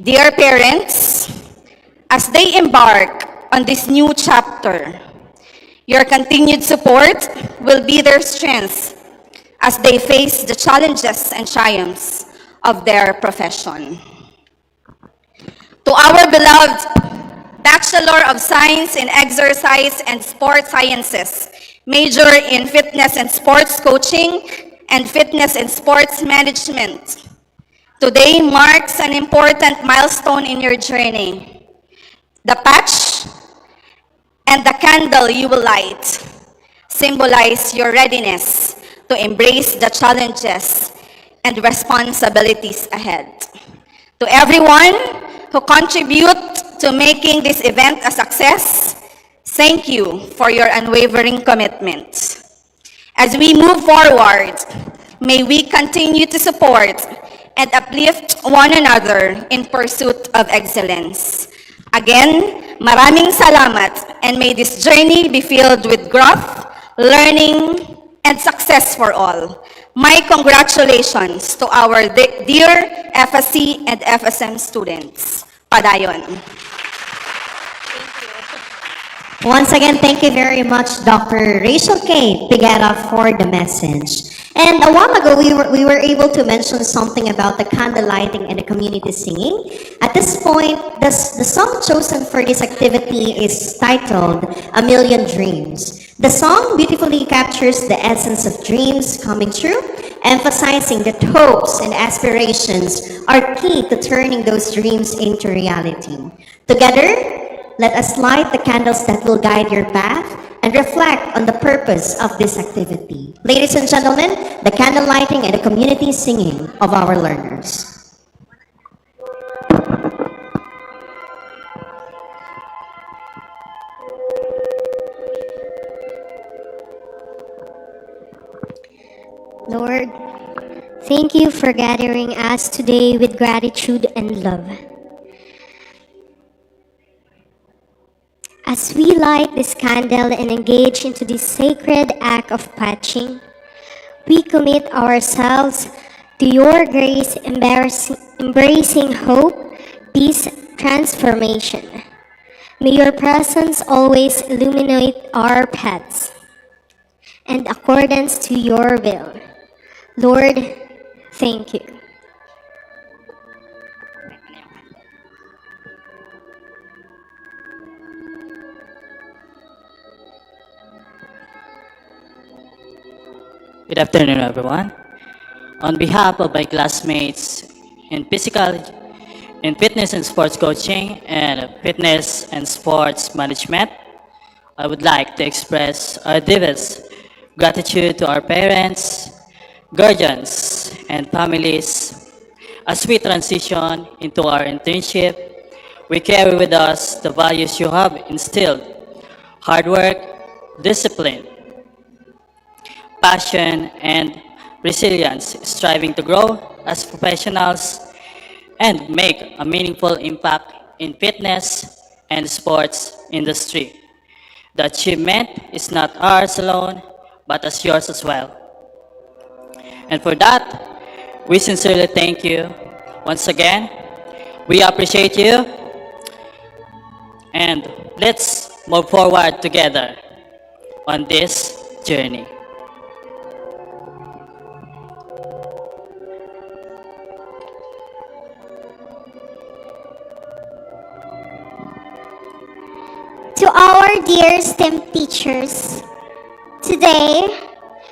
Dear parents, as they embark on this new chapter, your continued support will be their strength as they face the challenges and triumphs of their profession. To our beloved Bachelor of Science in Exercise and Sports Sciences, major in Fitness and Sports Coaching and Fitness and Sports Management, today marks an important milestone in your journey. The patch and the candle you will light symbolize your readiness to embrace the challenges and responsibilities ahead. To everyone who contribute to making this event a success, thank you for your unwavering commitment. As we move forward, may we continue to support and uplift one another in pursuit of excellence. Again, maraming salamat, and may this journey be filled with growth, learning, and success for all. My congratulations to our dear FSC and FSM students. Padayon. Once again, thank you very much, Dr. Rachel K. Figuera, for the message. And a while ago, we were able to mention something about the candle lighting and the community singing. At this point, the song chosen for this activity is titled A Million Dreams. The song beautifully captures the essence of dreams coming true, emphasizing that hopes and aspirations are key to turning those dreams into reality. Together, let us light the candles that will guide your path and reflect on the purpose of this activity. Ladies and gentlemen, the candle lighting and the community singing of our learners. Thank you for gathering us today with gratitude and love. As we light this candle and engage into this sacred act of patching, we commit ourselves to your grace, embracing hope, peace, transformation. May your presence always illuminate our paths in accordance to your will. Lord, thank you. Good afternoon, everyone. On behalf of my classmates in fitness and sports coaching and fitness and sports management, I would like to express our deepest gratitude to our parents, guardians, and families. As we transition into our internship, we carry with us the values you have instilled: hard work, discipline, passion, and resilience, striving to grow as professionals and make a meaningful impact in fitness and sports industry. The achievement is not ours alone, but as yours as well. And for that, we sincerely thank you. Once again, we appreciate you, and let's move forward together on this journey. To our dear STEM teachers, today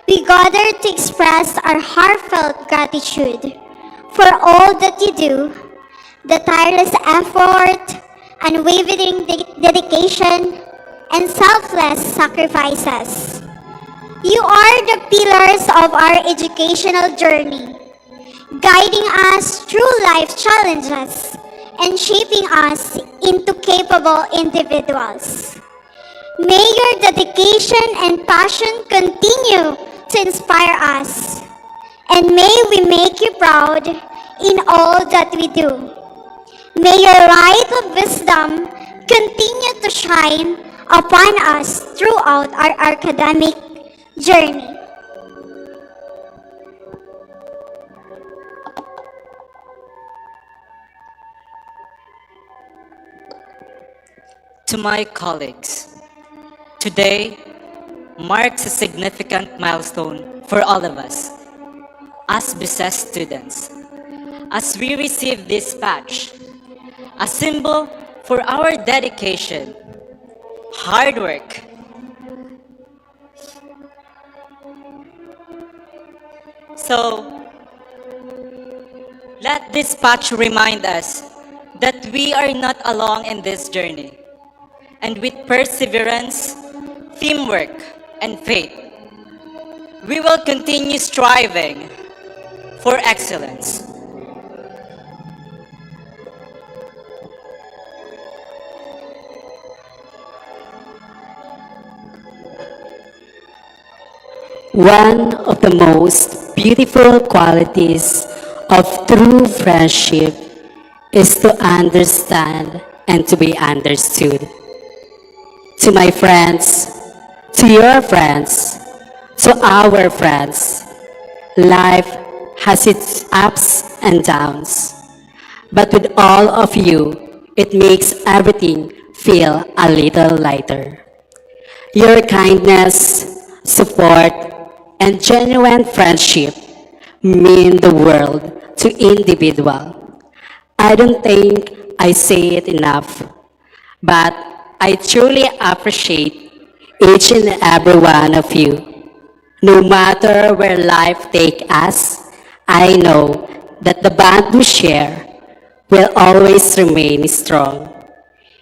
we gather to express our heartfelt gratitude for all that you do, the tireless effort, unwavering dedication, and selfless sacrifices. You are the pillars of our educational journey, guiding us through life challenges and shaping us into capable individuals. May your dedication and passion continue to inspire us, and may we make you proud in all that we do. May your light of wisdom continue to shine upon us throughout our academic journey. To my colleagues, today marks a significant milestone for all of us as BSES students, as we receive this badge, a symbol for our dedication, hard work, so let this patch remind us that we are not alone in this journey. And with perseverance, teamwork, and faith, we will continue striving for excellence. One of the most beautiful qualities of true friendship is to understand and to be understood. To my friends, to your friends, to our friends, life has its ups and downs. But with all of you, it makes everything feel a little lighter. Your kindness, support, and genuine friendship mean the world to individual. I don't think I say it enough, but I truly appreciate each and every one of you. No matter where life takes us, I know that the bond we share will always remain strong.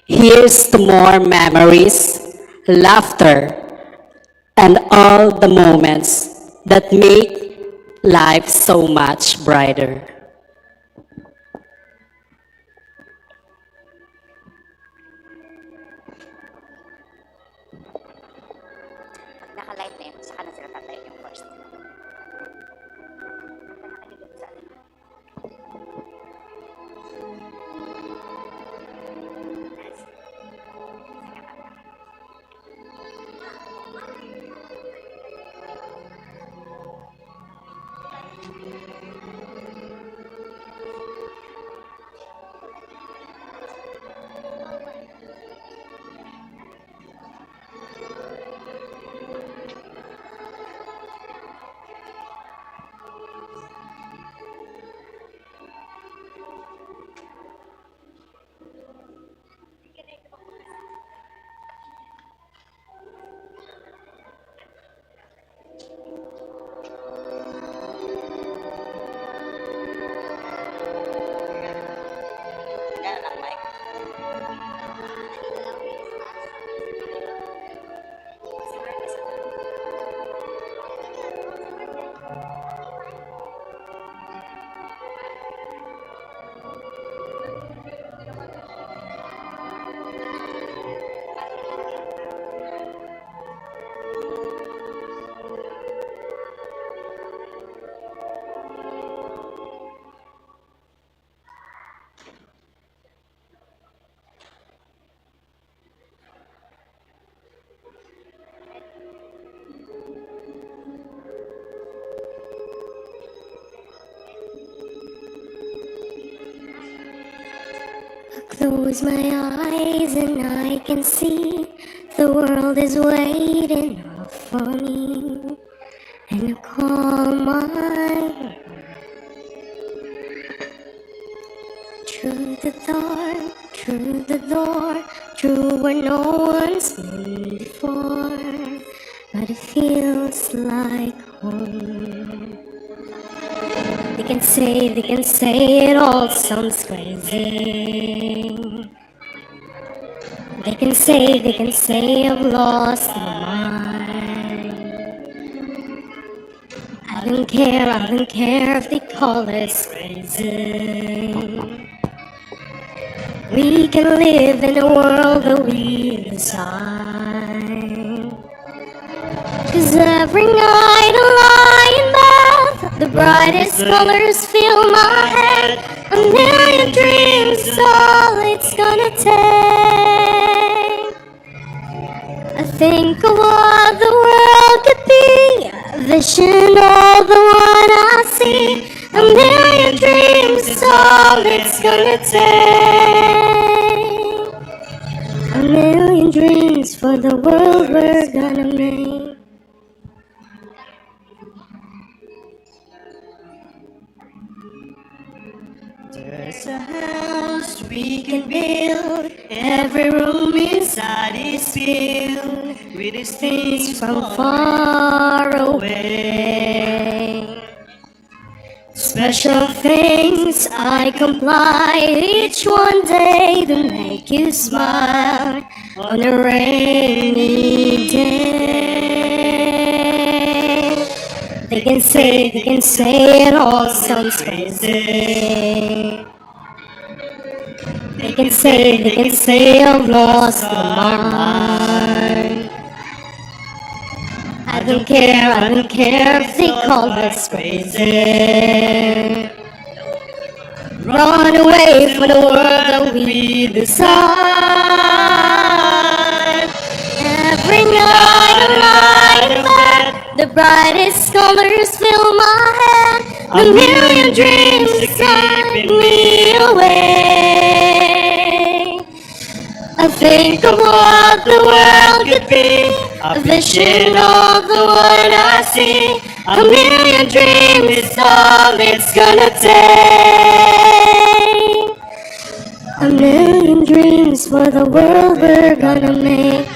Here's to more memories, laughter, and all the moments that make life so much brighter. Naka-light na yun, saka na sila tatayo yung first. close my eyes and I can see the world is waiting up for me. And I call my through the door, through where no one's been before, but it feels like home. They can say it all sounds crazy. They can say I've lost my mind. I don't care if they call us crazy. We can live in a world that we design. 'Cause every night I lie in bed, the brightest colors fill my head. A million dreams is all it's gonna take. I think of what the world could be, a vision of the one I see. A million dreams is all it's gonna take. A million dreams for the world we're gonna make. There's a house we can build, every room inside is filled with these things from far away. Special things I comply, each one day to make you smile on a rainy day. They can say it all sounds crazy. They can say I've lost my mind. I don't care if they call us crazy. Run away from the world that we design. Every night I lie in bed, the brightest colors fill my head. A million dreams to keep me away. I think of what the world could be, a vision of the one I see. A million dreams is all it's gonna take. A million dreams for the world we're gonna make.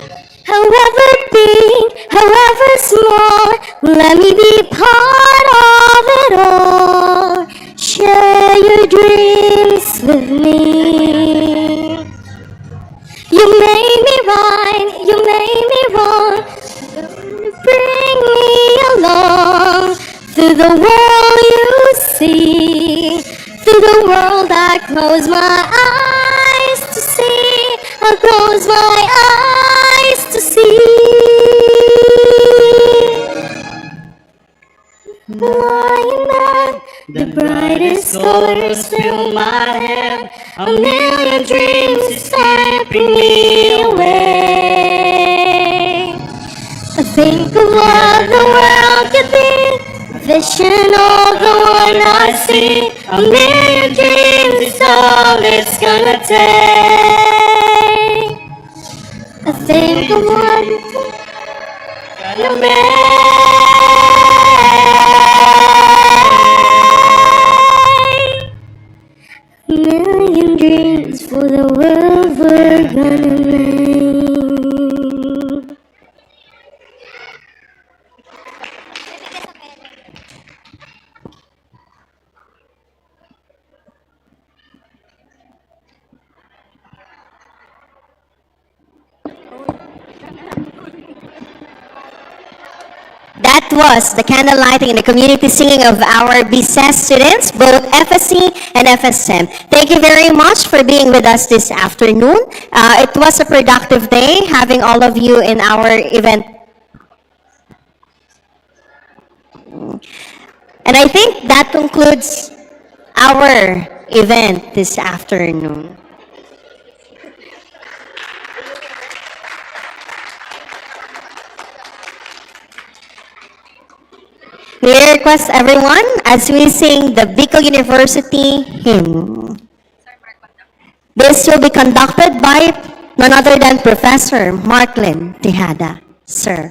However big, however small, let me be part of it all. Share your dreams with me. You made me right, you made me wrong. Bring me along through the world you see. Through the world I close my eyes to see. I close my eyes to see. Lying there, the brightest colors fill my head. A million dreams is taking me away. I think of what the world could be, a vision of the one I see. A million dreams is all it's gonna take. I think of what it's gonna make. A million dreams for the world we're gonna make. That was the candle lighting and the community singing of our BSES students, both FSC and FSM. Thank you very much for being with us this afternoon. It was a productive day having all of you in our event. And I think that concludes our event this afternoon. We request everyone as we sing the Bicol University hymn. This will be conducted by none other than Professor Marklin Tejada. Sir.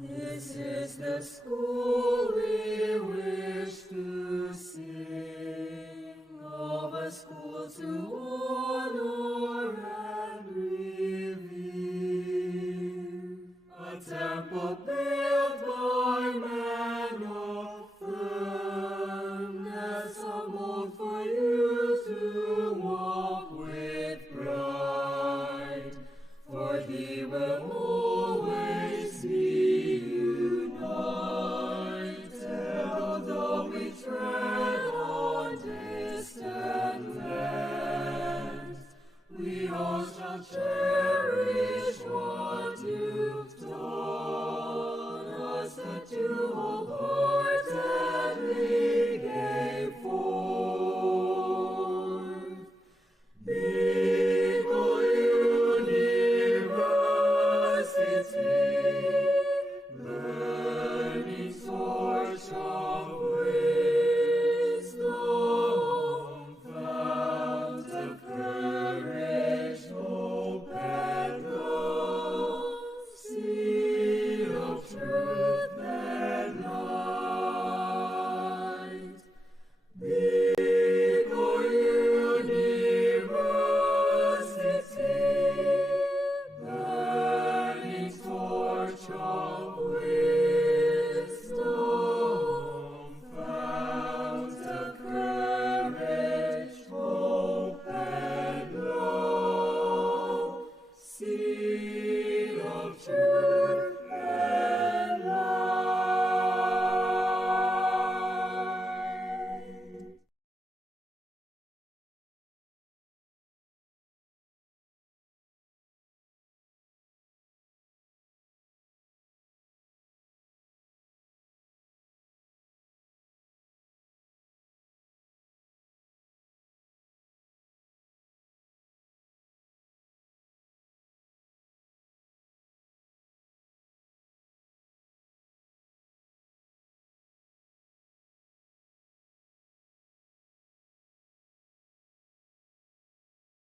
This is the school we wish to sing, of a school to